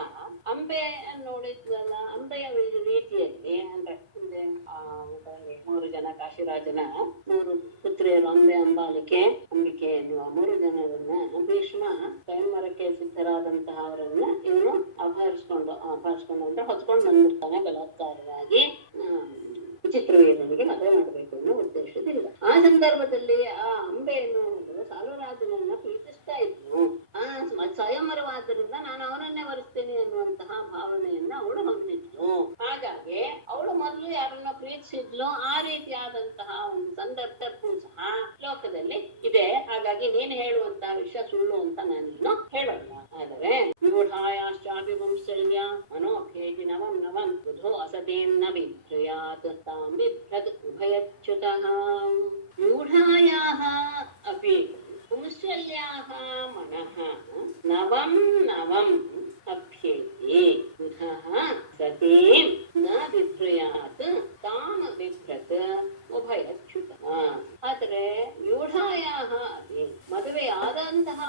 ಅಂಬೆ ನೋಡಿದ್ವಲ್ಲ, ಅಂಬೆಯ ರೀತಿಯಲ್ಲಿ ಅಂದ್ರೆ 3 ಜನ ಕಾಶಿರಾಜನ 3 ಪುತ್ರಿಯರು ಅಂಬೆ ಅಂಬಾಲಿಕೆ ಅಂಬಿಕೆ ಎನ್ನುವ 3 ಜನರನ್ನ ಭೀಷ್ಮ ಸ್ವಯಂವರಕ್ಕೆ ಸಿದ್ಧರಾದಂತಹ ಅವರನ್ನ ಇವನು ಅಪಹರಿಸ್ಕೊಂಡು ಅಂದ್ರೆ ಹೊತ್ಕೊಂಡು ಬಂದಿರ್ತಾನೆ ಬಲಾತ್ಕಾರವಾಗಿ ವಿಚಿತ್ರವೀರನಿಗೆ ಮದುವೆ ಮಾಡಬೇಕು ಅನ್ನೋ ಉದ್ದೇಶದಿಂದ. ಆ ಸಂದರ್ಭದಲ್ಲಿ ಆ ಅಂಬೆಯನ್ನು ಸಾಲುರಾಜನನ್ನ ಪ್ರೀತಿಸ್ತಾ ಇದ್ನು. ಆ ಸ್ವಯಂವರವಾದ್ದರಿಂದ ನಾನು ಅವನನ್ನೇ ವರಿಸ್ತೇನೆ ಅನ್ನುವಂತಹ ಭಾವನೆಯನ್ನ ಅವಳು ಹೊಂದಿದ್ಲು. ಹಾಗಾಗಿ ಅವಳು ಮೊದಲು ಯಾರನ್ನ ಪ್ರೀತಿಸಿದ್ಲು, ಆ ರೀತಿಯಾದಂತಹ ಒಂದು ಸಂದರ್ಭಕ್ಕೂ ಸಹ ಲೋಕದಲ್ಲಿ ಇದೆ. ಹಾಗಾಗಿ ನೀನು ಹೇಳುವಂತಹ ವಿಷಯ ಸುಳ್ಳು ಅಂತ ನಾನಿನ್ನು ಹೇಳೋಲ್ಲ. ಆದರೆ ವಿಮೂಢಾಯಾಶ್ಚಾಭಿವಂಶಲ್ಯ ಮನೋಭೇದಿ ನವಂ ನವಂ ಬುಧೋ ಅಸತೇನ್ನ ಬಿಭ್ರಯಾತ್ ತಾಂ ಬಿಭ್ರತ್ ಉಭಯಚ್ಯುತಃ. ಮೂಢಾಯಾಃ ಅಪಿ ಪುಂಸಲ್ಯಾಃ ಮನಃ ನವಂ ನವಂ ಅಭ್ಯೇತಿ ಬುಧಃ ಸತೀಂ ನ ಬಿಭ್ರಯಾತ್ ತಾಂ ಬಿಭ್ರತ್ ಉಭಯಚ್ಯುತಃ. ಆದರೆ ವ್ಯೂಢಾಯಾಃ ಅಪಿ ಮದುವೆಯಾದಂತಹ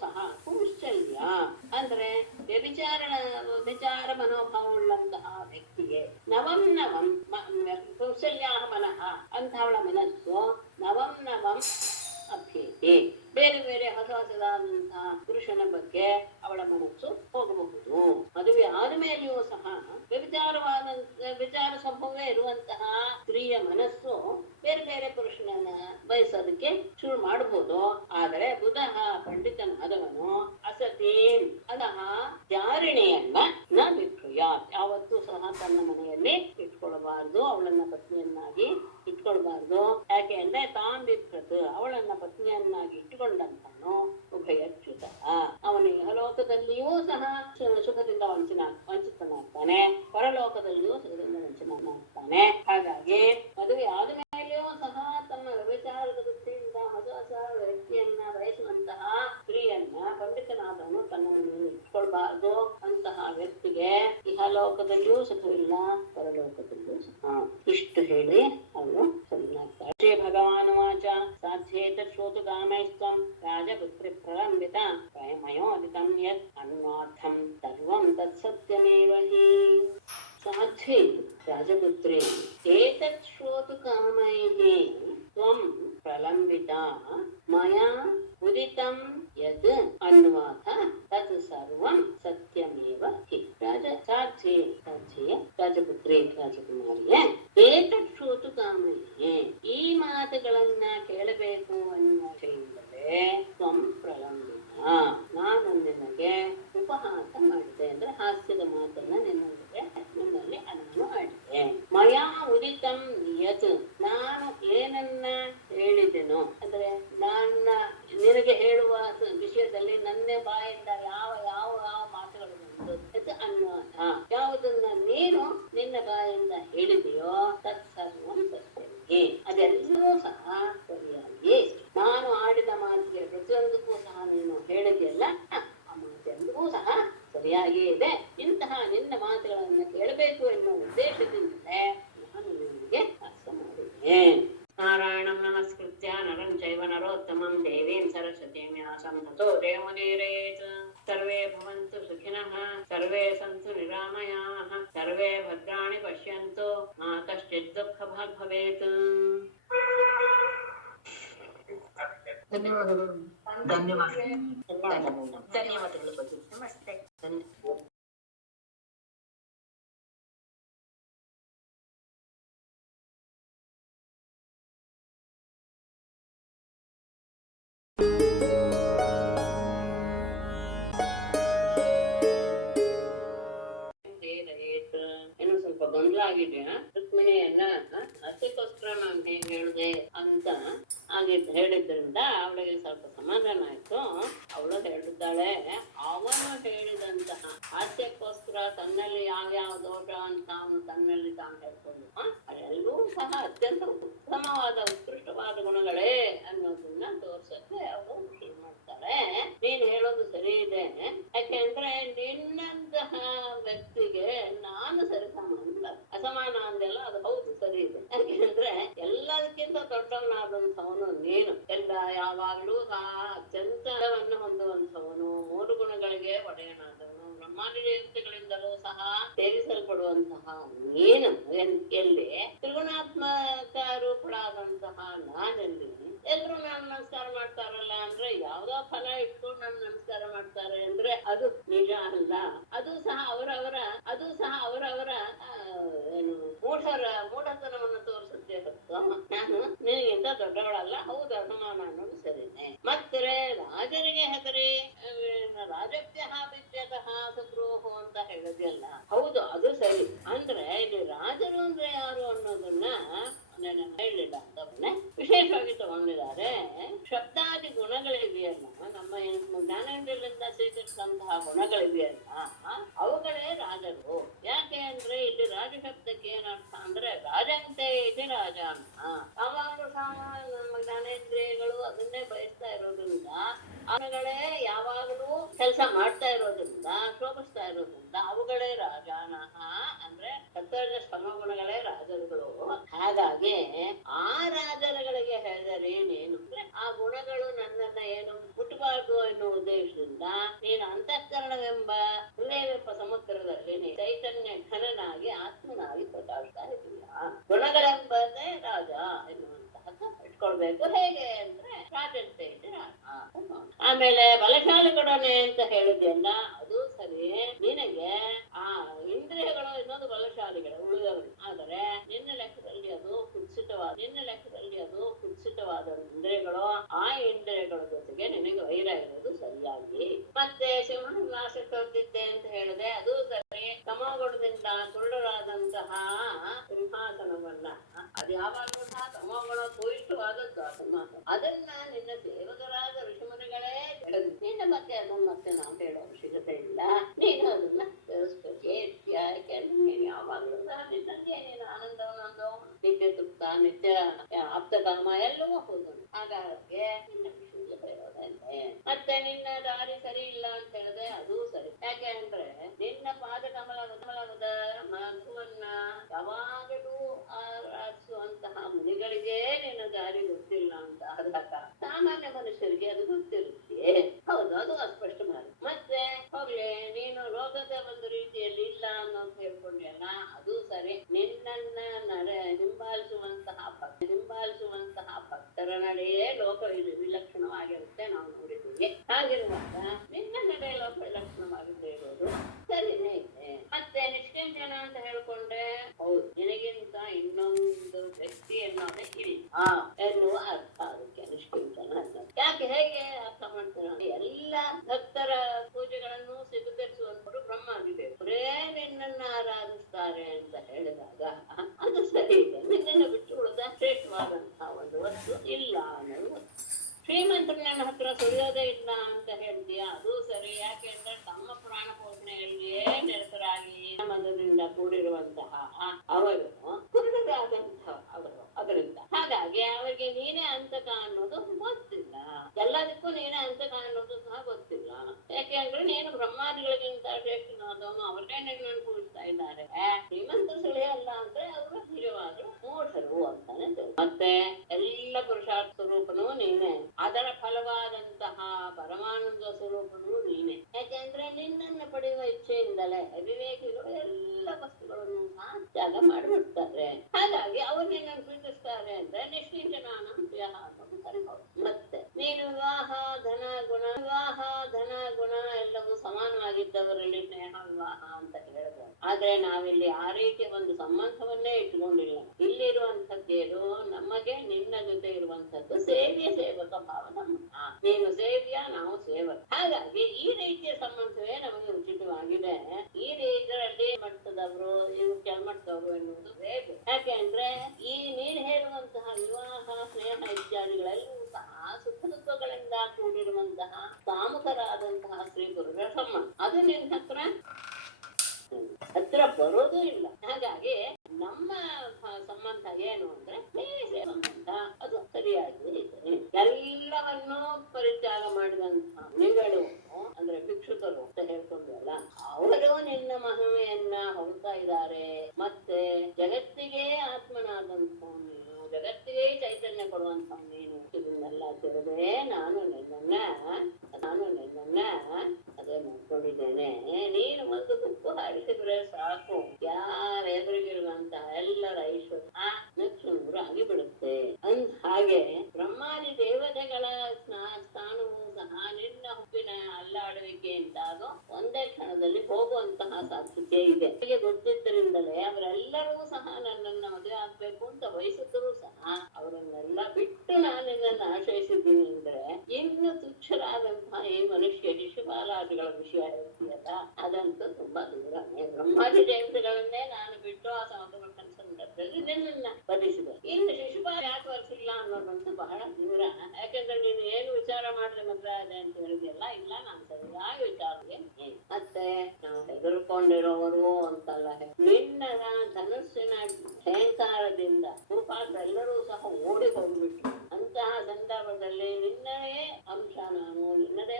ಸಹ ಪುಂಶ್ಚಲ್ಯ ಅಂದ್ರೆ ವ್ಯಭಿಚಾರ ಮನೋಭಾವವುಳ್ಳಂತಹ ವ್ಯಕ್ತಿಗೆ ನವಂ ನವಂ ಪುಂಶ್ಚಲ್ಯಾಹ ಮನಃ ಅಂತಹವಳ ಮನಸ್ಸು ನವಂ ನವಂ ಅಭ್ಯೇತಿ ಬೇರೆ ಬೇರೆ ಹೊಸದಾದಂತಹ ಪುರುಷನ ಬಗ್ಗೆ ಅವಳ ಮನಸ್ಸು ಹೋಗಬಹುದು. ಮದುವೆ ಆದ ಮೇಲೆಯೂ ಸಹ ವ್ಯಭಿಚಾರ ಸ್ವಭಾವವೇ ಇರುವಂತಹ ಸ್ತ್ರೀಯ ಮನಸ್ಸು ಬೇರೆ ಬೇರೆ ಪುರುಷನನ್ನ ಬಯಸೋದಕ್ಕೆ ಶುರು ಮಾಡಬಹುದು. ಆದರೆ ಬುಧ ಪಂಡಿತನಾದವನು ಅಸತೀನ್ ಅನಹ ಜಾರಿಣಿಯನ್ನ ನ ವಿಕ್ರಯಾತ್ ಯಾವತ್ತೂ ಸಹ ತನ್ನ ಮನೆಯಲ್ಲಿ ಇಟ್ಕೊಳ್ಬಾರ್ದು, ಅವಳನ್ನ ಪತ್ನಿಯನ್ನಾಗಿ ಇಟ್ಕೊಳ್ಬಾರ್ದು. ಯಾಕೆ ಅಂದ್ರೆ ತಾಂ ಬಿಭ್ರತ್ ಅವಳನ್ನ ಪತ್ನಿಯನ್ನಾಗಿ ಇಟ್ಟುಕೊಂಡಂತಾನು ಉಭಯಚ್ಯುತ ಅವನು ಇಹಲೋಕದಲ್ಲಿಯೂ ಸಹ ಸುಖದಿಂದ ವಂಚಿತನಾಗ್ತಾನೆ, ಪರಲೋಕದಲ್ಲಿಯೂ ಸುಖದಿಂದ ವಂಚನಾಗ್ತಾನೆ. ಹಾಗಾಗಿ ಮದುವೆ ಆದ ಮೇಲೆಯೂ ಸಹ ತಮ್ಮ ವ್ಯಭಿಚಾರದ ವ್ಯಕ್ತಿಯನ್ನ ಬಯಸುವಂತಹ ಸ್ತ್ರೀಯನ್ನ ಪಂಡಿತನಾದವನು ತನ್ನನ್ನು ಇಟ್ಕೊಳ್ಬಾರ್ದು. ಅಂತಹ ವ್ಯಕ್ತಿಗೆ ಇಹಲೋಕದಲ್ಲಿಯೂ ಸುಖವಿಲ್ಲ, ಪರಲೋಕದಲ್ಲಿಯೂ ಸುಖ. ಇಷ್ಟು ಹೇಳಿ ಅವನು ಸರಿಯಾಗ್ತಾಳೆ. ಶ್ರೀ ಭಗವಾನ್ ವಾಚ ಸಾಧ್ಯೇತ ಶ್ರೋತು ಕಾಮೈಸ್ತ್ವಂ ರಾಜಪುತ್ರಿ ಪ್ರಲಂಬಿತ ಮಯೋದಿತಂ ಯತ್ ಅನ್ವಾರ್ಥಂ ಸರ್ವಂ ತತ್ಸತ್ಯಮೇವ ಹಿ. ಸಾಧ್ವಿ ರಾಜಪುತ್ರಿ ಏತತ್ ಶ್ರೋತು ಕಾಮೈಃ ತ್ವಂ ಪ್ರಲಂಬಿತಾ ಮಯಾ ಉದಿತಂ ಯದ್ ಅನ್ವಾಥ ತತ್ ಸರ್ವಂ ಸತ್ಯಮೇವ ಹಿ. ಸಾಧ್ವಿಯ ರಾಜಪುತ್ರಿ ರಾಜಕುಮಾರಿಯೇ, ಏತತ್ ಶ್ರೋತು ಕಾಮೈಃ ಈ ಮಾತುಗಳನ್ನ ಕೇಳಬೇಕು ಅನ್ನುವ ಆಶೆಯಿಂದಲೇ ತ್ವಂ ಪ್ರಲಂಬಿತ ನಾನು ನಿನಗೆ ಉಪಹಾಸ ಮಾಡಿದೆ, ಅಂದ್ರೆ ಹಾಸ್ಯದ ಮಾತನ್ನ ನಿನ್ನಲ್ಲಿ ನಾನು ಆಡಿದೆ. ಮಯಾ ಉದಿತಂ ಯತ್ ನಾನು ಏನನ್ನ ಹೇಳಿದೆನೋ, ಅಂದ್ರೆ ನನ್ನ ನಿನಗೆ ಹೇಳುವ ವಿಷಯದಲ್ಲಿ ನನ್ನ ಬಾಯಿಂದ ಯಾವ ಯಾವ ಯಾವ ಮಾತುಗಳು ಬಂತು ಅನ್ನುವಂಥ ಯಾವುದನ್ನ ನೀನು ನಿನ್ನ ಬಾಯಿಂದ ಹೇಳಿದೆಯೋ ತತ್ಸರ್ವಂ ಸತ್ಯವೇ, ಅದೆಲ್ಲವೂ ಸಹ ಸರಿಯಾಗಿ ನಾನು ಆಡಿದ ಮಾತಿಗೆ ಪ್ರತಿಯೊಂದಕ್ಕೂ ಸಹ ನೀನು ಹೇಳಿದೆಯಲ್ಲ, ಆ ಮಾತೆಲ್ಲವೂ ಸಹ ಸರಿಯಾಗಿಯೇ ಇದೆ. ಇಂತಹ ನಿನ್ನ ಮಾತುಗಳನ್ನು ಕೇಳಬೇಕು ಎನ್ನುವ ಉದ್ದೇಶದಿಂದಲೇ ನಾನು ನಿನಗೆ ಅರ್ಥ ಮಾಡಿದೆ. ನಾರಾಯಣಂ ನಮಸ್ಕೃತ್ಯ ನರಂ ಚೈವ ನರೋತ್ತಮಂ ದೇವೀಂ ಸರಸ್ವತೀಂ ವ್ಯಾಸಂ ತತೋ ಜಯಮುದೀರಯೇತ್. ಸರ್ವೇ ಭವಂತು ಸುಖಿನಃ, ಸರ್ವೇ ಸಂತು ನಿರಾಮಯಾಃ, ಸರ್ವೇ ಭದ್ರಾಣಿ ಪಶ್ಯಂತು ಮಾ ಕಶ್ಚಿತ್ ದುಃಖಭಾಗ್ ಭವೇತ್. ಧನ್ಯವಾದಗಳು. ಧನ್ಯವಾದಗಳು. ನಮಸ್ತೆ. ಇನ್ನು ಸ್ವಲ್ಪ ಗೊಂದಲ ಆಗಿದೆ. ರುಕ್ಮಿಣಿಯನ್ನ ಅದಕ್ಕೋಸ್ಕರ ನಾನು ಹೇಗೆ ಹೇಳಿದೆ ಅಂತ ಹೇಳಿದ್ರಿಂದ ಅವಳಿಗೆ ಸ್ವಲ್ಪ ಸಮಾಧಾನ ಆಯ್ತು. ಅವಳು ಹೇಳಿದ್ದಾಳೆ, ಅವನು ಹೇಳಿದಂತಹ ಹಾಸ್ಯಕ್ಕೋಸ್ಕರ ತನ್ನಲ್ಲಿ ಯಾವ್ಯಾವ ದೋಷ ಅಂತ ಅವನು ತನ್ನಲ್ಲಿ ತಾನು ಹೇಳ್ಕೊಂಡು ಅದೆಲ್ಲೂ ಸಹ ಅತ್ಯಂತ ಉತ್ತಮವಾದ ಉತ್ಕೃಷ್ಟವಾದ ಗುಣಗಳೇ ಅನ್ನೋದನ್ನ ತೋರ್ಸಕ್ಕೆ ಅವಳು ಶುರು ಮಾಡ್ತಾಳೆ. ನೀನ್ ಹೇಳೋದು ಸರಿ ಇದೆ, ಯಾಕೆಂದ್ರೆ ನಿನ್ನಂತಹ ವ್ಯಕ್ತಿಗೆ ನಾನು ಸರಿಸಮಾನ ಅಸಮಾನ ಅಂದೆಲ್ಲ ಅದು ಹೌದು ಸರಿ ಇದೆ. ಯಾಕೆಂದ್ರೆ ಎಲ್ಲದಕ್ಕಿಂತ ದೊಡ್ಡವನಾದಂಥವನು ನೀನು, ಎಲ್ಲ ಯಾವಾಗ್ಲೂ ಸಹ ಅತ್ಯಂತವನ್ನು ಹೊಂದುವಂಥವನು, ಮೂರು ಗುಣಗಳಿಗೆ ಒಡೆಯನಾದವನು, ಬ್ರಹ್ಮಾಂಡ ದೇವತೆಗಳಿಂದಲೂ ಸಹ ಸೇರಿಸಲ್ಪಡುವಂತಹ ನೀನು ಎಲ್ಲಿ ತ್ರಿಗುಣಾತ್ಮಕ ರೂಪಳಾದಂತಹ ನಾನಲ್ಲಿ ಎಲ್ರು ನಾನು ನಮಸ್ಕಾರ ಮಾಡ್ತಾರಲ್ಲ ಅಂದ್ರೆ ಯಾವ್ದೋ ಫಲ ಇಟ್ಕೊಂಡು ನಾನು ನಮಸ್ಕಾರ ಮಾಡ್ತಾರೆ ಅಂದ್ರೆ ಅದು ನಿಜ ಅಲ್ಲ. ಅದು ಸಹ ಅವರವರ ಏನು ಮೂಢತನವನ್ನು ತೋರಿಸುತ್ತೆ ಹೊರತು ನಾನು ನಿನಗಿಂತ ದೊಡ್ಡವಳಲ್ಲ, ಹೌದು ಅನುಮಾನ ಅನ್ನೋದು ಸರಿನೇ. ಮತ್ತೆ ರಾಜರಿಗೆ ಹೆದರಿ ರಾಜಪ್ಯಃ ಸುದ್ರೋಹು ಅಂತ ಹೇಳಿದೆಯಲ್ಲ, ಹೌದು ಅದು ಸರಿ. ಅಂದ್ರೆ ಇಲ್ಲಿ ರಾಜರು ಅಂದ್ರೆ ಯಾರು ಅನ್ನೋದನ್ನ ಹೇಳಲಿಲ್ಲ ಅಂತವನ್ನೇ ವಿಶೇಷವಾಗಿ ತಗೊಂಡಿದ್ದಾರೆ. ಶಬ್ದಾದಿ ಗುಣಗಳಿವೆಯಲ್ಲ, ನಮ್ಮ ಜ್ಞಾನೇಂದ್ರಿಯದಿಂದ ಸ್ವೀಕರಿಸಿದಂತಹ ಗುಣಗಳಿವೆಯಲ್ಲ, ಅವುಗಳೇ ರಾಜರು. ಯಾಕೆ ಅಂದ್ರೆ ಇಲ್ಲಿ ರಾಜ ಶಬ್ದಕ್ಕೆ ಏನರ್ಥ ಅಂದ್ರೆ ರಾಜಂತೆ ಇದೆ ರಾಜಾನ. ಯಾವಾಗಲೂ ನಮ್ಮ ಜ್ಞಾನೇಂದ್ರಿಯಗಳು ಅದನ್ನೇ ಬಯಸ್ತಾ ಇರೋದ್ರಿಂದ, ಅವುಗಳೇ ಯಾವಾಗಲೂ ಕೆಲಸ ಮಾಡ್ತಾ ಇರೋದ್ರಿಂದ, ಶೋಭಿಸ್ತಾ ಇರೋದ್ರಿಂದ ಅವುಗಳೇ ರಾಜಾನಃ ಅಂದ್ರೆ ಸತ್ವಜ ಸ್ತಮಗುಣಗಳೇ ರಾಜರುಗಳು. ಹಾಗಾಗಿ ಆ ರಾಜರುಗಳಿಗೆ ಹೇಳಿದರೆ ನೀನು ಆ ಗುಣಗಳು ನನ್ನನ್ನ ಏನು ಮುಟ್ಟಬಾರ್ದು ಎನ್ನುವ ಉದ್ದೇಶದಿಂದ ನೀನು ಅಂತಃಕರಣವೆಂಬ ಹೃದಯವೆಂಬ ಸಮುದ್ರದಲ್ಲಿ ನೀ ಚೈತನ್ಯ ಘನನಾಗಿ ಆತ್ಮನಾಗಿ ಪ್ರಕಾಶಿಸ್ತಾ ಇದೀಯ. ಗುಣಗಳೆಂಬುದೇ ರಾಜ ಎನ್ನುವಂತಹ ಇಟ್ಕೊಳ್ಬೇಕು. ಹೇಗೆ ಅಂದ್ರೆ ರಾಜಂತೆ ಇದೆ ರಾಜ. ಆಮೇಲೆ ಬಲಶಾಲಿಗಳನ್ನೇ ಅಂತ ಹೇಳಿದ್ಯಲ್ಲ, ಅದು ಸರಿ. ನಿನಗೆ ಆ ಇಂದ್ರಿಯಗಳು ಎನ್ನುವುದು ಬಲಶಾಲಿಗಳು ಉಳಿದವರು, ಆದರೆ ನಿನ್ನ ಲೆಕ್ಕದಲ್ಲಿ ಅದು ಕುತ್ಸಿತವಾದ ಇಂದ್ರಿಯಗಳು. ಆ ಇಂದ್ರಿಯಗಳ ಜೊತೆಗೆ ನಿನಗೆ ವೈರ ಇರೋದು ಸರಿಯಾಗಿ. ಮತ್ತೆ ಸಿಂಹನ ನಾಶ ತೋರ್ದಿದ್ದೆ ಅಂತ ಹೇಳಿದೆ, ಅದು ಸರಿ. ತಮೋಗುಣದಿಂದ ಸುಳ್ಳರಾದಂತಹ ಸಿಂಹಾಸನವಲ್ಲ, ಅದು ಯಾವಾಗಲೂ ಸಹ ತಮೋಗುಣ ಪೂರಿತವಾದದ್ದು ಆ ಸಿಂಹಾಸನ. ಅದನ್ನ ನಿನ್ನ ಸೇವಕರಾದ ಋಷಿಮುನಿಗಳೇ ಹೇಳಿದ್ರು. ನಿನ್ನ ಮತ್ತೆ ಅದನ್ನ ಮತ್ತೆ ನಾವು ಹೇಳೋ ಅವಶ್ಯಕತೆ ಇಲ್ಲ, ನೀನು ಅದನ್ನ ಬೆಳೆಸ್ಬೇಕು. ಯಾಕೆಂದ್ರೆ ನೀನು ಯಾವಾಗಲೂ ಸಹ ನಿನ್ನಲ್ಲಿ ನೀನು ಆನಂದವನ್ನೊಂದು ನಿತ್ಯ ತೃಪ್ತ, ನಿತ್ಯ ಆಪ್ತ ಕಾಮ ಎಲ್ಲವೂ ಹೋದನು. ಹಾಗಾಗಿ ನಿನ್ನ ವಿಷಯದಲ್ಲಿ ಬರೋದಲ್ಲೇ ಮತ್ತೆ ನಿನ್ನ ದಾರಿ ಸರಿ ಇಲ್ಲ ಅಂತ ಹೇಳಿದ್ರೆ ಅದು ಸರಿ. ಯಾಕೆ ಅಂದ್ರೆ ನಿನ್ನ ಪಾದ ಕಮಲದ ಮಧುವನ್ನ ಯಾವಾಗಲೂ ಆರಾಧಿಸುವಂತಹ ಮುನಿಗಳಿಗೆ ನಿನ್ನ ದಾರಿ ಗೊತ್ತಿಲ್ಲ ಅಂತ ಆದಾಗ ಸಾಮಾನ್ಯ ಮನುಷ್ಯರಿಗೆ ಅದು ಗೊತ್ತಿರುತ್ತೆ. ಹೌದು, ಅದು ಅಸ್ಪಷ್ಟ ಮಾರ್ಗ. ಮತ್ತೆ ಹೋಗ್ಲಿ, ನೀನು ರೋಗದ ಒಂದು ರೀತಿಯಲ್ಲಿ ಇಲ್ಲ ಅನ್ನೋದು ಹೇಳ್ಕೊಂಡ್ಯಲ್ಲ, ಅದು ಸರಿ. ನಿನ್ನನ್ನ ಹಿಂಬಾಲಿಸುವಂತಹ ಭಕ್ತರ ನಡೆಯೇ ಲೋಕ ವಿಲಕ್ಷಣವಾಗಿರುತ್ತೆ, ನಾವು ನೋಡಿದ್ದೀವಿ. ಹಾಗಿರುವಾಗ ನಿನ್ನ ನಡೆ ಲೋಕ ವಿಲಕ್ಷಣವಾಗಿದ್ದೇ ಇರೋದು ಸರಿನೇ ಇದೆ. ಮತ್ತೆ ನಿಷ್ಕಿಂಚನ ಅಂತ ಹೇಳ್ಕೊಂಡ್ರೆ ಹೌದು, ನಿನಗಿಂತ ಇನ್ನೊಂದು ವ್ಯಕ್ತಿ ಎನ್ನುವುದೇ ಇಲ್ಲ ಎನ್ನುವ ಅರ್ಥ ಅದಕ್ಕೆ ನಿಷ್ಕಿಂಚನ ಅನ್ನೋದು. ಯಾಕೆ ಹೇಗೆ ಅರ್ಥ ಮಾಡ್ತಾರೆ? ಎಲ್ಲ ಭಕ್ತರ ಪೂಜೆಗಳನ್ನು ಸಿದ್ಧರಿಸುವಂತರು ಬ್ರಹ್ಮಾದಿದೇವರು ಅವರೇ ನಿನ್ನನ್ನ ಆರಾಧಿಸ್ತಾರೆ ಅಂತ ಹೇಳಿದಾಗ ಅದು ಸರಿ ಇದೆ. ನಿನ್ನನ್ನು ಬಿಟ್ಟು ಉಳಿದ ಶ್ರೇಷ್ಠವಾದಂತಹ ಒಂದು ವಸ್ತು ಇಲ್ಲ ಅನ್ನೋದು. ಶ್ರೀಮಂತರು ನನ್ನ ಹತ್ರ ಸುಳಿಯೋದೇ ಇಲ್ಲ ಅಂತ ಹೇಳ್ತೀಯ, ಅದು ಸರಿ. ಯಾಕೆ ಅಂದ್ರೆ ತಮ್ಮ ಪುರಾಣ ಪೋಷಣೆಯಲ್ಲಿಯೇ ನಿರತರಾಗಿ ಮನದಿಂದ ಕೂಡಿರುವಂತಹ ಅವರು ಕುರುಡರಾದಂತಹ ಅದರಿಂದ ಹಾಗಾಗಿ ಅವರಿಗೆ ನೀನೇ ಅಂತಕ ಅನ್ನೋದು ಗೊತ್ತಿಲ್ಲ. ಎಲ್ಲದಕ್ಕೂ ನೀನೇ ಅಂತಕ ಅನ್ನೋದು ಸಹ ಗೊತ್ತಿಲ್ಲ. ಯಾಕೆ ಅಂದ್ರೆ ನೀನು ಬ್ರಹ್ಮಾದಿಗಳಿಗಿಂತ ಶ್ರೇಷ್ಠನಾದವನು, ಅವರೇ ನಿನ್ನನ್ನು ಕೂಡಿಸ್ತಾ ಇದ್ದಾರೆ. ಶ್ರೀಮಂತರು ಸುಳಿಯಲ್ಲ ಅಂದ್ರೆ ಅವರು ನಿಜವಾದ್ರು ಮೂಢರು ಅಂತಾನೆ. ಮತ್ತೆ ಎಲ್ಲ ಪುರುಷಾರ್ಥ ಸ್ವರೂಪನೂ ನೀನೆ, ಅದರ ಫಲವಾದಂತಹ ಪರಮಾನಂದ ಸ್ವರೂಪನೂ ನೀನೆ. ಯಾಕೆಂದ್ರೆ ನಿನ್ನನ್ನು ಪಡೆಯುವ ಇಚ್ಛೆಯಿಂದಲೇ ವಿವೇಕಿಗಳು ಎಲ್ಲ ವಸ್ತುಗಳನ್ನು ಸಹ ತ್ಯಾಗ ಮಾಡಿಬಿಡ್ತಾರೆ. ಹಾಗಾಗಿ ಅವ್ರು ನಿನ್ನನ್ನು ಪ್ರೀತಿಸ್ತಾರೆ ಅಂದ್ರೆ ನಿಷ್ಕಿಂಚನ ಅನ್ನೋದು ಸರಿ. ಮತ್ತೆ ನೀನು ವಿವಾಹ ಧನ ಗುಣ ಎಲ್ಲವೂ ಸಮಾನವಾಗಿದ್ದವರಲ್ಲಿ ಸ್ನೇಹ ವಿವಾಹ ಅಂತ ಹೇಳಿದ್ರು. ಆದ್ರೆ ನಾವಿಲ್ಲಿ ಆ ರೀತಿಯ ಒಂದು ಸಂಬಂಧವನ್ನೇ ಇಟ್ಕೊಂಡಿಲ್ಲ. ಇಲ್ಲಿರುವಂತದ್ದೇನು, ನಮಗೆ ನಿನ್ನ ಜೊತೆ ಇರುವಂತದ್ದು ಸೇವೆಯ ಸೇವಕ ಭಾವ. ನೀನು ಸೇವ್ಯ, ನಾವು ಸೇವಕ. ಹಾಗಾಗಿ ಈ ರೀತಿಯ ಸಂಬಂಧವೇ ನಮಗೆ ಉಚಿತವಾಗಿದೆ. ಈ ಇದರಲ್ಲಿ ಮಟ್ಟದವರು, ಇವು ಕೆಳಮಟ್ಟದವರು ಎನ್ನುವುದು ಬೇರೆ. ಯಾಕೆ ಅಂದ್ರೆ ಈ ನೀನು ಹೇಳುವಂತಹ ವಿವಾಹ, ಸ್ನೇಹ ಇತ್ಯಾದಿಗಳೆಲ್ಲವೂ ಸಹ ಸುಖ ದುಃಖಗಳಿಂದ ಕೂಡಿರುವಂತಹ ಕಾಮುಕರಾದಂತಹ ಸ್ತ್ರೀ ಪುರುಷರ ಸಂಬಂಧ. ಅದು ನಿನ್ನ ಹತ್ರ ಬರೋದು ಇಲ್ಲ. ಹಾಗಾಗಿ ನಮ್ಮ ಸಂಬಂಧ ಏನು ಅಂದ್ರೆ ಸಂಬಂಧ, ಅದು ಸರಿಯಾಗಿ ಇದೆ. ಎಲ್ಲವನ್ನೂ ಪರಿತ್ಯಾಗ ಮಾಡಿದಂತಹ ಮುನಿಗಳು ಅಂದ್ರೆ ಭಿಕ್ಷುಕರು ಅಂತ ಹೇಳ್ಕೊಂಡ್ವಲ್ಲ, ಅವರು ನಿನ್ನ ಮಹಿಮೆಯನ್ನ ಹೊರತಾ ಇದ್ದಾರೆ. ಮತ್ತೆ ಜಗತ್ತಿಗೆ ಆತ್ಮನಾದಂತ ನೀನು, ಜಗತ್ತಿಗೆ ಚೈತನ್ಯ ಕೊಡುವಂತ ನೀನು, ಇದನ್ನೆಲ್ಲ ತಿಳಿದೇ ನಾನು ನಿನ್ನನ್ನ ಅದೇ ಮಾಡ್ಕೊಂಡಿದ್ದೇನೆ. ನೀನು ಒಂದು ತುಪ್ಪು ಹಾರಿಸಿದ್ರೆ ಸಾಕು, ಯಾರ ಎದುರಿಗಿರುವಂತಹ ಎಲ್ಲರ ಐಶ್ವರ್ಯ ನಕ್ಷುನೂರು ಆಗಿ ಬಿಡುತ್ತೆ. ಹಾಗೆ ಬ್ರಹ್ಮಾದಿ ದೇವತೆಗಳ ಸ್ಥಾನವೂ ಸಹ ನಿನ್ನ ಹುಬ್ಬಿನ ಅಲ್ಲಾಡುವಿಕೆಯಿಂದಾಗ ಒಂದೇ ಕ್ಷಣದಲ್ಲಿ ಹೋಗುವಂತಹ ಸಾಧ್ಯತೆ ಇದೆ. ಗೊತ್ತಿದ್ದರಿಂದಲೇ ಅವರೆಲ್ಲರೂ ಸಹ ನನ್ನನ್ನ ಮದುವೆ ಆಗ್ಬೇಕು ಅಂತ ಬಯಸಿದ್ರು ಸಹ ಅವರನ್ನೆಲ್ಲ ಬಿಟ್ಟು ನಾನು ನಿನ್ನನ್ನು ಆಶ್ರಯಿಸಿದ್ದೀನಿ ಅಂದ್ರೆ ಇನ್ನು ತುಚ್ಛರಾದಂತಹ ಈ ಮನುಷ್ಯ ಶಿಶುಪಾಲಾದಿಗಳ ವಿಷಯ ಹೇಳ್ತೀಯಲ್ಲ, ಅದಂತೂ ತುಂಬಾ ದೂರನೇ. ಬ್ರಹ್ಮಾದಿ ದೇವತೆಗಳನ್ನೇ ನಾನು ಬಿಟ್ಟು ಆ ಸಮುದ್ರ ಸಂದರ್ಭದಲ್ಲಿ ನಿನ್ನನ್ನ ಬದಿಸಿದೆ. ಇನ್ನು ಶಿಶುಪಾಲ ಯಾಕೆ ಬರ್ಸಿಲ್ಲ ಅನ್ನೋದಂತೂ ಬಹಳ ದೂರ. ಯಾಕಂದ್ರೆ ನೀನು ಏನು ವಿಚಾರ ಮಾಡಿದ್ರೆ ಮದುವೆ ಅದೇ ಅಂತ ಹೇಳಿದೆಯಲ್ಲ, ಇಲ್ಲ ನಾನು ಸರಿಯಾಗಿ ವಿಚಾರಕ್ಕೆ. ಮತ್ತೆ ನಾವು ಹೆದರ್ಕೊಂಡಿರೋವರು ಅಂತಲ್ಲ, ನಿನ್ನ ಧನಸ್ಸಿನ ಅಹಂಕಾರದಿಂದ ಎಲ್ಲರೂ ಸಹ ಓಡಿ ಹೋಗ್ಬಿಟ್ರು. ಅಂತಹ ಸಂದರ್ಭದಲ್ಲಿ ನಿನ್ನದೇ ಅಂಶ ನಾನು, ನಿನ್ನದೇ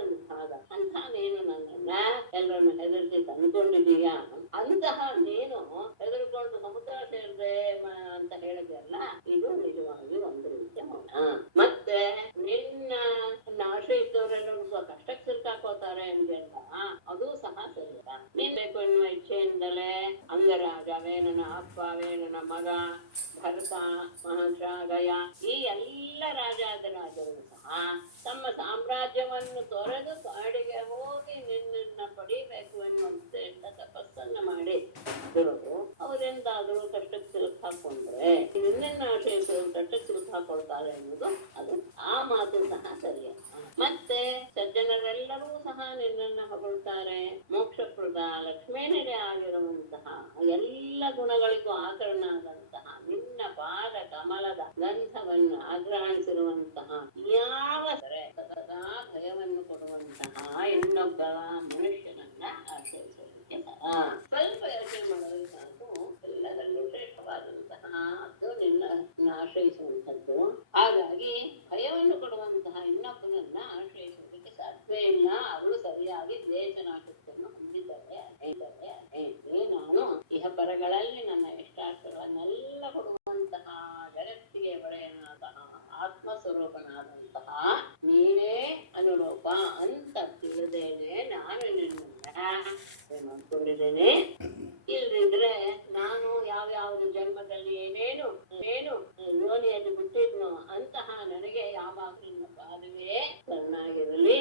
ಒಂದು ಭಾಗ ಅಂತ ನೀನು ನನ್ನನ್ನ ಎಲ್ಲರನ್ನು ಹೆದರಿಸಿ ತಂದ್ಕೊಂಡಿದೀಯಾ. ಅಂತಹ ನೀನು ಹೆದರ್ಕೊಂಡು ಸಮುದ್ರ ಸೇರಿದೆ ಅಂತ ಹೇಳಿದೆಯಲ್ಲ, ಇದು ನಿಜವಾಗಿ ಒಂದು ರೀತಿಯ ಮೌನ. ಮತ್ತೆ ನಿನ್ನ ಆಶ್ರಯಿಸಿದವರೆಲ್ಲರೂ ಕಷ್ಟಕ್ಕೆ ಸಿಕ್ಕಾಕೋತಾರೆ ಎಂದೆಲ್ಲ ಅದು ಸಹ ಸರಿಯಲ್ಲ. ನೀನ್ ಬೇಕು ಎನ್ನುವ ಇಚ್ಛೆಯಿಂದಲೇ ಅಂಗರಾಜ, ವೇನನ ಅಪ್ಪ, ವೇನನ ಮಗ, ಭರತ, ಮಹರ್ಷ, ಗಯ ಈ ಎಲ್ಲ ರಾಜಾದಿರಾಜರು ಸಹ ತಮ್ಮ ಸಾಮ್ರಾಜ್ಯವನ್ನು ತೊರೆದು ಕಾಡಿಗೆ ಹೋಗಿ ನಿನ್ನನ್ನ ಪಡಿಬೇಕು ಎನ್ನುವಂತ ತಪಸ್ಸನ್ನ ಮಾಡಿ ಅವರೆಂದಾದರೂ ಕಷ್ಟಕ್ಕೆ ಸಿಲುಕು ಹಾಕೊಂಡ್ರೆ ನಿನ್ನನ್ನು ಆಶ್ರಯಿಸುವ ಕಷ್ಟಕ್ಕೆ ಸಿಲುಕು ಹಾಕೊಳ್ತಾರೆ ಎನ್ನುವುದು ಅದು ಆ ಮಾತು ಸಹ ಸರಿಯಲ್ಲ. ಮತ್ತೆ ಸಜ್ಜನರೆಲ್ಲರೂ ಸಹ ನಿನ್ನನ್ನ ಹೊಗಳ್ತಾರೆ. ಮೋಕ್ಷಪ್ರದ ಲಕ್ಷ್ಮೇನರೇ ಆಗಿರುವಂತಹ ಎಲ್ಲ ಗುಣಗಳಿಗೂ ಆಕರನಾದಂತಹ ನಿನ್ನ ಪಾದ ಕಮಲದ ಗಂಧವನ್ನು ಆಗ್ರಹಿಸಿರುವಂತಹ ಯಾವ ಸದಾ ಭಯವನ್ನು ಕೊಡುವಂತಹ ಇನ್ನೊಬ್ಬ ಮನುಷ್ಯನನ್ನ ಆಶ್ರಯಿಸಲಿಕ್ಕೆ ಸ್ವಲ್ಪ ಯೋಚನೆ ಮಾಡೋದು ಸಾಕು. ಎಲ್ಲದರಲ್ಲೂ ಶ್ರೇಷ್ಠವಾದಂತಹ ಅದು ನಿನ್ನ ಆಶ್ರಯಿಸುವಂಥದ್ದು. ಹಾಗಾಗಿ ಭಯವನ್ನು ಕೊಡುವಂತಹ ಇನ್ನೊಬ್ಬನನ್ನ ಆಶ್ರಯಿಸುವುದಕ್ಕೆ ಸಾಧ್ಯವೇ ಇಲ್ಲ. ಅವಳು ಸರಿಯಾಗಿ ದ್ವೇಷನಾಶಕ್ತಿಯನ್ನು ಹೊಂದಿದ್ದಾರೆ. ನಾನು ಇಹಪರಗಳಲ್ಲಿ ನನ್ನ ಇಷ್ಟಾರ್ಥಗಳನ್ನೆಲ್ಲ ಕೊಡುವಂತಹ ಜಗತ್ತಿಗೆ ಒಡೆಯನಾದಂತಹ ಆತ್ಮಸ್ವರೂಪನಾದಂತಹ ನೀನೇ ಅನುರೂಪ ಅಂತ ತಿಳಿದೇನೆ ನಾನು ನಿನ್ನ ಮಾಡ್ಕೊಂಡಿದ್ದೇನೆ. ಇಲ್ದಿದ್ರೆ ನಾನು ಯಾವ್ಯಾವ್ದು ಜನ್ಮದಲ್ಲಿ ಏನೇನು ಯೋನಿಯಲ್ಲಿ ಬಿಟ್ಟಿದ್ನೋ ಅಂತಹ ನನಗೆ ಯಾವಾಗಲೂ ನಿನ್ನ ಪಾದವೇ ಚೆನ್ನಾಗಿರಲಿ.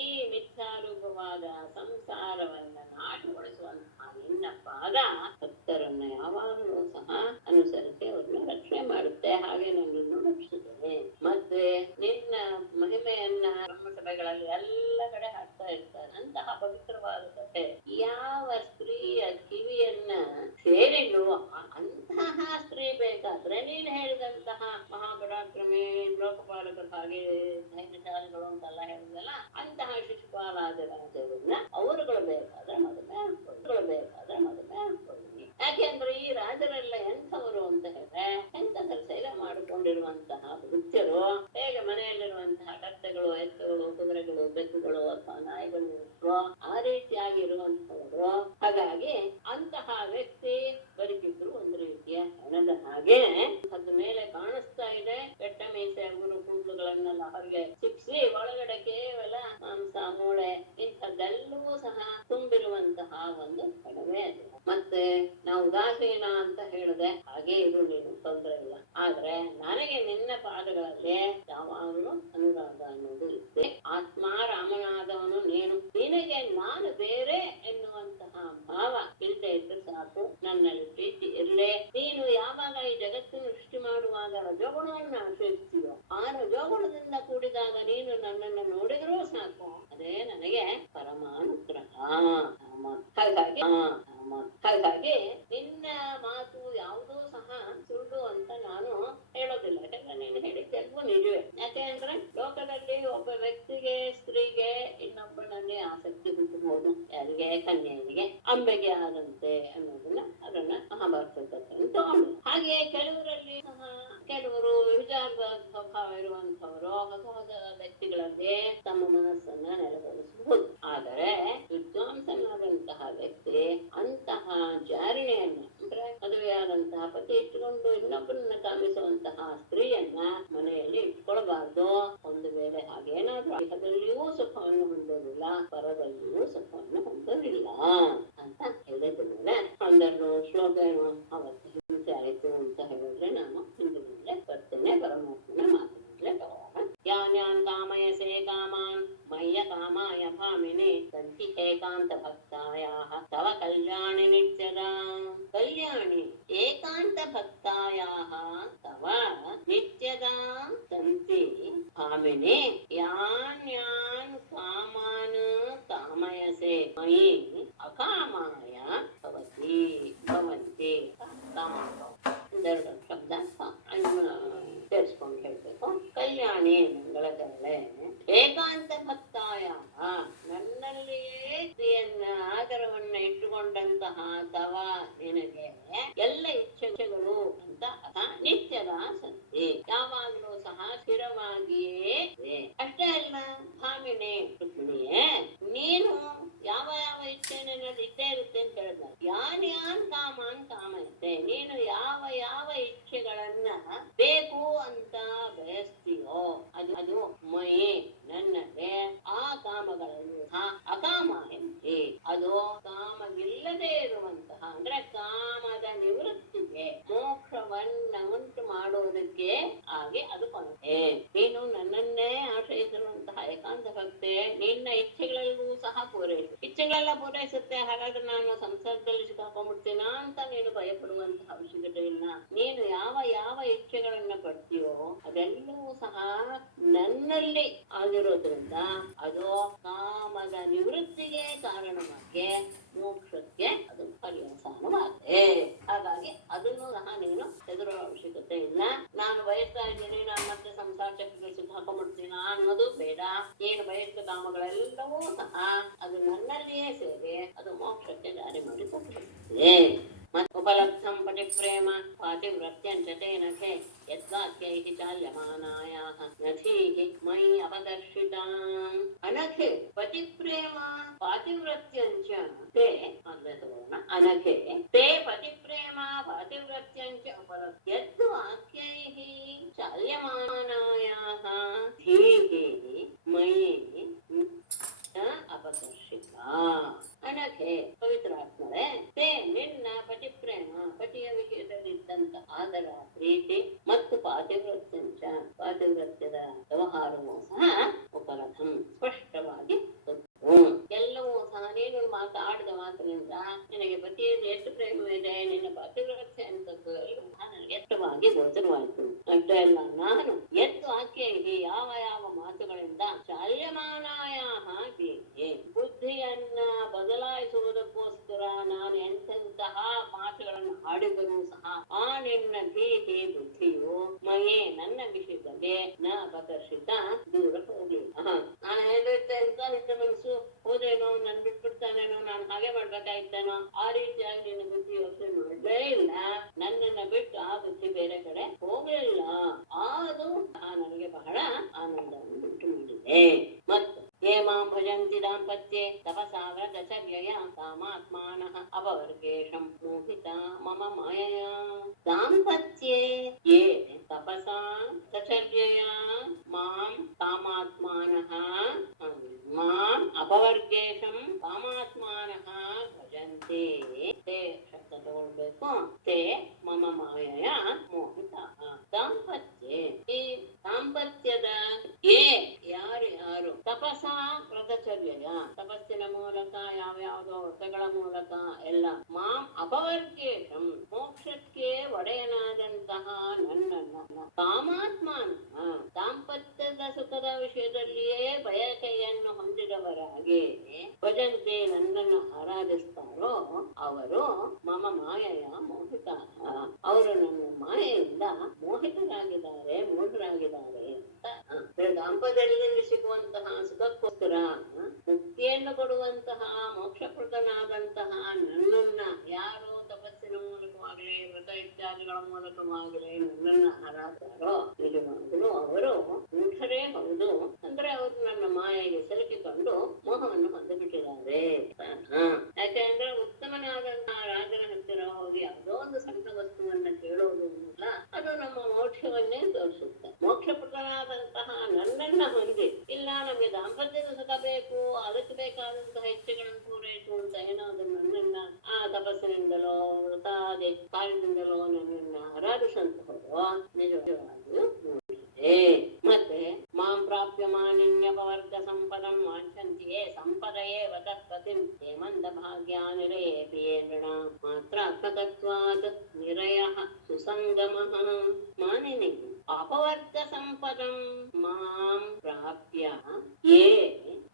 ಈ ಮಿಥ್ಯಾರೂಪವಾದ ಸಂಸಾರವನ್ನ ನಾಶಗೊಳಿಸುವಂತಹ ನಿನ್ನ ಪಾದ ಭಕ್ತರನ್ನ ಯಾವಾಗಲೂ ಸಹ ಅನುಸರಿಸಿ ಅವ್ರನ್ನ ರಕ್ಷಣೆ ಮಾಡುತ್ತೆ. ಹಾಗೆ ನನ್ನನ್ನು ರಕ್ಷಿಸಿದ್ದೇನೆ. ಮತ್ತೆ ನಿನ್ನ ಮಹಿಮೆಯನ್ನ ಬ್ರಹ್ಮಸಭೆಗಳಲ್ಲಿ ಎಲ್ಲ ಕಡೆ ಹಾಕ್ತಾ ಇರ್ತಾರೆ. ಅಂತಹ ಪವಿತ್ರವಾದ ಕಥೆ ಯಾವ ಸ್ತ್ರೀಯ ಕಿವಿಯನ್ನ ಸೇರಿಲ್ವೋ ಅಂತಹ ಸ್ತ್ರೀ ಬೇಕಾದ್ರೆ ನೀನು ಹೇಳಿದಂತಹ ಮಹಾಪರಾಕ್ರಮಿ ಲೋಕಪಾಲಕರು ಹಾಗೆ ಧೈರ್ಯಶಾಲಿಗಳು ಅಂತೆಲ್ಲ ಹೇಳಿದಲ್ಲ, ಅಂತಹ ಶಿಶುಪಾಲಾದಿರಾಜರನ್ನ ಅವರುಗಳು ಬೇಕಾದ್ರೆ ಮದುವೆ ಅನ್ಕೊಳ್ಳಿ. ಯಾಕೆಂದ್ರೆ ಈ ರಾಜರೆಲ್ಲ ಎಂಥವರು ಅಂತ ಹೇಳಿದ್ರೆ ಎಂತಂದ್ರೆ ಶೈಲ ಮಾಡಿಕೊಂಡಿರುವಂತಹ ವೃತ್ಯರು ಹೇಗೆ ಮನೆಯಲ್ಲಿರುವಂತಹ ಕತ್ತೆಗಳು, ಎತ್ತುಗಳು, ಕುದುರೆಗಳು, ಬೆಕ್ಕುಗಳು ಅಥವಾ ನಾಯಿಗಳು ಇರುತ್ತೋ ಆ ರೀತಿಯಾಗಿ ಇರುವಂತಹವರು. ಹಾಗಾಗಿ ಅಂತಹ ವ್ಯಕ್ತಿ ಬದುಕಿದ್ರು ಒಂದು ರೀತಿಯ ಹಣದ ಹಾಗೆ ಅದ ಮೇಲೆ ಕಾಣಿಸ್ತಾ ಇದೆ. ಬೆಟ್ಟ ಮೀಸೆ ಉಗುರು ಕೂದಲುಗಳನ್ನೆಲ್ಲ ಹೊರಗೆ ಸಿಕ್ಸಿ ಒಳಗಡೆ ಕೇವಲ ಮಾಂಸ ಮೂಳೆ ಇಂಥದ್ದೆಲ್ಲವೂ ಸಹ ತುಂಬಿರುವಂತಹ ಒಂದು ಕಡಿಮೆ ಅದು. ಮತ್ತೆ ನಾವು ಉದಾಸೀನ ಅಂತ ಹೇಳಿದೆ, ಹಾಗೆ ಇರು ನೀನು, ತೊಂದರೆ ಇಲ್ಲ. ಆದ್ರೆ ನನಗೆ ನಿನ್ನ ಪಾದಗಳಲ್ಲಿ ಯಾವಾಗಲೂ ಅನುರಾಗ ಅನ್ನೋದು ಇದ್ದೆ. ಆತ್ಮ ರಾಮನಾದವನು ನೀನು, ನಿನಗೆ ನಾನು ಬೇರೆ ಎನ್ನುವಂತಹ ಭಾವ ಇಲ್ಲದೆ ಇದ್ರೆ ಸಾಕು. ನನ್ನಲ್ಲಿ ಪ್ರೀತಿ ಇರಲೇ. ನೀನು ಯಾವಾಗ ಈ ಜಗತ್ತನ್ನು ಸೃಷ್ಟಿ ಮಾಡುವಾಗ ರಜೋಗುಣವನ್ನು ಆಶ್ರಯಿಸ್ತೀಯೋ ಆ ರಜೋಗುಣದಿಂದ ಕೂಡಿದಾಗ ನೀನು ನನ್ನನ್ನು ನೋಡಿದ್ರೂ ಸಾಕು, ಅದೇ ನನಗೆ ಪರಮಾನುಗ್ರಹ. ಹಾಗಾಗಿ ನಿನ್ನ ಮಾತು ಯಾವುದೂ ಸಹ ಸುಳ್ಳು ಅಂತ ನಾನು ಹೇಳೋದಿಲ್ಲ. ಯಾಕಂದ್ರೆ ನೀನು ಹೇಳಿದ್ದೆಲ್ಲವೂ ನಿಜವೇ. ಯಾಕೆ ಅಂದ್ರೆ ಲೋಕದಲ್ಲಿ ಒಬ್ಬ ವ್ಯಕ್ತಿಗೆ, ಸ್ತ್ರೀಗೆ ಇನ್ನೊಬ್ಬನಲ್ಲಿ ಆಸಕ್ತಿ ಹುಟ್ಟಬಹುದು. ಯಾರಿಗೆ? ಕನ್ಯೆಯರಿಗೆ. ಅಂಬೆಗೆ ಆದಂತೆ ಅದನ್ನ ಮಹಾಭಾರತದ ತಗೊಂಡು. ಹಾಗೆ ಕೆಲವರಲ್ಲಿ ಸಹ ಕೆಲವರು ವಿಚಾರದ ಸ್ವಭಾವ ಇರುವಂತವರು ಹೊಸ ಹೊಸ ವ್ಯಕ್ತಿಗಳಲ್ಲಿ ತಮ್ಮ ಮನಸ್ಸನ್ನ ನೆಲೆಗೊಳಿಸಬಹುದು. ಆದರೆ ವಿದ್ವಾಂಸನಾದಂತಹ ವ್ಯಕ್ತಿ ಅಂತಹ ಜಾರಿಣೆಯನ್ನ ಅಂದ್ರೆ ಮದುವೆಯಾದಂತಹ ಪತಿ ಇಟ್ಟುಕೊಂಡು ಇನ್ನೊಬ್ಬರನ್ನ ಕಾಮಿಸುವಂತಹ ಸ್ತ್ರೀಯನ್ನ ಮನೆಯಲ್ಲಿ ಇಟ್ಕೊಳ್ಬಾರ್ದು. ಒಂದು ವೇಳೆ ಹಾಗೇನಾದ್ರೂ ಇಹದಲ್ಲಿಯೂ ಸುಖವನ್ನು ಹೊಂದೋದಿಲ್ಲ, ಪರದಲ್ಲಿಯೂ ಸುಖವನ್ನು ಹೊಂದೋದಿಲ್ಲ ಅಂತ ಹೇಳಿದ ಮೇಲೆ ಒಂದೆರಡು ಶ್ಲೋಕ ಏನು ಅವತ್ತು ಹಿಂಸೆ ಆಯ್ತು ಅಂತ ಹೇಳಿದ್ರೆ ನಾನು ಹಿಂದಿನಲ್ಲೇ ಬರ್ತೇನೆ. ಪರಮಾತ್ಮನ ಮಾತಿನಲ್ಲೇ ತಗೋಣ. ಯಾನ್ಯಾನ್ ಕಾಮಯಸೆ ಕಾಮಾನ್ ಮಯ್ಯ ಕಾಮಾಯ ಭಾಮಿನಿ ಸಂತಿ ಏಕಾಂತ ಭಕ್ತಾಯಾಹ ತವ ಕಲ್ಯಾಣಿ ನಿತ್ಯದ. ಕಲ್ಯಾಣಿ ಏಕಾಂತ ಭಕ್ತಾಯಾಹ ತವ ನಿತ್ಯದ ಸಂತಿ ಭಾಮಿನಿ ಯಾನ್ಯಾನ್ ಕಾಮಾನ್ ಕಾಮಯಸೆ ಮಯಿ ಅಕಾಮಾಯ ಭವಂತಿ. ಒಂದೆರಡು ಶಬ್ದ ಸೇರಿಸ್ಕೊಂಡು ಹೇಳ್ಬೇಕು. ಕಲ್ಯಾಣಿ ಮಂಗಳಕರಳೆ, ಏಕಾಂತ ಭಕ್ತಾಯ ನನ್ನಲ್ಲಿಯೇ ಸ್ತ್ರೀಯನ್ನ ಆದರವನ್ನ ಇಟ್ಟುಕೊಂಡಂತಹ ತವ ನಿನಗೆ ಎಲ್ಲ ಇಚ್ಛೆಗಳು ಅಂತ ನಿತ್ಯದ ಸಂತಿ ಯಾವಾಗಲೂ ಸಹ ಸ್ಥಿರವಾಗಿಯೇ ಇದೆ. ಅಷ್ಟೇ ಅಲ್ಲ, ಭಾಮಿನಿ ರುಕ್ಮಿಣಿಯೇ ನೀನು ಯಾವ ಯಾವ ಇಚ್ಛೆ ನನ್ನಲ್ಲಿ ಇದ್ದೇ ಇರುತ್ತೆ ಅಂತ ಹೇಳಿದ. ಯಾನ್ ಕಾಮಾನ್ ಕಾಮಯತೆ, ನೀನು ಯಾವ ಯಾವ ಇಚ್ಛೆಗಳನ್ನ ಬೇಕು ಅಂತ ಬಯಸ್ತೀಯೋ ಅದು ಮಯಿ ನನ್ನದೇ. ಆ ಕಾಮಗಳನ್ನು ಅಕಾಮಾಯಂತೆ, ಅದು ಕಾಮವಿಲ್ಲದೆ ಇರುವಂತಹ ಅಂದ್ರೆ ಕಾಮದ ನಿವೃತ್ತಿಗೆ ಮೋಕ್ಷವನ್ನ ಉಂಟು ಮಾಡುವುದಕ್ಕೆ ಹಾಗೆ ಅದು ಕೊನೆ. ನೀನು ನನ್ನನ್ನೇ ಆಶ್ರಯಿಸಿರುವಂತಹ ಏಕಾಂತ ಭಕ್ತೆ, ನಿನ್ನ ಇಚ್ಛೆಗಳಲ್ಲೂ ಸಹ ಪೂರೈಸು. ಇಚ್ಛೆಗಳೆಲ್ಲ ಪೂರೈಸುತ್ತೆ, ಹಾಗಾದ್ರೆ ನಾನು ಸಂಸಾರದಲ್ಲಿ ಸಿಕ್ಕಾಕೊಂಡ್ಬಿಡ್ತೀನ ಅಂತ ನೀನು ಭಯಪಡುವಂತಹ ಅವಶ್ಯಕತೆ ಇಲ್ಲ. ನೀನು ಯಾವ ಯಾವ ಇಚ್ಛೆಗಳನ್ನ ಪಡ್ತೀಯೋ ಅದೆಲ್ಲವೂ ಸಹ ನನ್ನಲ್ಲಿ ಆಗಿರೋದ್ರಿಂದ ಅದು ಕಾಮದ ನಿವೃತ್ತಿಗೆ ಕಾರಣವಾಗಿ ಮೋಕ್ಷಕ್ಕೆ ಅದು ಪರ್ಯವಸಾನವಾಗಿದೆ. ಹಾಗಾಗಿ ಅದನ್ನು ಸಹ ನೀನು ಹೆದರುವ ಅವಶ್ಯಕತೆ ಇಲ್ಲ. ನಾನು ಬಯಸ್ತಾ ಇದ್ದೀನಿ, ನಾನು ಮತ್ತೆ ಸಂಸಾರ ಚಕ್ರಕ್ಕೆ ಸಿಕ್ಕಾಕೊಂಡ್ಬಿಡ್ತೀನ ಅನ್ನೋದು ಬೇಡ. ಏನು ಬಯಸಿದ ಕಾಮಗಳೆಲ್ಲವೂ ಸಹ ಅದು ನನ್ನಲ್ಲಿಯೇ ಸೇರಿ ಅದು ಮೋಕ್ಷಕ್ಕೆ ದಾರಿ ಮಾಡಿ ಕೊಟ್ಟಿರುತ್ತದೆ. ಉಪಲಬ್ಧಂ ಪತಿಪ್ರೇಮ ಪಾತಿವ್ರತ್ಯಂಚ ತೇನಖೆ ಯದ್ವಾಕ್ಯೈಃ ಚಾಲ್ಯಮಾನಾಯಾಃ ನಥೀಃ ಮಯಿ ಅಪದರ್ಶಿತಾಂ. ಅನಖೆ ಪತಿಪ್ರೇಮ ಪಾತಿವ್ರತ್ಯಂಚ ತೇ ಅನಖೆ ತೇ ಪತಿಪ್ರೇಮ ಪಾತಿವ್ರತ್ಯಂಚ ಉಪಲಬ್ಧ ಯದ್ವಾಕ್ಯೈಃ ಚಾಲ್ಯಮಾನಾಯಾಃ ಧೀಃ ಮಯಿ ಅಪದರ್ಶಿತ. ಅನಖೆ ಪವಿತ್ರಾತ್ಮರೇ, ತೇ ನಿನ್ನ ಪತಿಪ್ರೇಮ ಪತಿಯ ವಿಷಯದಲ್ಲಿದ್ದಂತ ಆದರ ಪ್ರೀತಿ ಮತ್ತು ಪಾತಿವ್ರತ್ಯದ ವ್ಯವಹಾರವೂ ಸಹ ಉಪಲಬ್ಧಂ ಸ್ಪಷ್ಟವಾಗಿ ಎಲ್ಲವೂ ಸಹ ನೀನು ಮಾತಾಡಿದ ಮಾತಿನಿಂದ ನಿನಗೆ ಪತಿಯಲ್ಲಿ ಎಷ್ಟು ಪ್ರೇಮವಿದೆ, ನಿನ್ನ ಪಾತಿವ್ರತ್ಯ ಅಂತದ್ದು ನನಗೆ ಎಷ್ಟವಾಗಿ ಗೋಚರವಾಯಿತು. ಅಷ್ಟೇ ಅಲ್ಲ, ನಾನು ಎದ್ದು ಆಕೆ ಯಾವ ಯಾವ ಮಾತುಗಳಿಂದ ಚಾಲ್ಯಮಾನಾಯ ಬುದ್ಧಿಯನ್ನ ಬದಲಾಯಿಸುವುದಕ್ಕೋಸ್ಕರ ನಾನು ಎಂತೆಂತಹ ಮಾತುಗಳನ್ನು ಆಡಿದರೂ ಸಹ ಆ ನಿನ್ನ ಧೀಹಿ ಬುದ್ಧಿಯು ಮಯೇ ನನ್ನ ವಿಷಯದಲ್ಲಿ ನ ಅಪಕರ್ಷಿತ ದೂರ ಹೋಗ್ಲಿಲ್ಲ. ನಾನು ಹೇಳಿದ್ದೆ ಅಂತ ನಿನ್ನ ಮನಸ್ಸು ಹೋದೇನೋ, ನನ್ ಬಿಟ್ಬಿಡ್ತಾನೇನೋ, ನಾನು ಹಾಗೆ ಮಾಡ್ಬೇಕಾಯ್ತೇನೋ, ಆ ರೀತಿಯಾಗಿ ನಿನ್ನ ಬುದ್ಧಿ ಯೋಚನೆ ಮಾಡಲೇ ಇಲ್ಲ. ನನ್ನನ್ನ ಬಿಟ್ಟು ಆ ಬುದ್ಧಿ ಬೇರೆ ಕಡೆ ಹೋಗಲಿಲ್ಲ. ಅದು ನನಗೆ ಬಹಳ ಆನಂದವನ್ನು ಉಂಟು ಮಾಡಿದೆ. ಮತ್ತು ಯೇ ಮಾಂ ಭಜಂತಿ ದಾಂಪತ್ಯೆ ತಪಸಾ ವ್ರತಚರ್ಯಯ ಕಾಮಾತ್ಮಾನಃ ಅಪವರ್ಗೇಶಂ ಮೋಹಿತಾ ಮಮ ಮಾಯಯ. ದಾಂಪತ್ಯೆ ಯೇ ತಪಸಾ ವ್ರತಚರ್ಯಯ ಮಾಂ ಕಾಮಾತ್ಮಾನಃ ಮಾಂ ಅಪವರ್ಗೇಶಂ ಕಾಮಾತ್ಮಾನಃ ಭಜಂತೆ ತೇ ಶಬ್ದ ತಗೊಳ್ಬೇಕು. ತೇ ಮಮ ಮಾಯಯ ಮೋಹಿತಾ. ದಾಂಪತ್ಯೆ, ಈ ದಾಂಪತ್ಯದ ಯಾರು ತಪಸಾ ವ್ರತಚರ್ಯಯ ತಪಸ್ಸಿನ ಮೂಲಕ ಯಾವ್ಯಾವುದೋ ವ್ರತಗಳ ಮೂಲಕ ಎಲ್ಲ ಮಾಂ ಅಪವರ್ಗೇಶಂ ಮೋಕ್ಷಕ್ಕೆ ಒಡೆಯನಾದಂತಹ ನನ್ನನ್ನ ಕಾಮಾತ್ಮಾನ ದಾಂಪತ್ಯದ ಸುಖದ ವಿಷಯದಲ್ಲಿಯೇ ಬಯಕೆಯನ್ನು ಹೊಂದಿದವರಾಗಿ ಭಜಂತೆ ನನ್ನನ್ನು ಆರಾಧಿಸ್ತಾರೋ ಅವರು ಮಮ ಮಾಯೆಯ ಮೋಹಿತ. ಅವರು ನನ್ನ ಮಾಯೆಯಿಂದ ಮೋಹಿತರಾಗಿದ್ದಾರೆ, ಮೂಢರಾಗಿದ್ದಾರೆ ಅಂತ. ದಾಂಪತ್ಯದಲ್ಲಿ ಸಿಗುವಂತಹ ಸುಖಕ್ಕೋಸ್ಕರ ಮುಕ್ತಿಯನ್ನು ಕೊಡುವಂತಹ ಮೋಕ್ಷಪ್ರದನಾದಂತಹ ನನ್ನನ್ನ ಯಾರು ತಪಸ್ಸಿನ ಮೂಲಕವಾಗಲಿ ವ್ರತ ಇತ್ಯಾದಿಗಳ ಮೂಲಕವಾಗಲಿ ನನ್ನನ್ನ ಆರಾಧಿಸ್ತಾರೋ ನಿಜವಾಗಲೂ ಅವರು ಮೂಢರೇ ಹೌದು. ಅಂದ್ರೆ ಅವರು ನನ್ನ ಮಾಯೆಗೆ ಸಿಲುಕಿಕೊಂಡು ಮೋಹವನ್ನು ಹೊಂದಿಬಿಟ್ಟಿದ್ದಾರೆ. ಯಾಕೆಂದ್ರೆ ಉತ್ತಮನಾದಂತಹ ರಾಜನ ಹತ್ತಿರ ಹೋಗಿ ಯಾವುದೋ ಒಂದು ಸಣ್ಣ ವಸ್ತುವನ್ನ ಕೇಳೋದು ಇಲ್ಲ, ಅದು ನಮ್ಮ ಮೋಕ್ಷವನ್ನೇ ತೋರಿಸುತ್ತೆ. ಮೋಕ್ಷಪ್ರದನಾದಂತಹ ನನ್ನನ್ನ ಹೊಂದಿ ಇಲ್ಲ ನಮಗೆ ದಾಂಪತ್ಯದ ಸುಖ ಬೇಕು, ಅದಕ್ಕೆ ಬೇಕಾದಂತಹ ಇಚ್ಛೆಗಳನ್ನು ಪೂರೈಸು ಅಂತ ಏನಾದ್ರು ನನ್ನನ್ನ ಆ ತಪಸ್ಸಿನಿಂದಲೋ ವ್ರತಾದಿ ಕಾರ್ಯದಿಂದಲೋ ನನ್ನನ್ನ ಆರಾಧಿಸಂತಹೋ ನಿಜವಾಗಿಯೂ ಮತ್ತೆ ಮಾಂ ಪ್ರಾಪ್ಯ ಮಾನಿನ್ಯಪವರ್ಗ ಸಂಪದಂ ವಾಂಛಂತಿಯೇ ಸಂಪದಯೇ ವತತ್ಪತಿಂ ತೇ ಮಂದ ಭಾಗ್ಯಾನಿರಯೇ ಪ್ರಿಯೇಣ ಮಾತ್ರ ಅರ್ಥತತ್ವಾತ್ ನಿರಯಃ ಸುಸಂಗಮಃ. ಮಾನಿನಿ ಅಪವರ್ಗ ಸಂಪದಂ ಮಾಂ ಪ್ರಾಪ್ಯ ಯೇ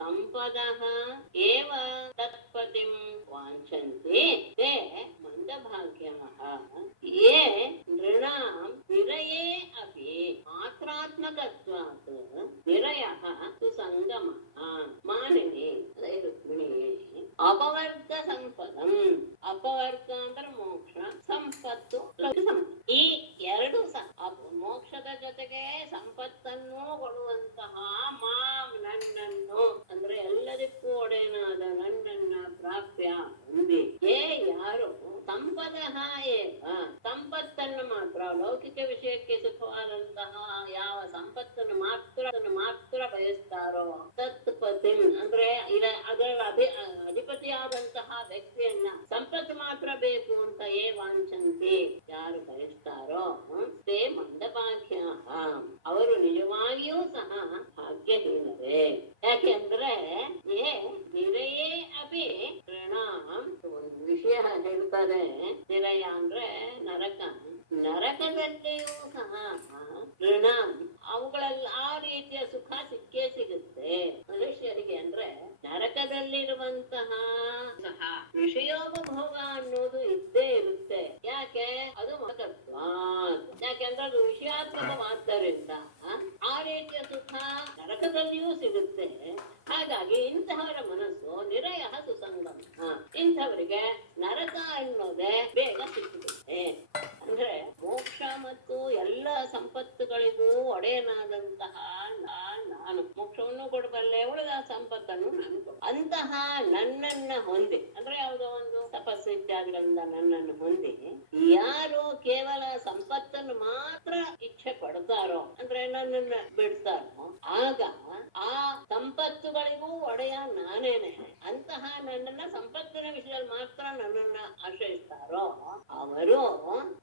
ಸಂಪದಃ ಏವ ತತ್ಪತಿಂ ವಾಂಛಂತಿ ತೇ ಮಂದಭಾಗ್ಯಾಃ ಯೇ ನೃಣಾಂ ನಿರಯೇ ಅಪಿ ಮಾತ್ರಾತ್ಮಕತ್ವಾತ್ ನಿರಯಃ ಸುಸಂಗಮಃ. ಮಾನಿನಿ ರುಕ್ಮಿಣಿ ಅಪವರ್ಗ ಸಂಪದಂ, ಅಪವರ್ಗ ಅಂದ್ರೆ ಮೋಕ್ಷ, ಸಂಪತ್ತು ಈ ಎರಡು ಮೋಕ್ಷದ ಜೊತೆಗೆ ಸಂಪತ್ತನ್ನು ಕೊಡುವಂತಹ ಮಾಂ ನನ್ನನ್ನು ಅಂದ್ರೆ ಎಲ್ಲದಕ್ಕೂ ಒಡೆಯನಾದ ನನ್ನನ್ನ ಪ್ರಾಪ್ಯ ಹೊಂದಿ ಯಾರು ಸಂಪದಃ ಏವ ಸಂಪತ್ತನ್ನು ಮಾತ್ರ ಲೌಕಿಕ ವಿಷಯಕ್ಕೆ ಸುಖವಾದಂತಹ ಯಾವ ಸಂಪತ್ತನ್ನು ಮಾತ್ರ ಬಯಸ್ತಾರೋ ತತ್ಪತಿ ಅಂದ್ರೆ ಅದರ ಅಧಿಪತಿಯಾದಂತಹ ವ್ಯಕ್ತಿಯನ್ನ ಸಂಪತ್ತು ಮಾತ್ರ ಬೇಕು ಅಂತ ವಾಂಛಂತಿ ಯಾರು ಬಯಸ್ತಾರೋ ತೇ ಮಂದಭಾಗ್ಯ ಅವರು ನಿಜವಾಗಿಯೂ ಸಹ ಭಾಗ್ಯಹೀನರೇ. ಯಾಕೆಂದ್ರೆ ನಿರಯೇ ಅಪಿ ಋಣಾಂ ವಿಷಯ ಹೇಳ್ತಾರೆ. ನಿರಯ ಅಂದ್ರೆ ನರಕ, ನರಕದಲ್ಲಿಯೂ ಸಹ ಋಣ ಆದ್ದರಿಂದ ಆ ರೀತಿಯ ಸುಖ ನರಕದಲ್ಲಿಯೂ ಸಿಗುತ್ತೆ. ಹಾಗಾಗಿ ಇಂತಹವರ ಮನಸ್ಸು ನಿರಯ ಸುಸಂಗಮ, ಇಂಥವರಿಗೆ ನರಕ ಅನ್ನೋದೇ ಬೇಗ ಸಿಕ್ಕಿಬಿಡುತ್ತೆ. ಅಂದ್ರೆ ಮೋಕ್ಷ ಮತ್ತು ಎಲ್ಲ ಸಂಪತ್ತುಗಳಿಗೂ ಒಡೆಯನಾದಂತಹ ನಾನು ಮೋಕ್ಷವನ್ನು ಕೊಡಬಲ್ಲೆ, ಉಳಿದ ಸಂಪತ್ತನ್ನು ನಾನು ಅಂತಹ ನನ್ನನ್ನ ಹೊಂದಿ, ಅಂದ್ರೆ ಯಾವುದೋ ಒಂದು ತಪಸ್ಸು ಇತ್ಯಾದಿಗಳಿಂದ ನನ್ನನ್ನು ಹೊಂದಿ ಯಾರು ಕೇವಲ ಸಂಪತ್ತನ್ನು ಮಾತ್ರ ಇಚ್ಛೆ ಪಡ್ತಾರೋ, ಅಂದ್ರೆ ನನ್ನನ್ನ ಬಿಡ್ತಾರೋ, ಆಗ ಆ ಸಂಪತ್ತುಗಳಿಗೂ ಒಡೆಯ ನಾನೇನೆ. ಅಂತಹ ನನ್ನನ್ನ ಸಂಪತ್ತಿನ ವಿಷಯದಲ್ಲಿ ಮಾತ್ರ ನನ್ನನ್ನ ಆಶ್ರಯಿಸ್ತಾರೋ ಅವರು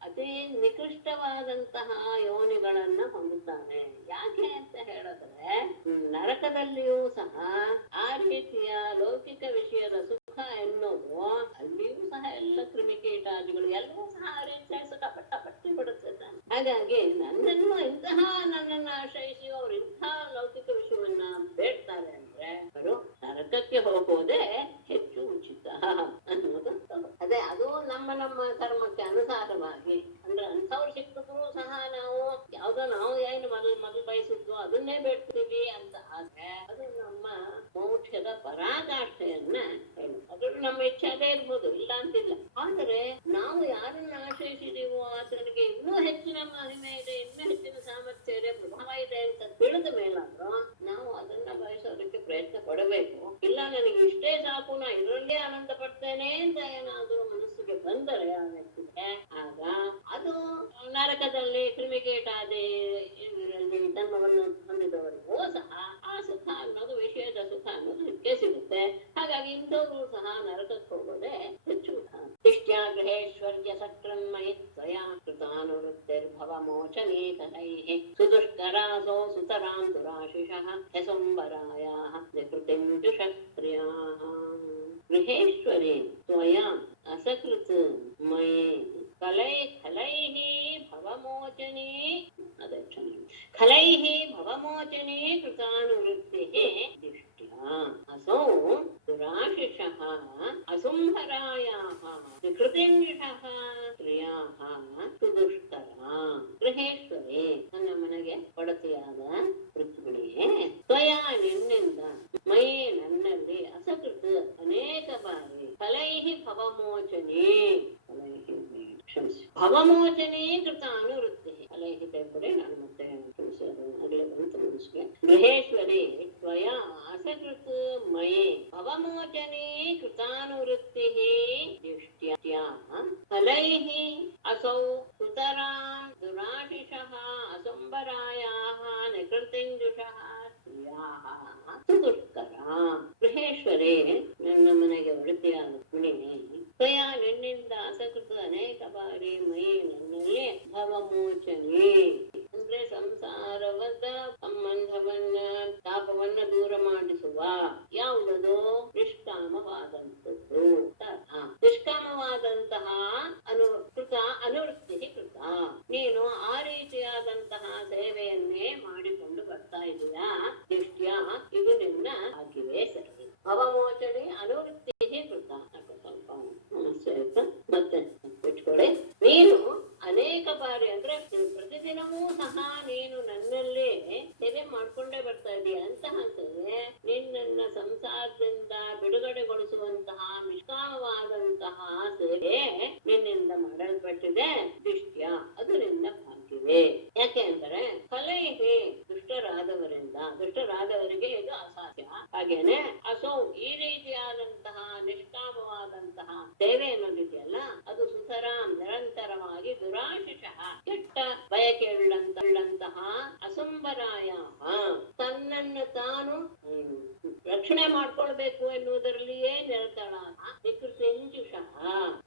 ಅತಿ ನಿಕೃಷ್ಟವಾದಂತಹ ಯೋನಿಗಳನ್ನ ಹೊಂದುತ್ತಾನೆ. ಯಾಕೆ ಅಂತ ಹೇಳಿದ್ರೆ ನರಕದಲ್ಲಿಯೂ ಸಹ ಆ ರೀತಿಯ ಲೌಕಿಕ ವಿಷಯದ ಸುಖ ಎನ್ನುವುದು ಅಲ್ಲಿಯೂ ಸಹ ಎಲ್ಲ ಕ್ರಿಮಿಕೀಟಾದಿಗಳು ಎಲ್ಲವೂ ಸಹ ಆ ರೀತಿಯ ಸುಖ ಪಟ್ಟಿ ಬಿಡುತ್ತೆ. ಹಾಗಾಗಿ ನನ್ನನ್ನು ಆಶ್ರಯಿಸಿ ಅವರು ಇಂಥ ಲೌಕಿಕ ವಿಷಯವನ್ನ ಬೇಡ್ತಾರೆ ಅಂದ್ರೆ ಅವರು ನರಕಕ್ಕೆ ಹೋಗೋದೇ ಹೆಚ್ಚು ಉಚಿತ ಅನ್ನೋದು. ಅದೇ ಅದು ನಮ್ಮ ಕರ್ಮಕ್ಕೆ ಅನುಸಾರವಾಗಿ, ಅಂದ್ರೆ ಅಂಥವ್ರು ಸಿಕ್ಕಿದ್ರು ಸಹ ನಾವು ಏನು ಮೊದಲು ಬಯಸಿದ್ವು ಅದನ್ನೇ ಬೇಡ್ತೀವಿ ಅಂತ ಆದ್ರೆ ಅದು ನಮ್ಮ ಮೋಕ್ಷದ ಪರಾಕಾಷ್ಠೆಯನ್ನ ಹೇಳು. ಅದ್ರಲ್ಲಿ ನಮ್ಮ ಇಚ್ಛೆ ಅದೇ ಇರ್ಬೋದು, ಇಲ್ಲ ಅಂತಿಲ್ಲ. ಆದರೆ ನಾವು ಯಾರನ್ನ ಆಶ್ರಯಿಸಿದೀವೋ ಆತನಿಗೆ ಇನ್ನೂ ಹೆಚ್ಚಿನ ಮಹಿಮೆ ಇದೆ, ಇನ್ನೂ ಹೆಚ್ಚಿನ ಸಾಮರ್ಥ್ಯ ಇದೆ, ಪ್ರಭಾವ ಇದೆ ಅಂತ ತಿಳಿದ ಮೇಲಾದ್ರೂ ನಾವು ಅದನ್ನ ಬಯಸೋದಕ್ಕೆ ಪ್ರಯತ್ನ ಪಡಬೇಕು. ಇಲ್ಲ ನನಗೆ ಇಷ್ಟೇ ಸಾಕು, ನಾ ಇದರಲ್ಲೇ ಆನಂದ ಪಡ್ತೇನೆ ಅಂತ ಏನಾದ್ರೂ ಮನಸ್ಸಿಗೆ ಬಂದರೆ ಆ ವ್ಯಕ್ತಿಗೆ, ಆಗ ಅದು ನರಕದಲ್ಲಿ ಕ್ರಿಮಿಕೀಟಾದಿ ಧರ್ಮವನ್ನು ಹೊಂದಿದವರಿಗೂ ಸಹ ಆ ಸುಖ ಅನ್ನೋದು, ವಿಷಯದ ಸುಖ ಅನ್ನೋದು ಸಿಕ್ಕೇ ಸಿಗುತ್ತೆ. ಹಾಗಾಗಿ ಇಂಥವ್ರು ಸಹ ನರಕಕ್ಕೆ ಹೋಗೋದೇ ಹೆಚ್ಚು. ಇಷ್ಟ್ಯಾಗ್ರಹೇಶ್ವರ್ಯ ಸಕ್ರನ್ಮಯಿ ಸ್ವಯಾ ಕೃತಾನುವೃತ್ತಿರ್ಭವ ಮೋಚನೀತೈಃ ಸುದುಷ್ಕರಾಸೋ ಸುತರಾಂ ದುರಾಶಿಷಃ ಯಸಂಬರಾಯಾಃ ವಿಕೃತಿಂ ದುಷಕ್ರಿಯಾಃ. ಗೃಹೇಶ್ವರಿ ಸ್ವಯಂ ಅಸಕೃತ್ ಮಯಿ ಖಲೈಃ ಭವಮೋಚನೇ, ಅದೇ ಖಲೈಃ ಭವಮೋಚನೇ ಕೃತಾನುವೃತ್ತಿಃ ದಿಷ್ಟ್ಯಾ ಅಸೌ ದುರಾಶಿಷಃ ಅಸುಂಭರಾಯಾಃ ವಿಕೃತಿಂಜುಷಃ ಕ್ರಿಯಾಃ ಸುದುಷ್ಕರಾ. ಗೃಹೇಶ್ವರಿ, ನನ್ನ ಮನೆಗೆ ಒಡತಿಯಾದ ರುಕ್ಮಿಣಿಯೇ, ಸ್ವಯಾ ನಿನ್ನಿಂದ ಮೈ ನನ್ನಲ್ಲಿ ಅಸಕೃತ್ ಅನೇಕ ಬಾರಿ ಫಲೈಹಿ ಭವಮೋಚನೆ, ಭವಮೋಚನೆ ಕೃತ ಅನುವೃತ್ತಿ, ಫಲೈಹಿ ಕೈಪಡೆ ನಾನು ಮತ್ತೆ ಆಗಲೇ ಬಂತು ಮನಸ್ಸಿಗೆ. ಗೃಹೇಶ್ವರಿ ಸ್ವಯಾ ಅಸಕೃತ್ ಮಯಿ ಭವಮೋಚನೆ ಕೃತಾನುವೃತ್ತಿ ದಿಷ್ಟ್ಯಾ ಫಲೈಃ ಅಸೌ ಸುತರಾಂ ದುರಾಶಿಷಃ ಅಸಂಬರಾಯಾಃ ನಿಕೃತಿಂಜುಷಃ ಕ್ರಿಯಾಃ ಸುದುಷ್ಕರಾ. ಗೃಹೇಶ್ವರಿ, ನನ್ನ ಮನೆಗೆ ಒಡತಿಯಾದ ರುಕ್ಮಿಣಿ, ಸ್ವಯ ನಿನ್ನಿಂದ ಅಸಕೃತ ಅನೇಕ ಬಾರಿ ಮೈ ನನ್ನಲ್ಲಿ ಭವಮೋಚನೆ, ಅಂದ್ರೆ ಸಂಸಾರವಾದ ಸಂಬಂಧವನ್ನ ತಾಪವನ್ನ ದೂರ ಮಾಡಿಸುವ ಯಾವುದದು ನಿಷ್ಕಾಮವಾದಂಥದ್ದು. ನಿಷ್ಕಾಮವಾದಂತಹ ಅನುವೃತ್ತಿ ಕೃತ, ನೀನು ಆ ರೀತಿಯಾದಂತಹ ಸೇವೆಯನ್ನೇ ಮಾಡಿಕೊಂಡು ಬರ್ತಾ ಇದೀಯಾ. ದಿಷ್ಟ್ಯ, ಇದು ನಿನ್ನ ಆಗಿವೆ ಸರಿ. ಭವಮೋಚನೆ ಅನುವೃತ್ತಿ ಕೃತ. ಸ್ವಲ್ಪ ಸಮಸ್ಯೆ ಆಯ್ತಾ, ಮತ್ತೆ ಬಿಟ್ಕೊಡಿ. ನೀನು ಅನೇಕ ಬಾರಿ, ಅಂದ್ರೆ ಪ್ರತಿದಿನವೂ ಸಹ ನೀನು ನನ್ನಲ್ಲೇ ಸೇವೆ ಮಾಡ್ಕೊಂಡೇ ಬರ್ತಾ ಇದೀಯ. ಅಂತಹ ಸೇವೆ ನಿನ್ನ ಸಂಸಾರದಿಂದ ಬಿಡುಗಡೆಗೊಳಿಸುವಂತಹ ನಿಷ್ಕಾಮವಾದಂತಹ ಸೇವೆ ನಿನ್ನಿಂದ ಮಾಡಲ್ಪಟ್ಟಿದೆ. ದಿಷ್ಟ್ಯ, ಅದು ನಿನ್ನ ಭಾಗ್ಯವೇ. ಯಾಕೆ ಅಂದರೆ ಫಲೈಹಿ, ದುಷ್ಟರಾದವರಿಗೆ ಇದು ಅಸಾಧ್ಯ. ಹಾಗೇನೆ ಅಸೌ, ಈ ರೀತಿಯಾದಂತಹ ನಿಷ್ಕಾಮವಾದಂತಹ ಸೇವೆ ಅನ್ನೋದಿದೆಯಲ್ಲ, ಅದು ಸುತರಾಂ ನಿರಂತರವಾಗಿ ದುರಾಶಿಷಃ ಕೆಟ್ಟ ಬಯಕೆಯುಳ್ಳಂತಹ ಅಸಂಬರಾಯ ತನ್ನನ್ನು ತಾನು ರಕ್ಷಣೆ ಮಾಡ್ಕೊಳ್ಬೇಕು ಎನ್ನುವುದರಲ್ಲಿಯೇ ನಿರತಳಾದ ವಿಕೃತಿಂಜುಷಃ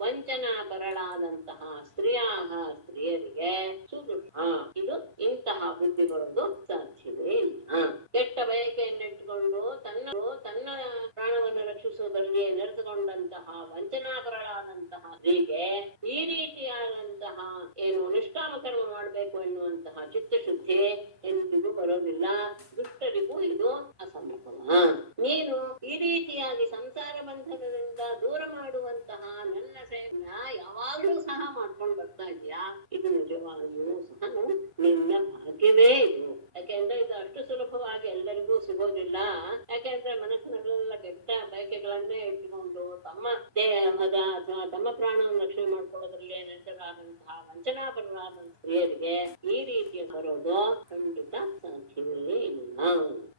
ವಂಚನಾ ಪರಳಾದಂತಹ ಸ್ತ್ರೀಯರಿಗೆ ಸುದುಷ, ಇದು ಇಂತಹ ಬುದ್ಧಿ ಬರೋದು ಸಾಧ್ಯವೇ ಇಲ್ಲ. ಕೆಟ್ಟ ಬಯಕೆಯನ್ನಿಟ್ಟುಕೊಂಡು ತನ್ನ ಪ್ರಾಣವನ್ನು ರಕ್ಷಿಸುವುದರಲ್ಲಿ ನಿರತಗೊಂಡಂತಹ ವಂಚನಾಪರಳಾದಂತಹ ಸ್ತ್ರೀಗೆ ಈ ರೀತಿಯಾದಂತಹ ಏನು ನಿಷ್ಕಾಮ ಕರ್ಮ ಮಾಡಬೇಕು ಎನ್ನುವಂತಹ ಚಿತ್ತಶುದ್ಧಿ ಎಂದಿಗೂ ಬರೋದಿಲ್ಲ. ದುಷ್ಟರಿಗೂ ಇದು ಅಸಂಭವ. ನೀನು ಈ ರೀತಿಯಾಗಿ ಸಂಸಾರ ಬಂಧನದಿಂದ ದೂರ ಮಾಡುವಂತಹ ನನ್ನ ಸೇವೆನ ಯಾವಾಗ್ಲೂ ಸಹ ಮಾಡ್ಕೊಂಡು ಬರ್ತಾ ಇದೀಯಾ, ಇದು ನಿಜವಾಗಿಯೂ ಸಹ ನಿನ್ನ ಭಾಗ್ಯವೇ ಇದು. ಯಾಕೆಂದ್ರೆ ಇದು ಅಷ್ಟು ಸುಲಭವಾಗಿ ಎಲ್ಲರಿಗೂ ಸಿಗೋದಿಲ್ಲ. ಯಾಕೆಂದ್ರೆ ಮನಸ್ಸಿನಲ್ಲೆಲ್ಲ ಕೆಟ್ಟ ಬಯಕೆಗಳನ್ನೇ ಇಟ್ಟುಕೊಂಡು ತಮ್ಮ ದೇಹದ ಅಥವಾ ತಮ್ಮ ಪ್ರಾಣವನ್ನು ರಕ್ಷಣೆ ಮಾಡ್ಕೊಳ್ಳೋದ್ರಲ್ಲಿ ನೆಟ್ಟರಾದಂತಹ ವಂಚನಾಪರರಾದಂತಹ ಸ್ತ್ರೀಯರಿಗೆ ಈ ರೀತಿಯ ಬರೋದು ಖಂಡಿತ ಸಾಧ್ಯವೇ ಇಲ್ಲ.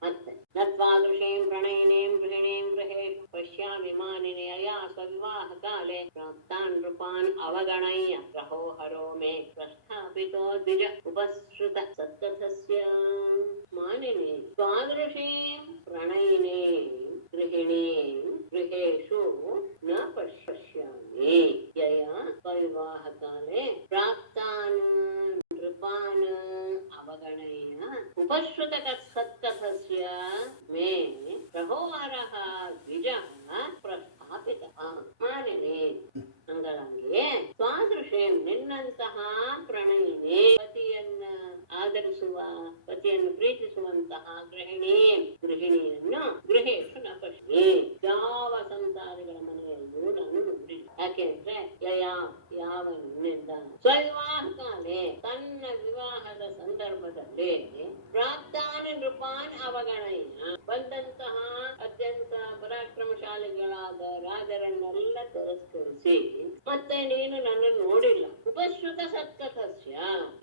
ಮತ್ತೆ ನತ್ವಾದೃಶೀಂ ಪ್ರಣಯಿನೀಂ ಗೃಹಿಣೀಂ ಗೃಹೇ ಪಶ್ಯಾಮಿ ಮಾನಿನಿಯ ಸ್ವವಿವಾಹ ಕಾಲೇ ಪ್ರಾಪ್ತಾನ್ ನೃಪಾನ್ ಅವಗಣಯ್ಯ ಗ್ರಹೋ ಹರೋ ಮೇ ಪ್ರಸ್ಥಾಪಿತೋ ದ್ವಿಜ ಉಪಸೃತ ಸತ್ತಥಸ್ಯ. ಮಾನಿನಿ ತ್ವಾದೃಶೀಂ ಪ್ರಣಯಿನೀಂ ಗೃಹಿಣೀಂ ಗೃಹೇಷು ನ ಪಶ್ಯಾಮಿ ಯಯಾ ಸ್ವವಿವಾಹ ಕಾಲೇ ಪ್ರಾಪ್ತಾನ್ ನೃಪಾನ್ ಅವಗಣಯ್ಯ ಉಪಶ್ರುತ ಸತ್ಕಥಸ್ಯ ಮೇ ಪ್ರಹೋಹರಃ ದ್ವಿಜಃ ಪ್ರಸ್ಥಾಪಿತಃ. ಮಾನಿನಿ ಅಂಗಳಂಗೆ ಸ್ವಾದೃಶೇಂ ನಿನ್ನಂತಹ ಪ್ರಣಯಿನಿ ಪತಿಯನ್ನ ಆದರಿಸುವ ಪತಿಯನ್ನು ಪ್ರೀತಿಸುವಂತಹ ಗೃಹಿಣಿಯನ್ನು ಗೃಹೇಶು ನ ಪಶ್ಯೆ ಯಾವ ಸಂಸಾರಿಗಳ ಮನೆಯಲ್ಲೂ ನಾನು ನೋಡಿಲ್ಲ. ಯಾಕೆಂದ್ರೆ ಯಾವ ನಿನ್ನಿಂದ ಸ್ವವಿವಾಹ ಕಾಲೇ ತನ್ನ ವಿವಾಹದ ಸಂದರ್ಭದಲ್ಲಿ ಪ್ರಾಪ್ತಾನ ನೃಪಾನ್ ಅವಗಣಯ್ಯ ಬಂದಂತಹ ಅತ್ಯಂತ ಪರಾಕ್ರಮಶಾಲಿಗಳಾದ ರಾಜರನ್ನೆಲ್ಲ ತಿರಸ್ಕರಿಸಿ ಮತ್ತೆ ನೀನು ನನ್ನ ನೋಡಿಲ್ಲ. ಉಪಶ್ರುತ ಸತ್ಕಥಸ್ಯ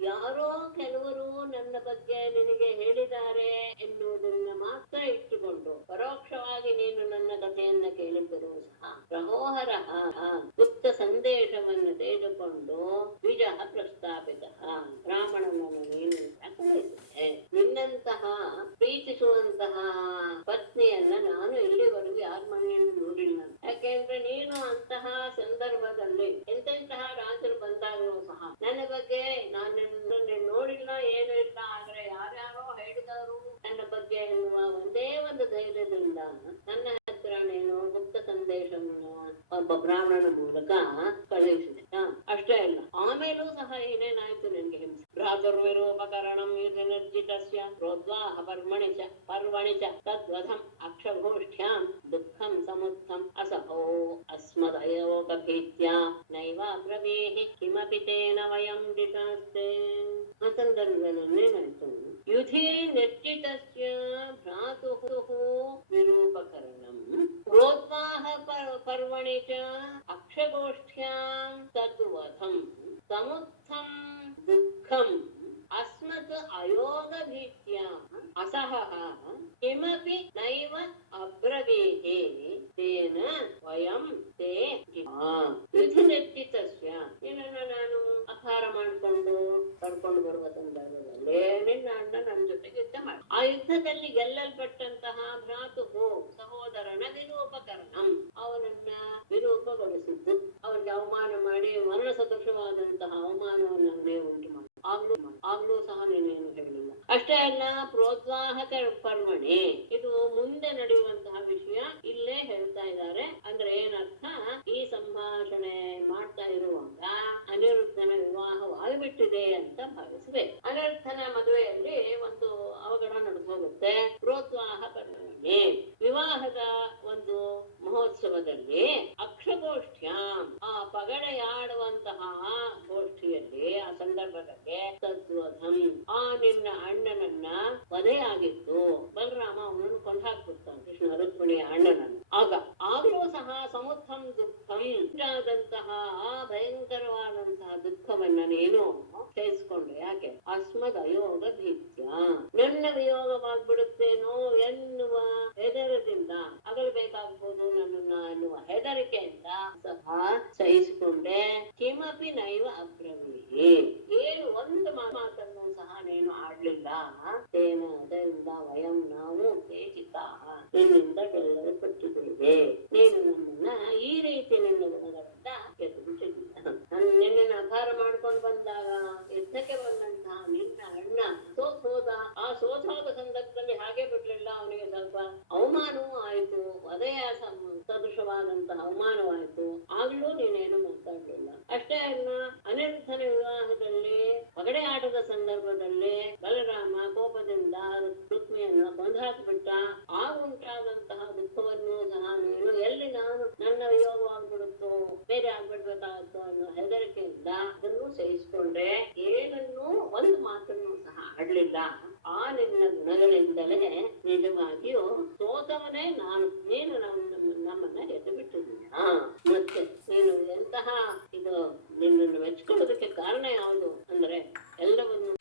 ಯಾರೋ ಕೆಲವರು ನನ್ನ ಬಗ್ಗೆ ನಿನಗೆ ಹೇಳಿದ್ದಾರೆ ಎನ್ನುವುದನ್ನ ಮಾತ್ರ ಇಟ್ಟುಕೊಂಡು ಪರೋಕ್ಷವಾಗಿ ನೀನು ನನ್ನ ಕಥೆಯನ್ನ ಕೇಳಿದ್ದರೂ ಸಹ ಪ್ರಹೋಹರ ಗುಪ್ತ ಸಂದೇಶವನ್ನು ತೆಗೆದುಕೊಂಡು ದ್ವಿಜ ಪ್ರಸ್ಥಾಪಿತ ಬ್ರಾಹ್ಮಣನನ್ನು ನೀನು ಕಳುಹಿಸಿದೆ. ನಿನ್ನಂತಹ ಪ್ರೀತಿಸುವಂತಹ ಪತ್ನಿಯನ್ನ ನಾನು ಇಲ್ಲಿವರೆಗೂ ಯಾರ ಮನೆಯನ್ನು ನೋಡಿಲ್ಲ. ಯಾಕೆಂದ್ರೆ ನೀನು ಅಂತಹ ಸಂದರ್ಭದಲ್ಲಿ ಎಂತೆಂತಹ ರಾಜರು ಬಂದಾಗಲೂ ಸಹ ನನ್ನ ಬಗ್ಗೆ ನಾನು ನೋಡಿಲ್ಲ, ಏನು ಇಲ್ಲ. ಆದ್ರೆ ಯಾರ್ಯಾರೋ ಹೇಳಿದವರು ನನ್ನ ಬಗ್ಗೆ ಎನ್ನುವ ಒಂದೇ ಒಂದು ಧೈರ್ಯದಿಂದ ನನ್ನ ಹತ್ರ ನೀನು ಗುಪ್ತ ಸಂದೇಶವನ್ನು ಒಬ್ಬ ಬ್ರಾಹ್ಮಣನ ಮೂಲಕ ಕಳುಹಿಸಿದೆ. ಅಷ್ಟೇ ಅಲ್ಲ, ಆಮೇಲೂ ಸಹ ಏನೇನಾಯ್ತು ನಿನ್ಗೆ ಹಿಂಸೆ. ಭ್ರಾತುರ್ವಿರೂಪಕರಣಂ ಯುಧಿರ್ಜಿತಸ್ಯ ಪ್ರೋದ್ವಾಹ ಪರ್ವಣಿ ಚ ತದ್ವಧಂ ಅಕ್ಷಘೋಷ್ಠ್ಯಾಂ ದುಃಖಂ ಸಮುತ್ಥಂ ಅಸಹೋ ಅಸ್ಮದಯೋಗಭೀತ್ಯ ನೈವ ಬ್ರವೀಹಿ ಕಿಮಪಿ ತೇನ ವಯಂ ದಿಶಾಸ್ತೆ. ಆ ಸಂದರ್ಭದಲ್ಲಿ ಏನಾಯ್ತು? ಯುಧಿ ನಿರ್ಜಿತಸ್ಯ ಭ್ರಾತುಃ ವಿರೂಪಕರಣಂ ಪ್ರೋದ್ವಾಹ ಪರ್ವಣಿ ಚ ಅಕ್ಷಗೋಷ್ಠ್ಯಾಂ ತದ್ವಧಂ ಸಮುತ್ಥಂ ದುಃಖಂ ಅಸ್ಮತ್ ಅಯೋಗ ಭೀತ್ಯ ಅಸಹಃ ಕಿಮಪಿ ನೈವ ಅಬ್ರವೀಹಿ ತೇನ ವಯಂ ತೇ ಯುಧಿ ನಿರ್ಜಿತಸ್ಯ. ನಿನ್ನನ್ನು ನಾನು ಅಪಹಾರ ಮಾಡಿಕೊಂಡು ಕರ್ಕೊಂಡು ಬರುವ ಸಂದರ್ಭದಲ್ಲಿ ನಿನ್ನ ಅಣ್ಣ ನನ್ನ ಜೊತೆಗೆ ಯುದ್ಧ ಮಾಡಿ ಆ ಯುದ್ಧದಲ್ಲಿ ಗೆಲ್ಲಲ್ಪಟ್ಟಂತಹ ಭ್ರಾತುಹು ಸಹೋದರನ ವಿರೂಪಕರಣಂ ಅವನನ್ನ ವಿರೂಪಗೊಳಿಸಿದ್ದು, ಅವನಿಗೆ ಅವಮಾನ ಮಾಡಿ ಮರಣ ಸದೃಶವಾದಂತಹ ಅವಮಾನವನ್ನು ಅವನೇ ಉಂಟು ಮಾಡಿ ಆಗ್ಲೂ ಸಹ ನೀನೇನು ಹೇಳಿಲ್ಲ. ಅಷ್ಟೇ ಅಲ್ಲ, ಪ್ರೋದ್ವಾಹಕ ಪರ್ವಣಿ ಇದು ಮುಂದೆ ನಡೆಯುವಂತಹ ವಿಷಯ ಇಲ್ಲೇ ಹೇಳ್ತಾ ಇದ್ದಾರೆ. ಅಂದ್ರೆ ಏನರ್ಥ? ಈ ಸಂಭಾಷಣೆ ಮಾಡ್ತಾ ಇರುವಾಗ ಅನಿರುದ್ಧನ ವಿವಾಹವಾಗಿಬಿಟ್ಟಿದೆ ಅಂತ ಭಾವಿಸಬೇಕು. ಅನಿರುದ್ಧನ ಮದುವೆಯಲ್ಲಿ ಒಂದು ಅವಘಡ ನಡೆದೋಗುತ್ತೆ. ಪ್ರೋದ್ವಾಹ ಪರ್ವಣಿ ವಿವಾಹದ ಒಂದು ಮಹೋತ್ಸವದಲ್ಲಿ ಅಕ್ಷಗೋಷ್ಠ್ಯಾಂ ಆ ಪಗಡೆಯಾಡುವಂತಹ ಗೋಷ್ಠಿಯಲ್ಲಿ ಆ ಸಂದರ್ಭದಲ್ಲಿ ತದ್ವಧಂ ಆ ನಿನ್ನ ಅಣ್ಣನನ್ನ ವಧೆಯಾಗಿತ್ತು. ಬಲರಾಮ ಅವನನ್ನು ಕೊಂದು ಹಾಕ್ಬಿಡ್ತಾನೆ, ಕೃಷ್ಣ ರುಕ್ಮಿಣಿಯ ಅಣ್ಣನನ್ನು. ಆಗ್ಲೂ ಸಹ ಸಮುತ್ಥಂ ದುಃಖಂ ಆದಂತಹ ಆ ಭಯಂಕರವಾದಂತಹ ದುಃಖವನ್ನ ನೀನು ಸಹಿಸಿಕೊಂಡೆ. ಯಾಕೆ? ಅಸ್ಮದ್ ಅಯೋಗ ಭೀತ್ಯ ನನ್ನ ವಿಯೋಗವಾಗ್ಬಿಡುತ್ತೇನೋ ಎನ್ನುವ ಹೆದರದಿಂದ, ಅಗಲ್ಬೇಕಾಗ್ಬೋದು ನನ್ನನ್ನ ಎನ್ನುವ ಹೆದರಿಕೆಯಿಂದ ಸಹ ಸಹಿಸಿಕೊಂಡೆ. ಕಿಮಪಿ ನೈವ ಅಬ್ರವೀಹಿ ಏನು ಒಂದು ಮಾತನ್ನು ಸಹ ನೀನು ಆಡ್ಲಿಲ್ಲ. ತೇನ ಅದರಿಂದ ವಯಂ ನಾವು ತೇಜಿತ ನಿನ್ನಿಂದ ಗೆಲ್ಲಲ್ಪಟ್ಟಿದ್ದೇವೆ. ನೀನು ನಮ್ಮನ್ನ ಈ ರೀತಿ ನಿನ್ನ ಗುಣಗಳಿಂದ ಗೆದ್ದುಬಿಟ್ಟಿದ್ದೀಯ. ನಿನ್ನನ್ನು ಅಪಹಾರ ಮಾಡ್ಕೊಂಡು ಬಂದಾಗ ಯುದ್ಧಕ್ಕೆ ಬಂದಂತಹ ನಿನ್ನ ಅಣ್ಣ ಸೋತ. ಆ ಸೋತಾದ ಸಂದರ್ಭದಲ್ಲಿ ಹಾಗೆ ಬಿಡ್ಲಿಲ್ಲ, ಅವನಿಗೆ ಸ್ವಲ್ಪ ಅವಮಾನವೂ ಆಯ್ತು, ವಧೆಯ ಸದೃಶವಾದಂತಹ ಅವಮಾನವಾಯ್ತು. ಆಗ್ಲೂ ನೀನೇನು ಮಾತಾಡ್ಲಿಲ್ಲ. ಅಷ್ಟೇ ಅಲ್ಲ, ಅನಿರುದ್ಧನ ವಿವಾಹದಲ್ಲಿ ಪಗಡೆ ಆಟದ ಸಂದರ್ಭದಲ್ಲಿ ಬಲರಾಮ ಕೋಪದಿಂದ ರುಕ್ಮಿಯನ್ನು ಕೊಂದು ಹಾಕಿಬಿಟ್ಟ. ಆಗುಂಟಾದಂತಹ ದುಃಖವನ್ನು ಸಹ ನೀನು ಎಲ್ಲಿ ನಾನು ನನ್ನ ವಿಯೋಗವಾಗ್ಬಿಡುತ್ತೋ ಬೇರೆ ಆಗ್ಬಿಡ್ಬೇಕಾಗುತ್ತೆ ಅನ್ನೋ ಹೆದರಿಕೆಯಿಂದ ಅದನ್ನು ಸಹಿಸಿಕೊಂಡ್ರೆ ಏನನ್ನೂ ಒಂದು ಮಾತನ್ನು ಸಹ ಆಡ್ಲಿಲ್ಲ. ಆ ನಿನ್ನ ಗುಣಗಳಿಂದಲೇ ನಿಜವಾಗಿಯೂ ಸೋತವನೇ ನಾನು, ನೀನು ನಮ್ಮನ್ನ ಎದ್ದು ಬಿಟ್ಟಿದ್ದೀಯ. ಮತ್ತೆ ನೀನು ಎಂತಹ ಇದು ನಿನ್ನನ್ನು ಮೆಚ್ಕೊಳ್ಳೋದಕ್ಕೆ ಕಾರಣ ಯಾವುದು ಅಂದ್ರೆ ಎಲ್ಲವನ್ನು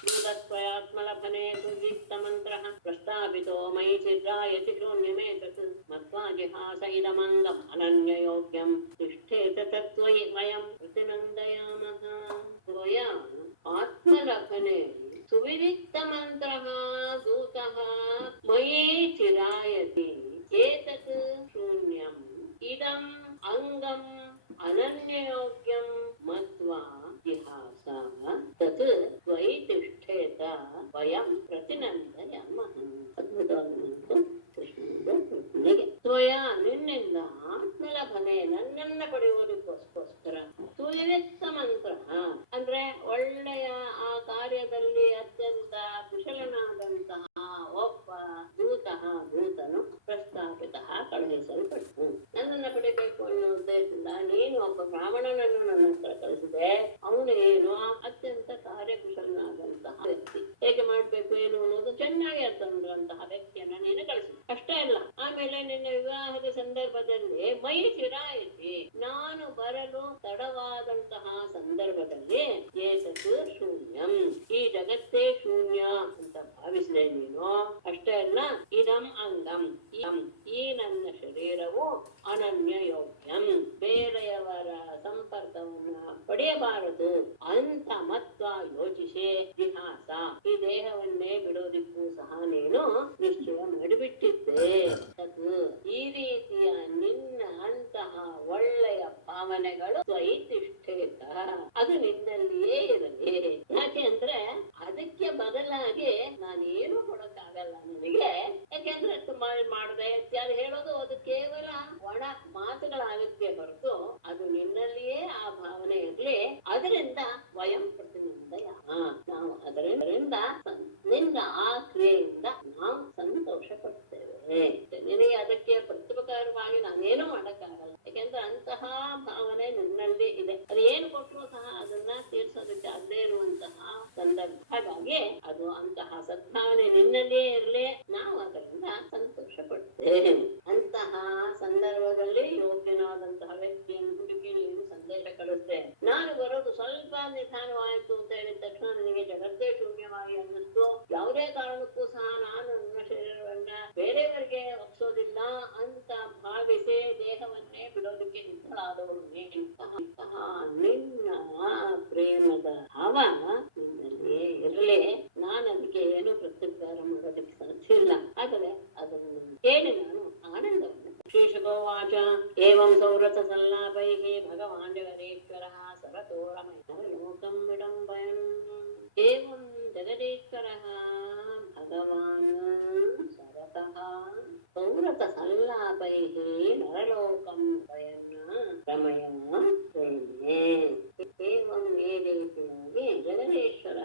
ಆತ್ಮಲಭನೆ ಸುದೀಪ್ತ ಮಂತ್ರ ಪ್ರಸ್ತಾಪಿತೋ ಮಯಿ ಚಿದ್ರಾಯತಿ ಶೂನ್ಯಮೇ ತತ್ ಮತ್ವಾ ಜಿಹಾಸ ಇದಮಂಗಂ ಅನನ್ಯ ಯೋಗ್ಯಂ ತಿಷ್ಠೇತ ತತ್ವಯಿ ವಯಂ ಪ್ರತಿನಂದಯಾಮಃ. ತ್ವಯ ಆತ್ಮಲಭನೆ ಸುವಿದಿಕ್ತ ಮಂತ್ರ ದೂತಃ ಮಯಿ ಚಿರಾಯತಿ ಏತತ್ ಶೂನ್ಯಂ ಇದಂ ಅಂಗಂ ಅನನ್ಯಯೋಗ್ಯಂ ಮತ್ವಾ ಜಿಹಾಸ ತತ್ ತ್ವಯಿ ತಿಷ್ಠೇತ ವಯಂ ಪ್ರತಿನಂದಯಾಮಃ. ಅದ್ಭುತವಾದ ಮಾತು ಕೃಷ್ಣನಿಗೆ. ತ್ವಯ ನಿನ್ನಿಂದ ಆತ್ಮಲಭನೆ ನನ್ನನ್ನ ಪಡೆಯುವುದಕ್ಕೋಸ್ಕರ ಸುವಿದಿಕ್ತ ಮಂತ್ರ ಅಂದ್ರೆ ಒಳ್ಳೆಯ ಆ ಕಾರ್ಯದಲ್ಲಿ ಅತ್ಯಂತ ಕುಶಲನಾದಂತಹ ಒಬ್ಬ ದೂತನು ಪ್ರಸ್ತಾಪಿತ ಕಳುಹಿಸಲ್ಪಟ್ಟು ನನ್ನನ್ನ ಪಡಿಬೇಕು ಅನ್ನೋ ಉದ್ದೇಶದಿಂದ ನೀನು ಒಬ್ಬ ಬ್ರಾಹ್ಮಣನನ್ನು ನನ್ನ ಹತ್ರ ಕಳಿಸಿದೆ. ಅವನು ಏನು ಅತ್ಯಂತ ಕಾರ್ಯಕುಶಲನಾದಂತಹ ವ್ಯಕ್ತಿ, ಹೇಗೆ ಮಾಡ್ಬೇಕು ಏನು ಅನ್ನೋದು ಚೆನ್ನಾಗಿ ಅರ್ಥ ಮಾಡುವಂತಹ ವ್ಯಕ್ತಿಯನ್ನ ನೀನು ಕಳಿಸಿದೆ. ಅಷ್ಟೇ ಅಲ್ಲ, ಆಮೇಲೆ ನಿನ್ನ ವಿವಾಹದ ಸಂದರ್ಭದಲ್ಲಿ ಮೈ ಚಿರಾಯಿಸಿ ನಾನು ಬರಲು ತಡವಾದಂತಹ ಸಂದರ್ಭದಲ್ಲಿ ಏತತ್ತು ಶೂನ್ಯಂ ಈ ಜಗತ್ತೇ ಶೂನ್ಯ ಅಂತ ಭಾವಿಸಿದೆ ನೀನು. ಅಷ್ಟೇ ಅಲ್ಲ, ಇದಂ ಅಂಗಂ ಈ ನನ್ನ ಶರೀರವು ಅನನ್ಯ ಯೋಗ್ಯಂ ಬೇರೆಯವರ ಸಂಪರ್ಕವನ್ನ ಪಡೆಯಬಾರದು ಅಂತ ಮತ್ವ ಯೋಚಿಸಿ ಜಿಹಾಸ ಈ ದೇಹವನ್ನೇ ಬಿಡೋದಿಕ್ಕೂ ಸಹ ನೀನು ನಿಶ್ಚಯ ಮಾಡಿಬಿಟ್ಟಿದ್ದೆ. ಈ ರೀತಿಯ ನಿನ್ನ ಅಂತಹ ಒಳ್ಳೆಯ ಭಾವನೆಗಳು ಸ್ವೈತಿಷ್ಠೇತ ಅದು ನಿನ್ನಲ್ಲಿಯೇ ಇರಲಿ. ಯಾಕೆ ಅಂದ್ರೆ ಅದಕ್ಕೆ ಬದಲಾಗಿ ನಾನೇನು ಕೊಡಕ್ಕಾಗಲ್ಲ ನಿನಗೆ. ಯಾಕೆಂದ್ರೆ ತುಂಬಾ ಮಾಡದೆ ಇತ್ಯಾದಿ ಹೇಳೋದು ಅದು ಕೇವಲ ಒಣ ಮಾತುಗಳಾಗತ್ತೆ ಹೊರತು ಅದು ನಿನ್ನಲ್ಲಿಯೇ ಆ ಭಾವನೆ ಇರ್ಲಿ. ಅದರಿಂದ ಸ್ವಯಂ ಪ್ರತಿನಂದಯ ನಾವು ಅದರಿಂದ ನಿನ್ನ ಆ ಕ್ರಿಯೆಯಿಂದ ನಾವು ಸಂತೋಷ ಪಡ್ತೇವೆ. ನಿನಗೆ ಅದಕ್ಕೆ ಪ್ರತ್ಯುಪಕಾರವಾಗಿ ನಾನೇನು ಮಾಡಕ್ಕಾಗಲ್ಲ. ಯಾಕೆಂದ್ರೆ ಅಂತಹ ಭಾವನೆ ನಿನ್ನಲ್ಲಿ ಇದೆ. ಅದು ಏನು ಕೊಟ್ಟರು ಸಹ ಅದನ್ನ ತೀರ್ಸೋದಕ್ಕೆ ಅಲ್ಲೇ ಇರುವಂತಹ ಸಂದರ್ಭ. ಹಾಗಾಗಿ ಅದು ಅಂತಹ ಸದ್ಭಾವನೆ ನಿನ್ನಲ್ಲಿಯೇ ಇರಲಿ, ನಾವು ಅದರಿಂದ ಸಂತೋಷ ಪಡ್ತೇವೆ. ಅಂತಹ ಸಂದರ್ಭದಲ್ಲಿ ಯೋಗ್ಯನಾದಂತಹ ವ್ಯಕ್ತಿಯನ್ನು ಹುಡುಕಿ ನೀನು ಸಂದೇಶ ಕಳಿಸ್ತೆ. ನಾನು ಬರೋದು ಸ್ವಲ್ಪ ನಿಧಾನವಾಯಿತು ಅಂತ ಹೇಳಿದ ತಕ್ಷಣ ನನಗೆ ಜಗತ್ತೇ ಶೂನ್ಯವಾಗಿ ಅನ್ನಿಸ್ತು. ಯಾವುದೇ ಕಾರಣಕ್ಕೂ ಸಹ ನಾನು ನನ್ನ ಶರೀರವನ್ನ ಬೇರೆಯವರಿಗೆ ಒಪ್ಸೋದಿಲ್ಲ ಅಂತ ಭಾವಿಸಿ ದೇಹವನ್ನೇ ಬಿಡೋದಕ್ಕೆ ಸಿದ್ಧಳಾದವಳು ಇಂತಹ ನಿನ್ನ ಪ್ರೇಮದ ಭಾವ ನಿನ್ನಲ್ಲಿ ಇರಲಿ. ನಾನು ಅದಕ್ಕೆ ಏನು ಪ್ರತ್ಯುತ್ತರ ಮಾಡೋದಕ್ಕೆ ಸಾಧ್ಯ ಇಲ್ಲ. ಆದರೆ ಅದನ್ನು ಕೇಳಿ ನಾನು ಆನಂದವನ್ನು ಶ್ರೀಶುಕೋವಾಚ ಏವಂ ಸೌರಥ ಸಲ್ಲಾಪೈಃ ಭಗವಾನ್ ಜಗದೀಶ್ವರಃ ಸರತೋರಮಯ ಲೋಕಂ ವಿಡಂಬಯನ್. ಏವಂ ಜಗದೀಶ್ವರಃ ಭಗವಾನ್ ಸರತಃ ಸೌರಥ ಸಲ್ಲಾಪೈಃ ನರಲೋಕಂ ವಯನ್ ರಮಯ ಪ್ರೇಮೇ. ಏವಂ ಈ ರೀತಿಯಾಗಿ ಜಗದೀಶ್ವರ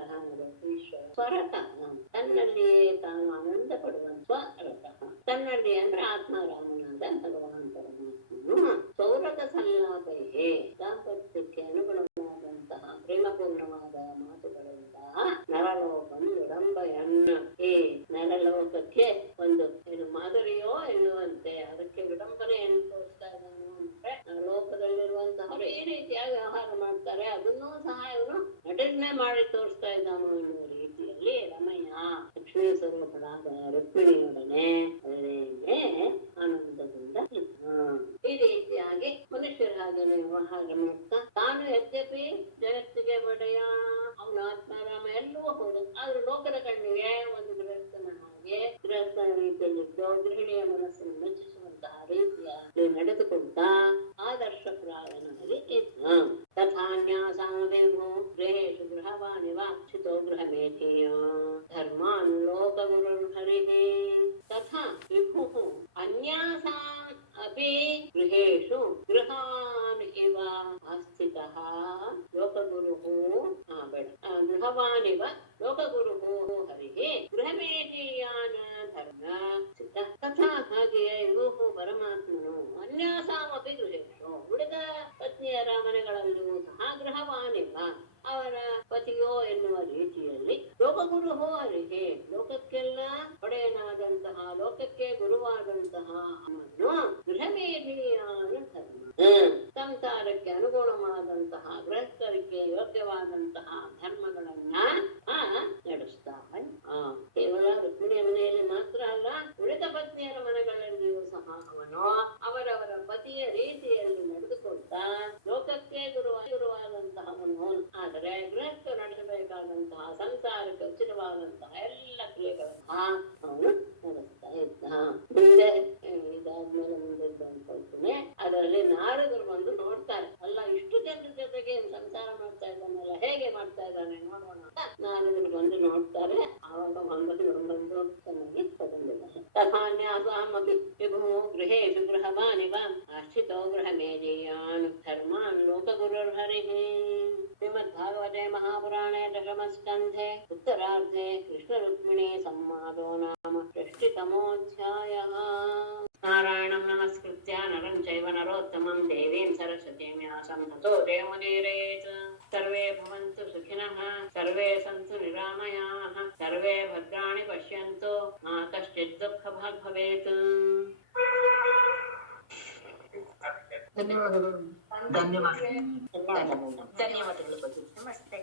ಸ್ವರತ ತನ್ನಲ್ಲಿಯೇ ತಾನು ಆನಂದ ಪಡುವಂತ ಸ್ವರತ ತನ್ನಲ್ಲಿ ಅಂದ್ರೆ ಆತ್ಮಾರಾಮನಾದ ಭಗವಾನ್ ಪರಮಾತ್ಮನು ಸೌರಥ ಸಲ್ಲಾಪೈಹಿ ದಾಂಪತ್ಯಕ್ಕೆ ಅನುಗುಣವಾದಂತಹ ಪ್ರೇಮಪೂರ್ಣವಾದ ಮಾತುಗಳಿಂದ ನರಲೋಕಂ ವಿಡಂಬಯನ್ ಈ ನರಲೋಕಕ್ಕೆ ಒಂದು ಏನು ಮಾದರಿಯೋ ಎನ್ನುವಂತೆ ಅದಕ್ಕೆ ವಿಡಂಬನೆಯನ್ನು ತೋರಿಸ್ತಾ ಇದ್ದಾನು. ಅಂದ್ರೆ ಲೋಕದಲ್ಲಿರುವಂತಹವರು ಈ ರೀತಿಯಾಗಿ ವ್ಯವಹಾರ ಮಾಡ್ತಾರೆ, ಅದನ್ನೂ ಸಹ ಇವನು ನಟನೆ ಮಾಡಿ ತೋರಿಸ್ತಾ ಇದ್ದಾನು ಎನ್ನುವ ರೀತಿಯಲ್ಲಿ ರಮಯ್ಯ ಲಕ್ಷ್ಮೀ ಸ್ವರೂಪಳಾದ ರುಕ್ಮಿಣಿಯೊಡನೆ ಆನಂದದಿಂದ ಈ ರೀತಿಯಾಗಿ ಮನುಷ್ಯರ ಹಾಗೆ ವ್ಯವಹಾರ ಮಾಡ್ತಾ ತಾನು ಯದ್ಯಪಿ ಜಗತ್ತಿಗೆ ಒಡೆಯ ಅವನ ಆತ್ಮಾರಾಮ ಎಲ್ಲವೂ ಹೌದು. ಆದ್ರೆ ಲೋಕದ ಕಣ್ಣಿಗೆ ಒಂದು ಗೃಹಸ್ಥನ ಹಾಗೆ ಗೃಹಸ್ಥನ ರೀತಿಯಲ್ಲಿದ್ದು ಗೃಹಿಣಿಯ ಮನಸ್ಸನ್ನು ಮೆಚ್ಚಿಸುವಂತಹ ರೀತಿಯಲ್ಲಿ ನಡೆದುಕೊಂಡ ಆದರ್ಶಪ್ರಾಯನಾಗಿ ಇದ್ದ. ತಥಾನ್ಯಾಸಾದೇವೋ ಗೃಹೇಶು ಗೃಹವಾಣಿ ವಾಕ್ಷಿತೋ ಗೃಹಮೇಧೇಯ ಧರ್ಮಾನ್ ಲೋಕಗುರುರ್ ಹರಿಃ ತಥಾ ವಿಭುಃ ಅನ್ಯಾಸಾಂ ಅಪಿ ಗೃಹೇಶು ಗೃಹಾನ್ ಇವ ಆಸ್ಥಿತಃ ಲೋಕಗುರುಃ ಗೃಹವಾನಿವ ಲೋಕಗುರುಃ ಹರಿಃ ಗೃಹಮೇಧೇಯಾನ ಧರ್ಮ ಸಿದ್ಧ. ತಥಾ ಹಾಗೆಯೇ ವಿಭುಃ ಪರಮಾತ್ಮನು ಅನ್ಯಾಸಾಮಪಿ ಗೃಹೇಶು ಉಳಿದ ಪತ್ನಿಯರ ಲೋಕಕ್ಕೆ ಗುರುವಾದಂತಹ ಅವನು ಗೃಹಮೇಧಿಯಾನು ಧರ್ಮ. ಸಂಸಾರಕ್ಕೆ ಅನುಗುಣವಾದಂತಹ ಗೃಹಸ್ಥರಿಗೆ ಯೋಗ್ಯವಾದಂತಹ ಧರ್ಮಗಳನ್ನ ನಡೆಸ್ತಾ ಕೇವಲ ರುಕ್ಮಿಣಿಯ ಮನೆಯಲ್ಲಿ ಮಾತ್ರ ಅಲ್ಲ, ಉಳಿದ ಪತ್ನಿಯರ ಮನೆಗಳಲ್ಲಿಯೂ ಸಹ ಅವನು ಅವರವರ ಪತಿಯ ರೀತಿಯಲ್ಲಿ ನಡೆದುಕೊಳ್ತಾ ಲೋಕಕ್ಕೆ ಗುರುವಾದಂತಹವನು. ಆದರೆ ಗೃಹಸ್ಥರು ನಡೆಸಬೇಕಾದಂತಹ ಸಂಸಾರಕ್ಕೆ ಉಚಿತವಾದಂತಹ ಎಲ್ಲ ಕ್ರಿಯೆಗಳನ್ನ ಅವನು ನಡೆಸ್ತಾ ಇದ್ದ. ಮುಂದೆ ಇದಾದ್ಮೇಲೆ ಮುಂದೆ ಅನ್ಕೊಳ್ತೇನೆ, ಅದರಲ್ಲಿ ನಾರದರು ಬಂದು ನೋಡ್ತಾರೆ, ಅಲ್ಲ ಇಷ್ಟು ಜನರ ಜೊತೆಗೆ ಸಂಸಾರ ಮಾಡ್ತಾ ಇದ್ದಾನಲ್ಲ, ಹೇಗೆ ಮಾಡ್ತಾ ಇದ್ದಾನೆ ನೋಡೋಣ ಅಂತ ನಾರದರು ಬಂದು ನೋಡ್ತಾರೆ. ಆವಾಗ ಒಂದೊಂದು ಚೆನ್ನಾಗಿ ತಗೊಂಡಿದ್ದಾರೆ. ತಥಾನ್ಯಾಸಾಮಪಿ ವಿಭು ಗೃಹೇಶು ಗೃಹವಾನಿವ ಆಶ್ರಿತೋ ಗೃಹಮೇಧೀಯಾನ್ ಧರ್ಮಾನ್ ಲೋಕಗುರುರ್ಹರಿಃ. ಶ್ರೀಮದ್ಭಾಗವತೆ ಮಹಾಪುರಾಣೇ ದಶಮಸ್ಕಂಧೆ ಉತ್ತರಾರ್ಧೆ ಕೃಷ್ಣ ರುಕ್ಮಿಣೀ ಸಂವಾದೋ ನಾಮ ಷಷ್ಠಿತಮೋऽಧ್ಯಾಯಃ. ನಾರಾಯಣಂ ನಮಸ್ಕೃತ್ಯ ನರಂ ಚೈವ ನರೋತ್ತಮಂ ದೇವೀಂ ಸರಸ್ವತೀಂ ವ್ಯಾಸಂ ತತೋ ಜಯಮುದೀರಯೇತ್. ಸರ್ವೇ ಭವಂತು ಸುಖಿನಃ, ಸರ್ವೇ ಸಂತು ನಿರಾಮಯಾಃ, ಸರ್ವೇ ಭದ್ರಾಣಿ ಪಶ್ಯಂತು, ಮಾ ಕಶ್ಚಿತ್ ದುಃಖಭಾಗ್ ಭವೇತ್. ಧನ್ಯವಾದಗಳು. ಧನ್ಯವಾದಗಳು. ಧನ್ಯವಾದಗಳು. ನಮಸ್ತೆ.